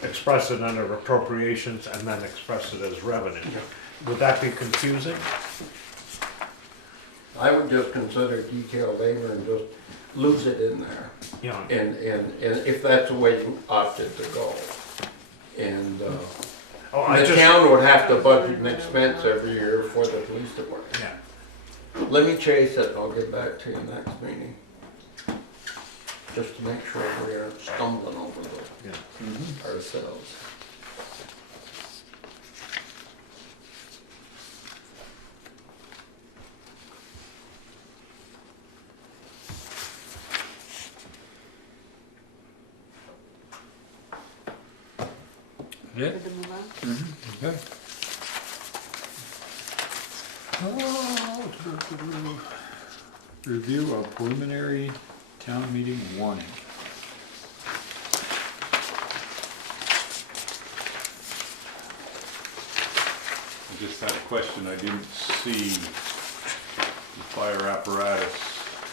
Express it under appropriations and then express it as revenue? Would that be confusing? I would just consider detail labor and just lose it in there. You know, And if that's the way you opted to go. And, oh, I the just, town would have to budget an expense every year for the police department. yeah. Let me chase it, and I'll get back to you next meeting. Just to make sure we aren't stumbling over Yeah. ourselves. Yeah. Good to move on? Okay. Review of preliminary town meeting warning. I just had a question, I didn't see the fire apparatus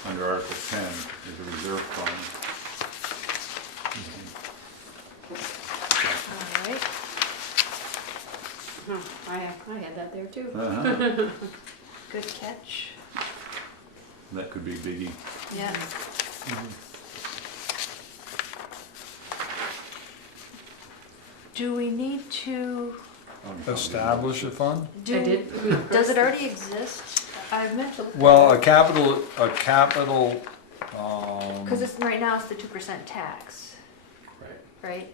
under Article 10 as a reserve fund. All right, I had that there too. Uh-huh. good catch. That could be biggie. Yeah. Do we need to Establish a fund? do? I did. Does it already exist? I meant to. Well, a capital, Because it's, right now it's the 2% tax, Right. right?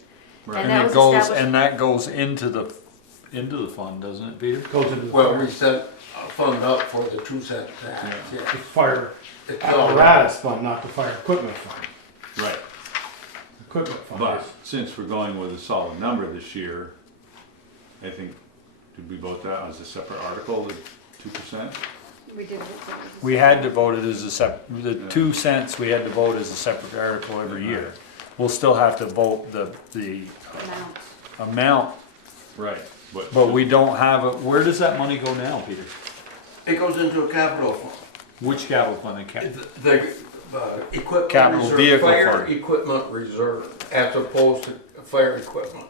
Right. And and that it was goes, established- and that goes into the fund, doesn't it, Peter? Goes into the Well, fire, we set a fund up for the 2-cent tax, the yeah. fire It's all- apparatus fund, not the fire equipment fund. Right, Equipment fund but is, since we're going with a solid number this year, I think Did we vote that as a separate article, the 2%? We did it. We had to vote it as the 2 cents, we had to vote as a separate article every year. We'll still have to vote the Amounts. amount, Right. but we don't have where does that money go now, Peter? It goes into a capital fund. Which capital fund? The equipment Capital reserve, vehicle fire fund. equipment reserve, as opposed to fire equipment.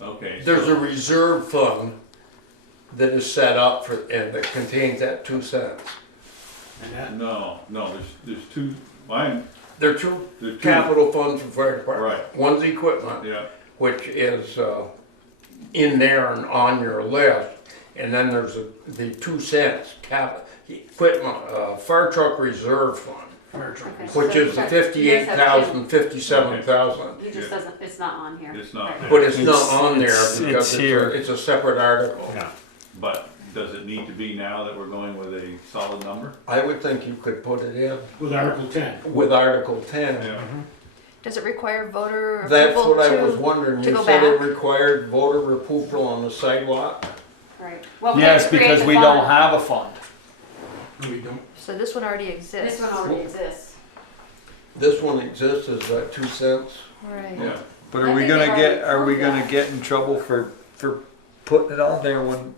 Okay. There's a reserve fund that is set up for, and that contains that 2 cents. And that, No, there's two, There are There are two. capital funds for fire department. Right. One's equipment, yeah, which is in there and on your list, and then there's the 2 cents equipment, fire truck reserve fund, fire truck. Okay. which is the So, 58,000, 57,000. He just doesn't, it's not on here. it's not there. But it's not on there It's because here. it's a separate article. Yeah. But does it need to be now that we're going with a solid number? I would think you could put it in With Article 10. with Article 10. Yeah. Does it require voter That's approval what I was to, wondering. to You go said it back? required voter approval on the sidewalk? Right. Well, we have Yes, to create because the we fund. don't have a fund. We don't. So this one already exists? This one already exists. This one exists as 2 cents. Right. Yeah. But I are we think gonna they've get, already are we approved gonna that. get in trouble for putting it on there when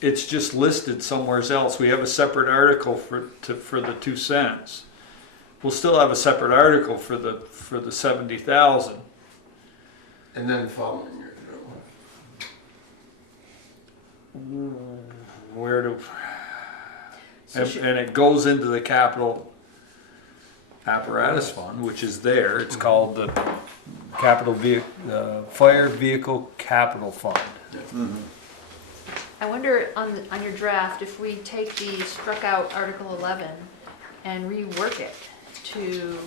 it's just listed somewhere else? We have a separate article for the 2 cents. We'll still have a separate article for the 70,000. And then following year. Where do, So and, should- and it goes into the capital apparatus fund, which is there. It's called the Fire Vehicle Capital Fund. I wonder on your draft, if we take the struck out Article 11 and rework it to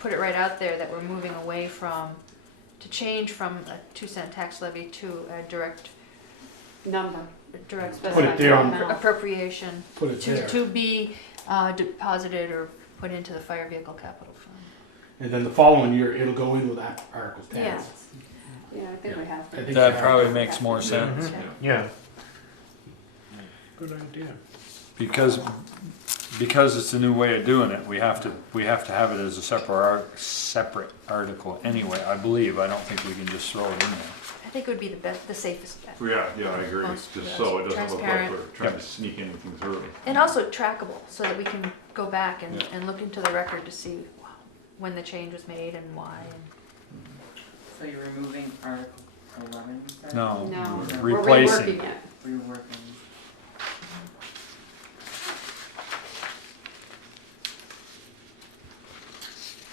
put it right out there that we're moving away from, to change from a 2 cent tax levy to a direct Number. Put it there on- Amount. appropriation Put it there. to be deposited or put into the fire vehicle capital fund. And then the following year, it'll go in with that Article 10. Yeah. Yeah, I think we have I to. think That you probably have- makes more sense. Yeah. Good idea. Because it's a new way of doing it, we have to have it as a separate article anyway, I believe. I don't think we can just throw it in there. I think it would be the safest bet. Yeah, I agree, Most just of so those. it doesn't look like Transparent. we're trying to sneak anything through. And also trackable, so that we can go back Yeah. and look into the record to see when the change was made and why. So you're removing Article 11? you said? No, No, we're we're replacing. reworking it. Reworking.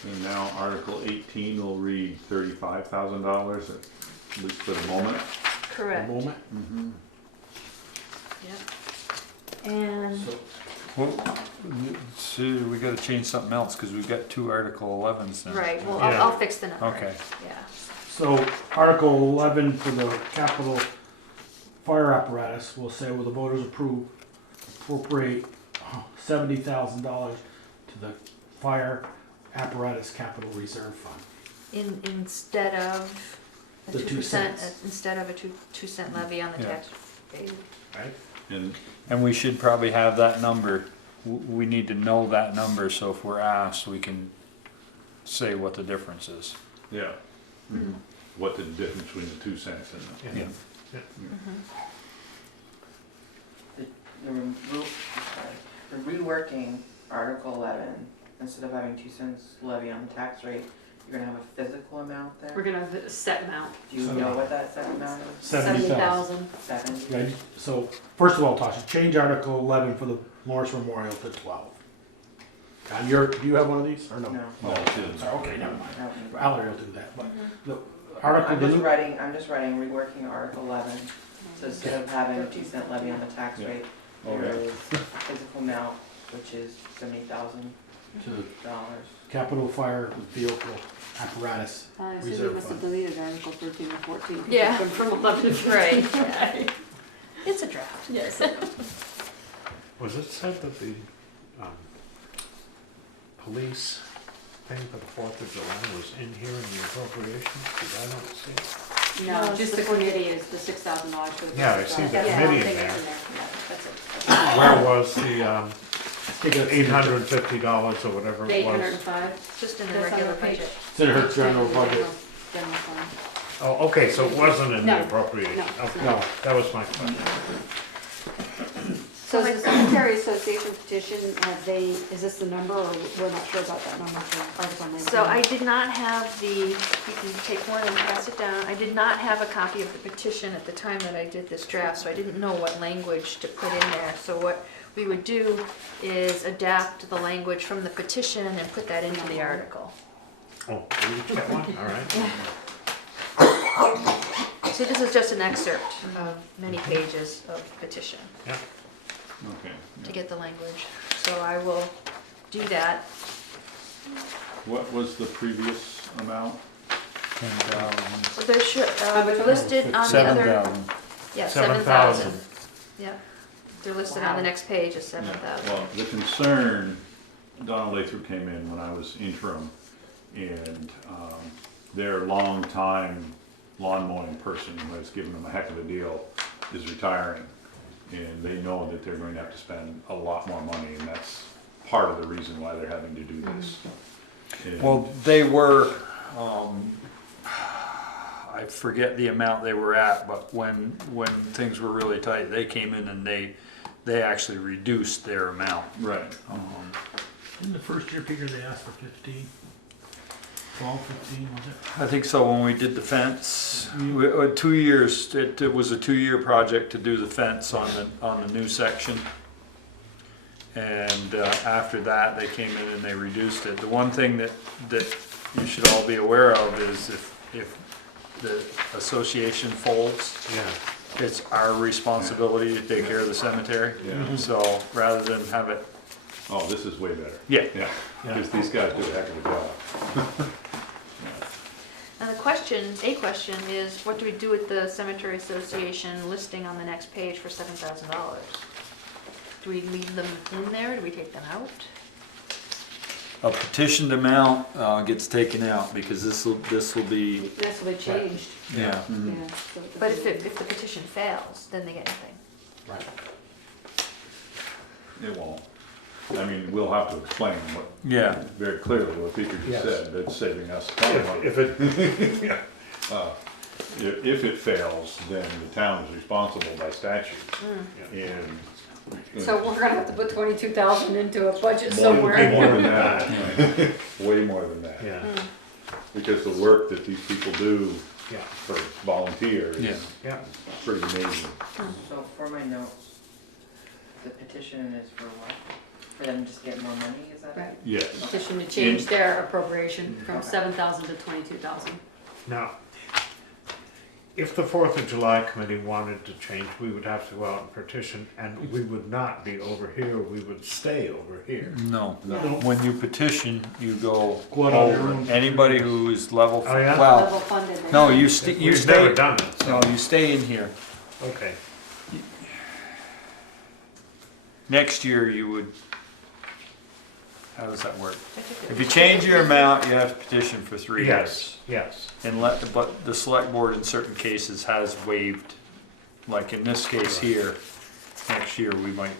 And now Article 18 will read $35,000, at least for the moment. A Correct. moment. Yep. And So, Well, see, we gotta change something else, cause we've got 2 Article 11s now. right, well, Yeah. I'll fix the number. Okay. Yeah. so Article 11 for the capital fire apparatus will say, will the voters appropriate $70,000 to the fire apparatus capital reserve fund. Instead of a The 2 2%, cents. instead of a 2 cent levy on the Yeah. tax rate. Right? And we should probably have that number, we need to know that number, so if we're asked, we can say what the difference is. Yeah. What the difference between the 2 cents and the. Yeah. We're reworking Article 11. Instead of having 2 cents levy on the tax rate, you're gonna have a physical amount there? We're gonna have a set amount, Do you know what that set amount is? 70,000. 70,000. Seven? Right, so, first of all, Tasha, change Article 11 for the Morris Memorial to 12. And do you have one of these, or no? No. Oh, it is. Sorry, okay, never mind. No. Valerie will do that, but the Article, I'm just writing, reworking Article 11. So instead of having a 2 cent levy on the tax Yeah. rate, Okay. there is physical amount, which is $70,000. to capital fire vehicle apparatus I assume you reserve must have fund. deleted Article 13 or 14. Yeah. From 11 to 15. Right. It's a draft. Yes. Was it said that the police thing for the 4th of July was in here in the appropriations? Because I don't see it. No, just the committee is the $6,000 for the. Yeah, I see the That's committee one in thing there. that's it. Where was the $850 or whatever The it was? 805. Just in the That's on regular the page. budget. It's in her general budget. General fund. Oh, okay, so it wasn't in No, the appropriation? no, it's Okay, not. that was my question. So the Cemetery Association petition, is this the number, or we're not sure about that number for Article 19? So I did not have you can take one and pass it down. I did not have a copy of the petition at the time that I did this draft, so I didn't know what language to put in there. So what we would do is adapt the language from the petition and put that into the article. Oh, you each get one, all right. So this is just an excerpt of many pages of petition Yeah. Okay. to get the language. So I will do that. What was the previous amount? 10,000. Well, they're listed on the other. 7,000. Yeah, 7,000. 7,000. Yeah, they're listed on the next page as 7,000. Well, the concern, Donna Lathrop came in when I was interim, and their longtime lawn mowing person who has given them a heck of a deal is retiring. And they know that they're going to have to spend a lot more money, and that's part of the reason why they're having to do this. And- Well, they were, I forget the amount they were at, but when things were really tight, they came in and they actually reduced their amount. Right. In the first year, Peter, they asked for 15. 12, 15, was it? I think so, when we did the fence, 2 years, it was a 2-year project to do the fence on the new section. And after that, they came in and they reduced it. The one thing that you should all be aware of is if the association folds, Yeah. it's our responsibility to take care of the cemetery. Yeah. So rather than have it, Oh, this is way better. yeah, Yeah, because these guys do a heck of a job. And a question is, what do we do with the Cemetery Association listing on the next page for $7,000? Do we leave them in there? Do we take them out? a petitioned amount gets taken out because this will be, That's what changed, yeah. yeah. But if the petition fails, then they get nothing. Right. It won't. I mean, we'll have to explain what, Yeah, very clearly what Peter Yes. just said, that's saving us a ton of money. If it, If it fails, then the town is responsible by statute. And So we're gonna have to put 22,000 into a budget more somewhere. than that, way more than that. yeah, Because the work that these people do yeah, for volunteers yeah. is yeah. pretty amazing. So for my notes, the petition is for what? For them to just get more money, is that Right. it? Yes. Petition to change their appropriation from 7,000 to 22,000. Now, if the 4th of July committee wanted to change, we would have to go out and petition, and we would not be over here, we would stay over here. No, No. when you petition, you go Go out on your over. own. Anybody who is level, Oh, yeah? well, Level funded. no, you stay, We've never done it, no, you stay in here. okay. Next year you would, how does that work? If you change your amount, you have to petition for 3 years. Yes, yes, And but the select board in certain cases has waived, like in this case here, next year we might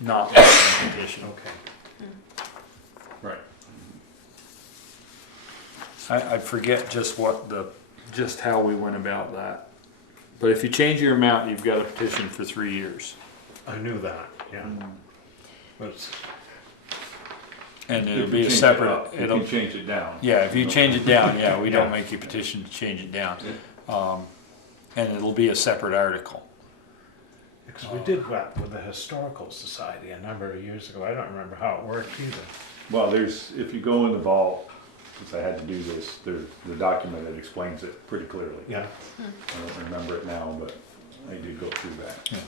not let them petition. okay. Right. I forget just how we went about that. But if you change your amount, you've got to petition for 3 years. I knew that, yeah. But And it'll If be you a change it separate, up, if it'll, you change it down. yeah, if you change it down, yeah, we don't Yeah. make you petition to change it down. And it'll be a separate article. because we did that with the Historical Society a number of years ago, I don't remember how it worked either. Well, if you go in the vault, since I had to do this, there's the document that explains it pretty clearly. Yeah, I don't remember it now, but I did go through that. Yeah.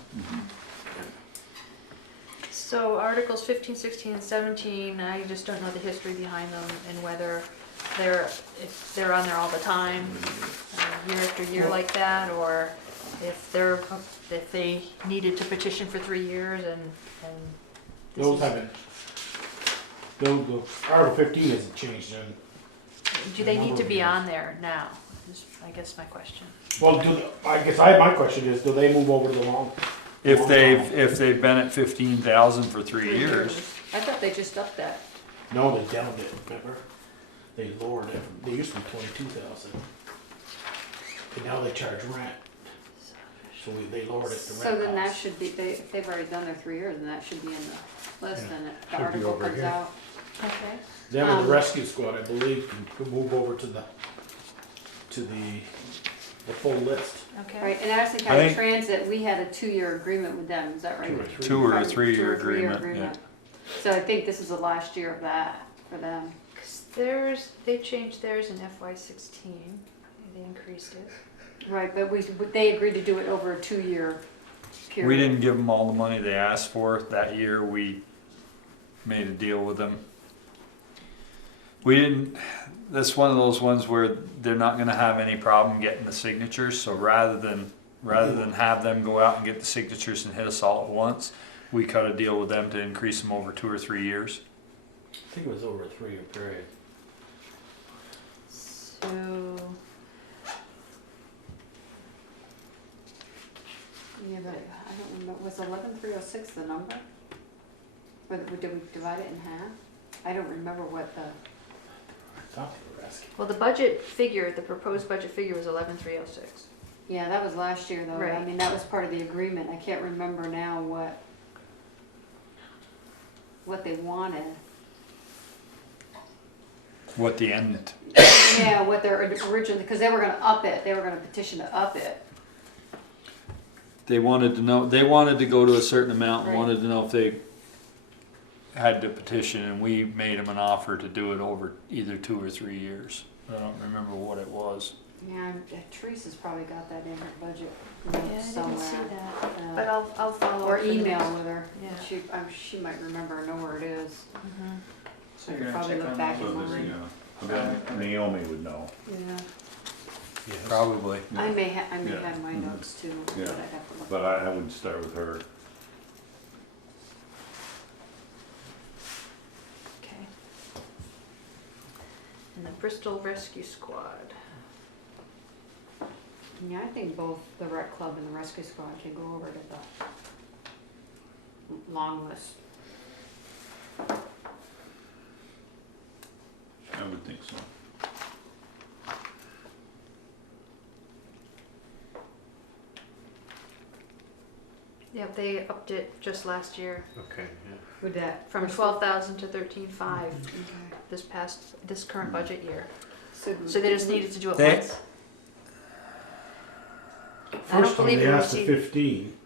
So Articles 15, 16, and 17, I just don't know the history behind them and whether if they're on there all the time, year after year like that, or if they needed to petition for 3 years and this Those is- haven't, the Article 15 hasn't changed, and do they need to be on there now? Is, I guess my question. Well, my question is, do they move over to the long? If long they've, haul? if they've been at 15,000 for 3 years. I thought they just upped that. No, they downed it, remember? They lowered it, they used to be 22,000. And now they charge rent. So they lowered it to rent So then that costs. should be, if they've already done their 3 years, then that should be in the list, Yeah, and the should be article over comes here. out. Okay. Them and Um, the rescue squad, I believe, can move over to the full list. Okay. Right, and Addison I County think- Transit, we had a 2-year agreement with them, is that right? 2 or 3. 2 or Right, 3 year 2 or 3 year agreement, So I think this is the last year of that for them. 'Cause theirs, they changed theirs in FY16. They increased it. Right, but they agreed to do it over a 2-year period. We didn't give them all the money they asked for that year. We made a deal with them. We didn't, that's one of those ones where they're not gonna have any problem getting the signatures, so rather than have them go out and get the signatures and hit us all at once, we cut a deal with them to increase them over 2 or 3 years. I think it was over a 3-year period. So, Yeah, but I don't remember, was 11,306 the number? Or did we divide it in half? I don't remember what the, I thought they were asking. well, the budget figure, the proposed budget figure was 11,306. yeah, that was last year though. I Right. mean, that was part of the agreement. I can't remember now what they wanted. What the end, Yeah, what their original, because they were gonna up it, they were gonna petition to up it. they wanted to know, they wanted to go to a certain amount, and Right. wanted to know if they had to petition, and we made them an offer to do it over either 2 or 3 years. I don't remember what it was. Yeah, Teresa's probably got that in her budget Yeah, I didn't somewhere. see that. Uh, But I'll follow up. Or for the email next- with her. Yeah. She might remember or know where it is. Mhm. I could probably look back So in this, mine. I bet Naomi would know. Yeah. Yes. Probably. I may Yeah. have my Mhm. notes too, Yeah. but I'd have to look. But I would start with her. Okay. And the Bristol Rescue Squad. Yeah, I think both the rec club and the rescue squad can go over to the long list. I would think so. Yep, they upped it just last year Okay, yeah. With that. from 12,000 to 13,500 this current budget year. So they just needed to do it They- once. I don't First time believe they we asked for received. 15,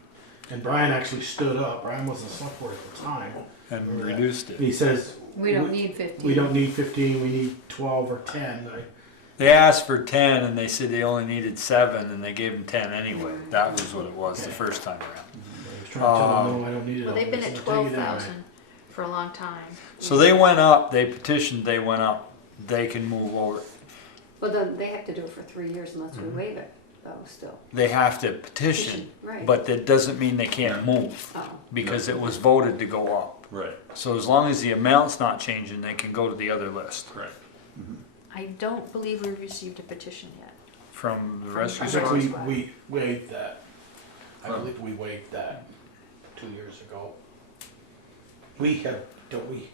and Brian actually stood up. Brian wasn't a select board at the time. And reduced it. He says, We don't need 15. we don't need 15, we need 12 or 10. They asked for 10 and they said they only needed 7 and they gave them 10 anyway. That was what it was the Okay. first time around. I was trying to tell him, no, I don't need it. Well, all. they've been I at said, "I'll take it anyway." 12,000 for a long time. So they went up, they petitioned, they went up, they can move over. But then they have to do it for 3 years unless we waive it, though, still. They have to petition, Right. but that doesn't mean they can't move Oh, because it was voted to go up. Right, So as long as the amount's not changing, they can go to the other list. right. I don't believe we received a petition yet. From the From rescue I Rescue think squad. we waived that. I Huh. believe we waived that 2 years ago. We have, don't we?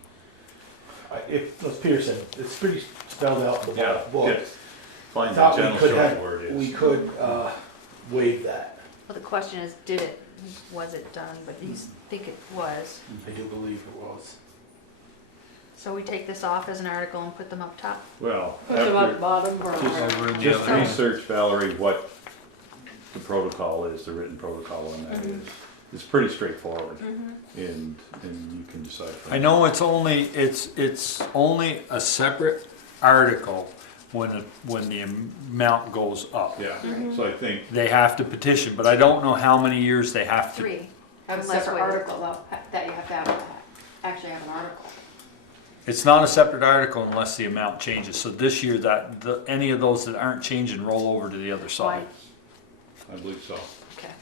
As Peter said, it's pretty spelled out in the Yeah, book. yes. Find the Thought we general could story have- where it We is. could waive that. Well, the question is, was it done? But you think it was. I do believe it was. So we take this off as an article and put them up top? Well, Put them up after, bottom or. Over in the just other end. research, Valerie, what the protocol is, the written protocol on that Mhm. is. It's pretty straightforward, Mm-hmm. and you can decide. from I know it's only a separate article when the amount goes up. Yeah, Mhm. so I think, They have to petition, but I don't know how many years they have to. 3. Have a Unless separate waived. article though, that you have to have, actually have an article. It's not a separate article unless the amount changes. So this year any of those that aren't changing roll over to the other side. I believe so. Okay.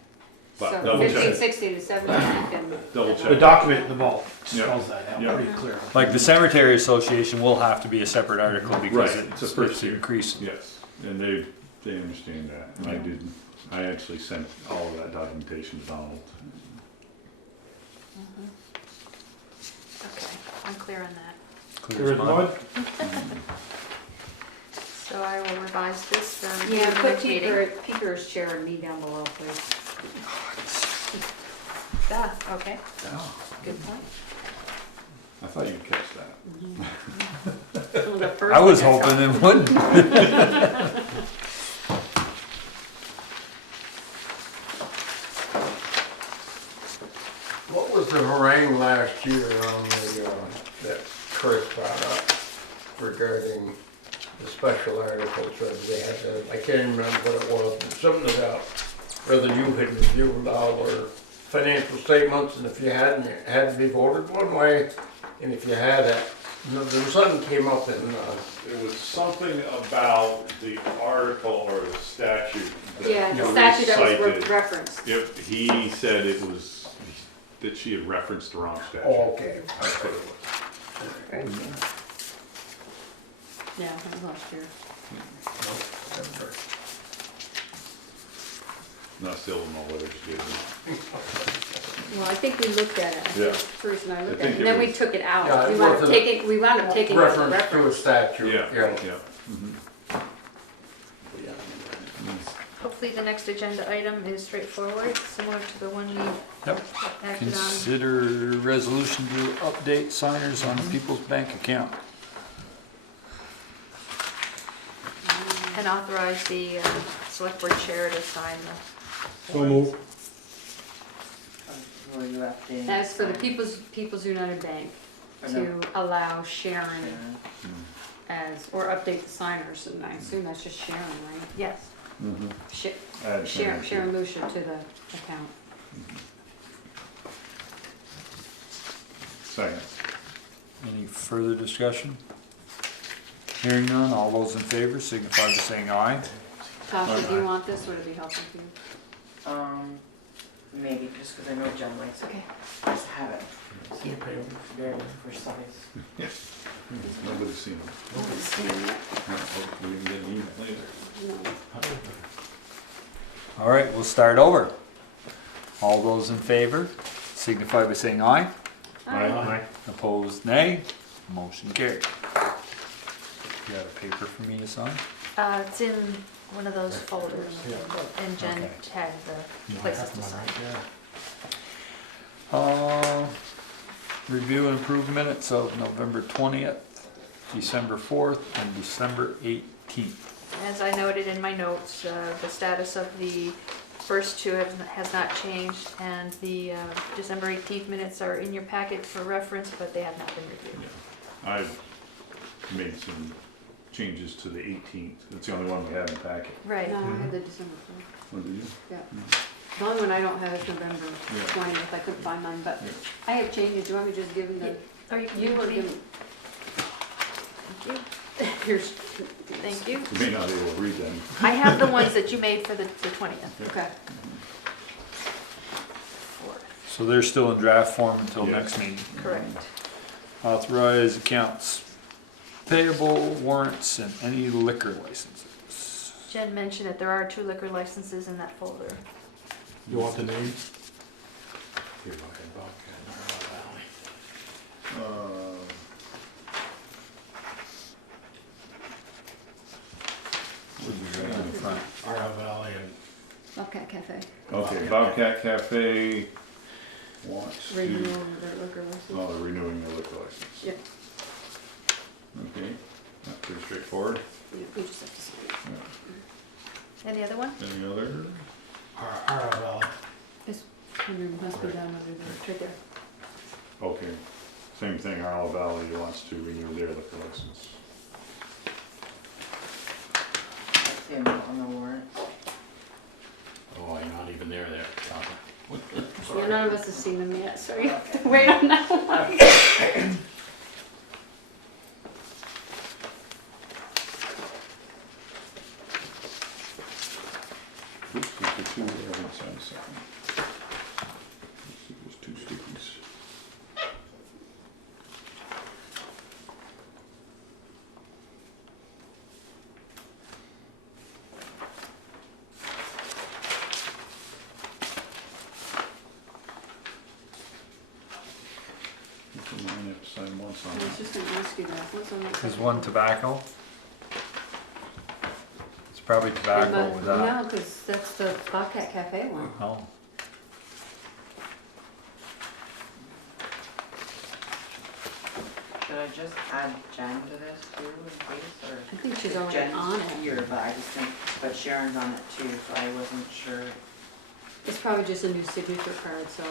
But So double check. 15, 16, and 17, you can. Double The check. document in the vault Yeah. spells that out Yeah. pretty clearly. Like the cemetery association will have to be a separate article Right, because it's a it's first year. increased. Yes, and they understand that, and I actually sent all of that documentation to Donald. Okay, I'm clear on that. Clear as mud. So I will revise this for Yeah, the put next meeting. Peter as chair and me down below, please. Ah, okay, good point. I thought you'd catch that. One of the first I was things saw. hoping it wouldn't. What was the harangue last year on the, that Chris brought up regarding the special articles that they had to, I can't even remember what it was, but something about whether you had reviewed all our financial statements, and if you hadn't, it had to be voted one way, and if you had it, there was something came up in, It was something about the article or the statute. that Yeah, the you statute that was recited. referenced. If he said it was, that she had referenced the wrong statute. oh, okay. That's what it was. Yeah, that was last year. Not still know whether she did or not. Well, I think we looked at it. I Yeah. think Bruce and I looked I at think it, and it then we was- took it Yeah, out. it We wound up wasn't taking, we wound up taking out the Reference to a reference. statute, Yeah, yeah. yeah. Mhm. Hopefully the next agenda item is straightforward, similar to the one we Yep. acted on. Consider resolution to update signers on people's bank account. And authorize the select board chair to sign the. So move. Will you update? That's for the People's United Bank to allow Sharon as, or update the signers, and I assume that's just Sharon, right? Yes. Mhm. Add Sharon Sharon. Lucia to the account. Second. Any further discussion? Hearing none, all those in favor signify by saying aye. Tasha, do you want this, would it be helpful for you? Maybe just because I know John likes it. Okay. Just have it. Very precise. Yes. Nobody's seen it. I haven't seen it yet. We can get an email later. No. All right, we'll start over. All those in favor signify by saying aye. Aye. Opposed, nay. Motion carried. You got a paper for me to sign? It's in one of those folders, and Jen Okay. tagged the places to sign. Review and approve minutes of November 20th, December 4th, and December 18th. As I noted in my notes, the status of the first two has not changed, and the December 18th minutes are in your packet for reference, but they have not been reviewed. I've made some changes to the 18th. It's the only one we have in the packet. Right. No, I had the December 4th. What did you? Yeah. The only one I don't have is November Yeah. 20th, I couldn't find mine, but Yeah. I have changes, do you want me to just give them the, Or you can you give or it to me. give them? Thank you. Here's. Thank you. You may not be able to read them. I have the ones that you made for the 20th. Okay. So they're still in draft form until Yes. next meeting. Correct. Authorize accounts payable, warrants, and any liquor licenses. Jen mentioned that there are 2 liquor licenses in that folder. You want the names? What do you got in front? Arrow Valley and Bobcat Cafe. Okay, Bobcat Cafe wants to, Renewal of their liquor license. oh, they're renewing their liquor license. Yeah, Okay, that's pretty straightforward. yeah, we just have to sign it. And the other one? Any other? Arrow Valley. It must be down over there. Right there. Okay, same thing, Arlo Valley wants to renew their liquor license. That's the amount on the warrant. Oh, you're not even there. Yeah, none of us have seen them yet, so you have to wait on that one. Oops, there's the two, there, I haven't signed a second. else on I was that. just gonna ask you that. What's on that? Is one tobacco? It's probably tobacco with that. No, because that's the Bobcat Cafe one. Oh, Should I just add Jen to this too in case, or? I think she's already Jen's on it. here, but I just think, but Sharon's on it too, so I wasn't sure. It's probably just a new signature card, so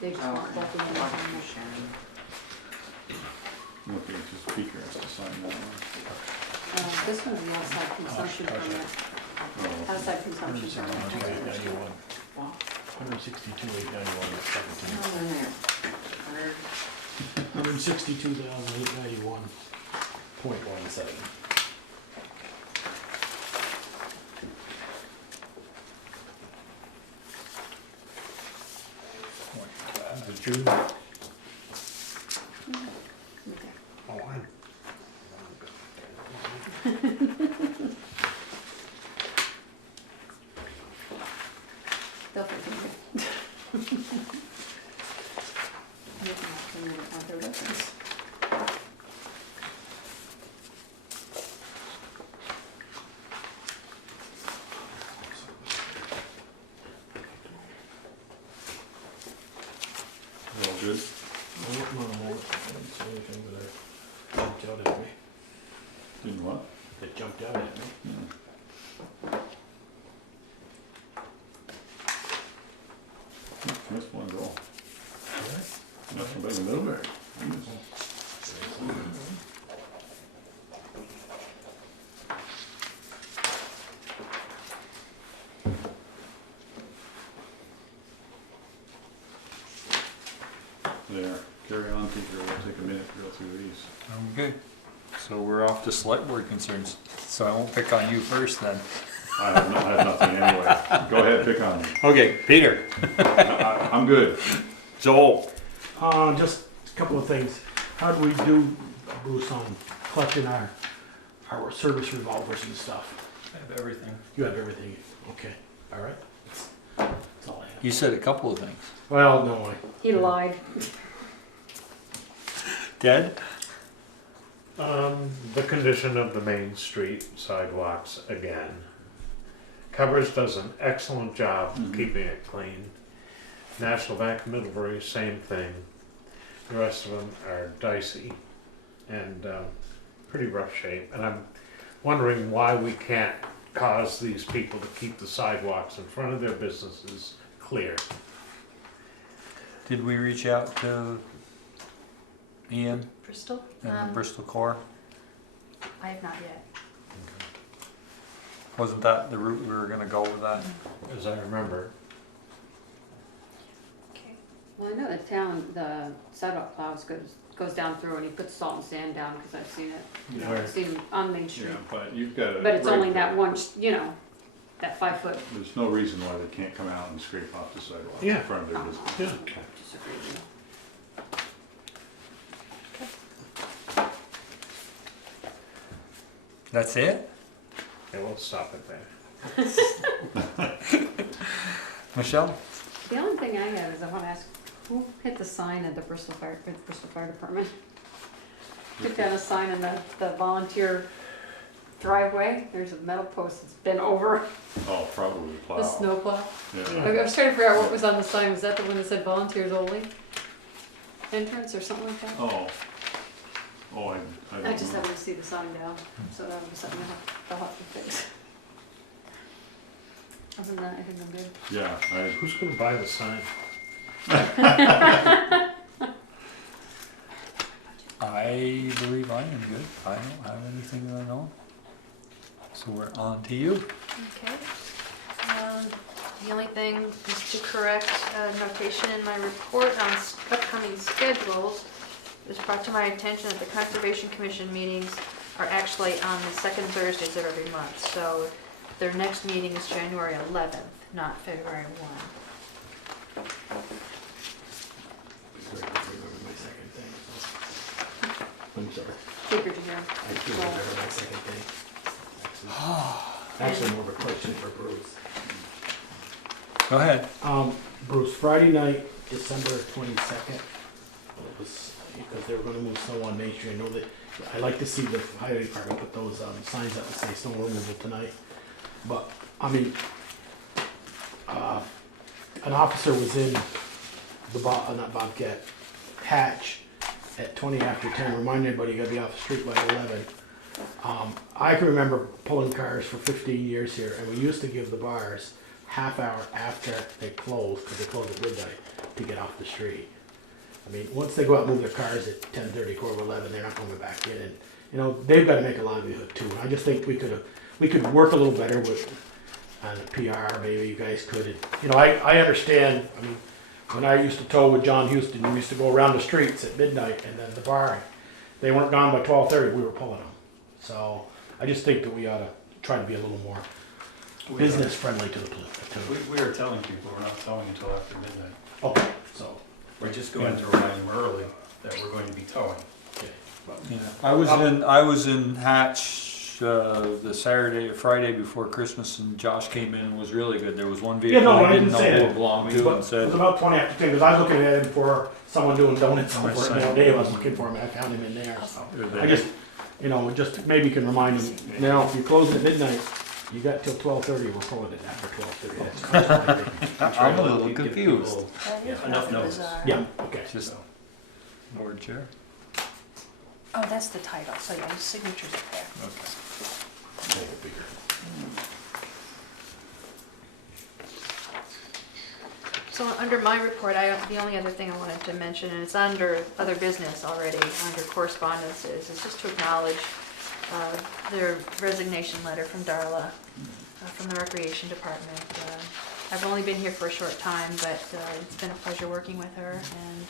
they just want both of them to I'll sign do it. Sharon. Okay, just speaker has to sign that one. This one's the outside consumption permit. Oh, Outside consumption permit. Well, 162,891.17. how's in there? 162,891.17. is it June? Oh, I. They'll forgive me. They can have to move it on their weapons. all good? No, I didn't say anything, but it jumped out at me. Didn't what? It jumped out at me. Missed one goal. Nothing but the middle. There, carry on, Tinker, we'll take a minute to go through these. Okay, so we're off to select board concerns, so I won't pick on you first then. I have nothing anyway. Go ahead, pick on me. Okay, Peter. I'm good. Joel. Just a couple of things. How do we do, Bruce, on collecting our service revolvers and stuff? I have everything. You have everything, okay, all right? That's all I have. You said a couple of things. Well, no, He lied. Ted? The condition of the main street sidewalks again. Covers does an excellent job of keeping it clean. National Bank of Middlebury, same thing. The rest of them are dicey and pretty rough shape. And I'm wondering why we can't cause these people to keep the sidewalks in front of their businesses clear. Did we reach out to Ian Bristol? and the Bristol Core? I have not yet. Wasn't that the route we were gonna go with that? As I remember, Okay. Well, I know the town, the sidewalk plows goes down through and he puts salt and sand down, because I've seen it. Yeah. I've seen it on Main Street. Yeah, but you've got to. But it's only that one, that 5 foot. Thereh no reason why they can't come out and scrape off the sidewalk in Yeah. front of their business. yeah. Disagree. That's it? Yeah, we'll stop it there. Michelle? The only thing I have is I want to ask, who hit the sign at the Bristol Fire Department? Took down a sign in the volunteer driveway. There's a metal post that's been over Oh, probably plow. the snowplow. Yeah. I was trying to figure out what was on the sign. Was that the one that said volunteers only? Entrance or something like that? Oh. Oh, I don't I just know. happened to see the sign down, so that was something I'll have to fix. Other than that, I think I'm good. Yeah, Who's gonna buy the sign? I believe I am good. I don't have anything that I know. So we're on to you. Okay. The only thing is to correct a notation in my report on upcoming schedules. It was brought to my attention that the Conservation Commission meetings are actually on the second Thursdays of every month. So their next meeting is January 11th, not February 1. I'm sorry. Secret to hear. I should remember my second thing. Actually, more of a question for Bruce. Go ahead. Bruce, Friday night, December 22nd, it was because they were gonna move snow on Main Street. I know that, I like to see the highway department put those, signs up that say snow removal tonight. But, I mean, an officer was in the not Bobcat, Hatch at 20 after 10, remind everybody you gotta be off the street by 11. I can remember pulling cars for 15 years here, and we used to give the bars half hour after they closed, because they closed at midnight, to get off the street. I mean, once they go out and move their cars at 10:30, 11, they're not coming back in, and, you know, they've gotta make a livelihood too. And I just think we could work a little better with, on the PR, maybe you guys could, and, you know, I understand, I mean, when I used to tow with John Houston, we used to go around the streets at midnight, and then the bar, they weren't gone by 12:30, we were pulling them. So, I just think that we ought to try to be a little more business friendly to the police. We are telling people we're not towing until after midnight. Okay, so, We're just going to remind them early that we're going to be towing. okay. Well, Yeah, I was in Hatch, the Friday before Christmas, and Josh came in and was really good. There was one vehicle no, I I didn't didn't know say who that. it belonged It to, and was said, about 20 after 10, because I was looking at him for someone doing donuts Oh, I over see. at Dave, I was looking for him, and I found him in there, so. I just, you know, just maybe can remind him, now, if you're closing at midnight, you got till 12:30, we're pulling it after 12:30. That's I'm a little confused. That is enough rather notice. bizarre. Yeah, okay. Just board chair. Oh, that's the title, so yeah, the signatures are there. So under my report, the only other thing I wanted to mention, and it's under other business already, under correspondences, is just to acknowledge their resignation letter from Darla, from the Recreation Department. I've only been here for a short time, but it's been a pleasure working with her, and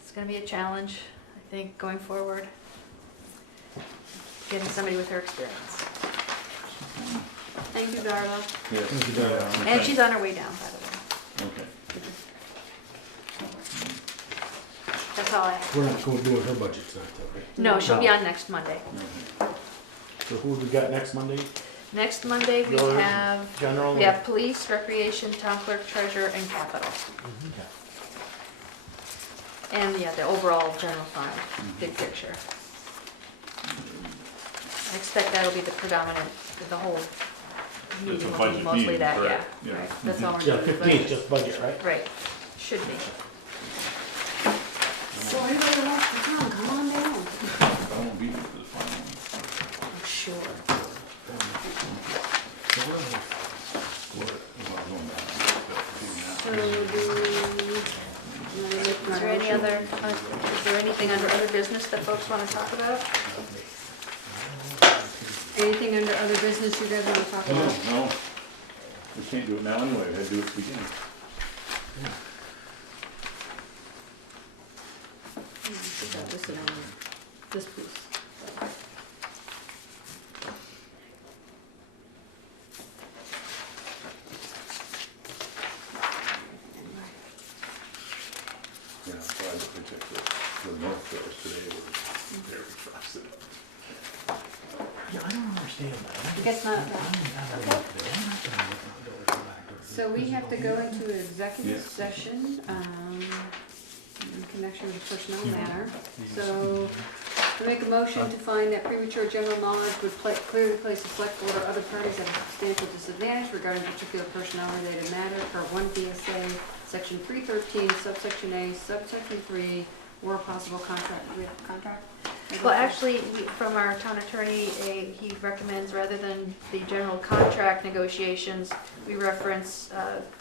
it's going to be a challenge, I think, going forward, getting somebody with her experience. Thank you, Darla. Yes. And she's on her way down, by the way. Okay. That's all I have. We're not going to do her budget tonight, though, right? No, she'll be on next Monday. So who have we got next Monday? Next Monday, we Your have, General? police, recreation, town clerk, treasurer, and capital. And, yeah, the overall general fund, big picture. I expect that'll be the predominant, the whole meeting will be budget mostly meeting, that, yeah. correct, yeah. Right, that's all we're Yeah, doing. 15th, just budget, right? Right, should be. So anybody wants to come on down. I won't be here for the final one. I'm sure. Is there any other, is there anything under other business that folks want to talk about? Anything under other business you guys want to talk about? No, we can't do it now anyway, we had to do it at the beginning. This and this piece. Yeah, I'm glad that we checked the north shores today, we're very frosted. Yeah, I don't understand that. I guess not. So we have to go into an executive session, in connection with personnel matter. So, I make a motion to find that premature general knowledge would clearly place the select board or other parties at a substantial disadvantage regarding particular personnel related matter per 1 VSA, section 313, subsection A, subsection 3, or a possible contract. Do we have a contract? Well, actually, from our town attorney, he recommends, rather than the general contract negotiations, we reference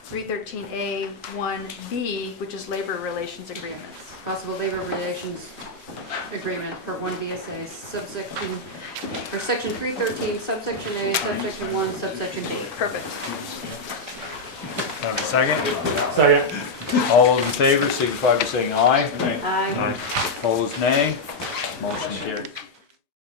313A 1B, which is labor relations agreements. Possible labor relations agreement per 1 VSA, subsection, or section 313, subsection A, subsection 1, subsection B. Perfect. Have a second? Second. All those in favor signify by saying aye. Aye. Opposed, nay. Motion carried.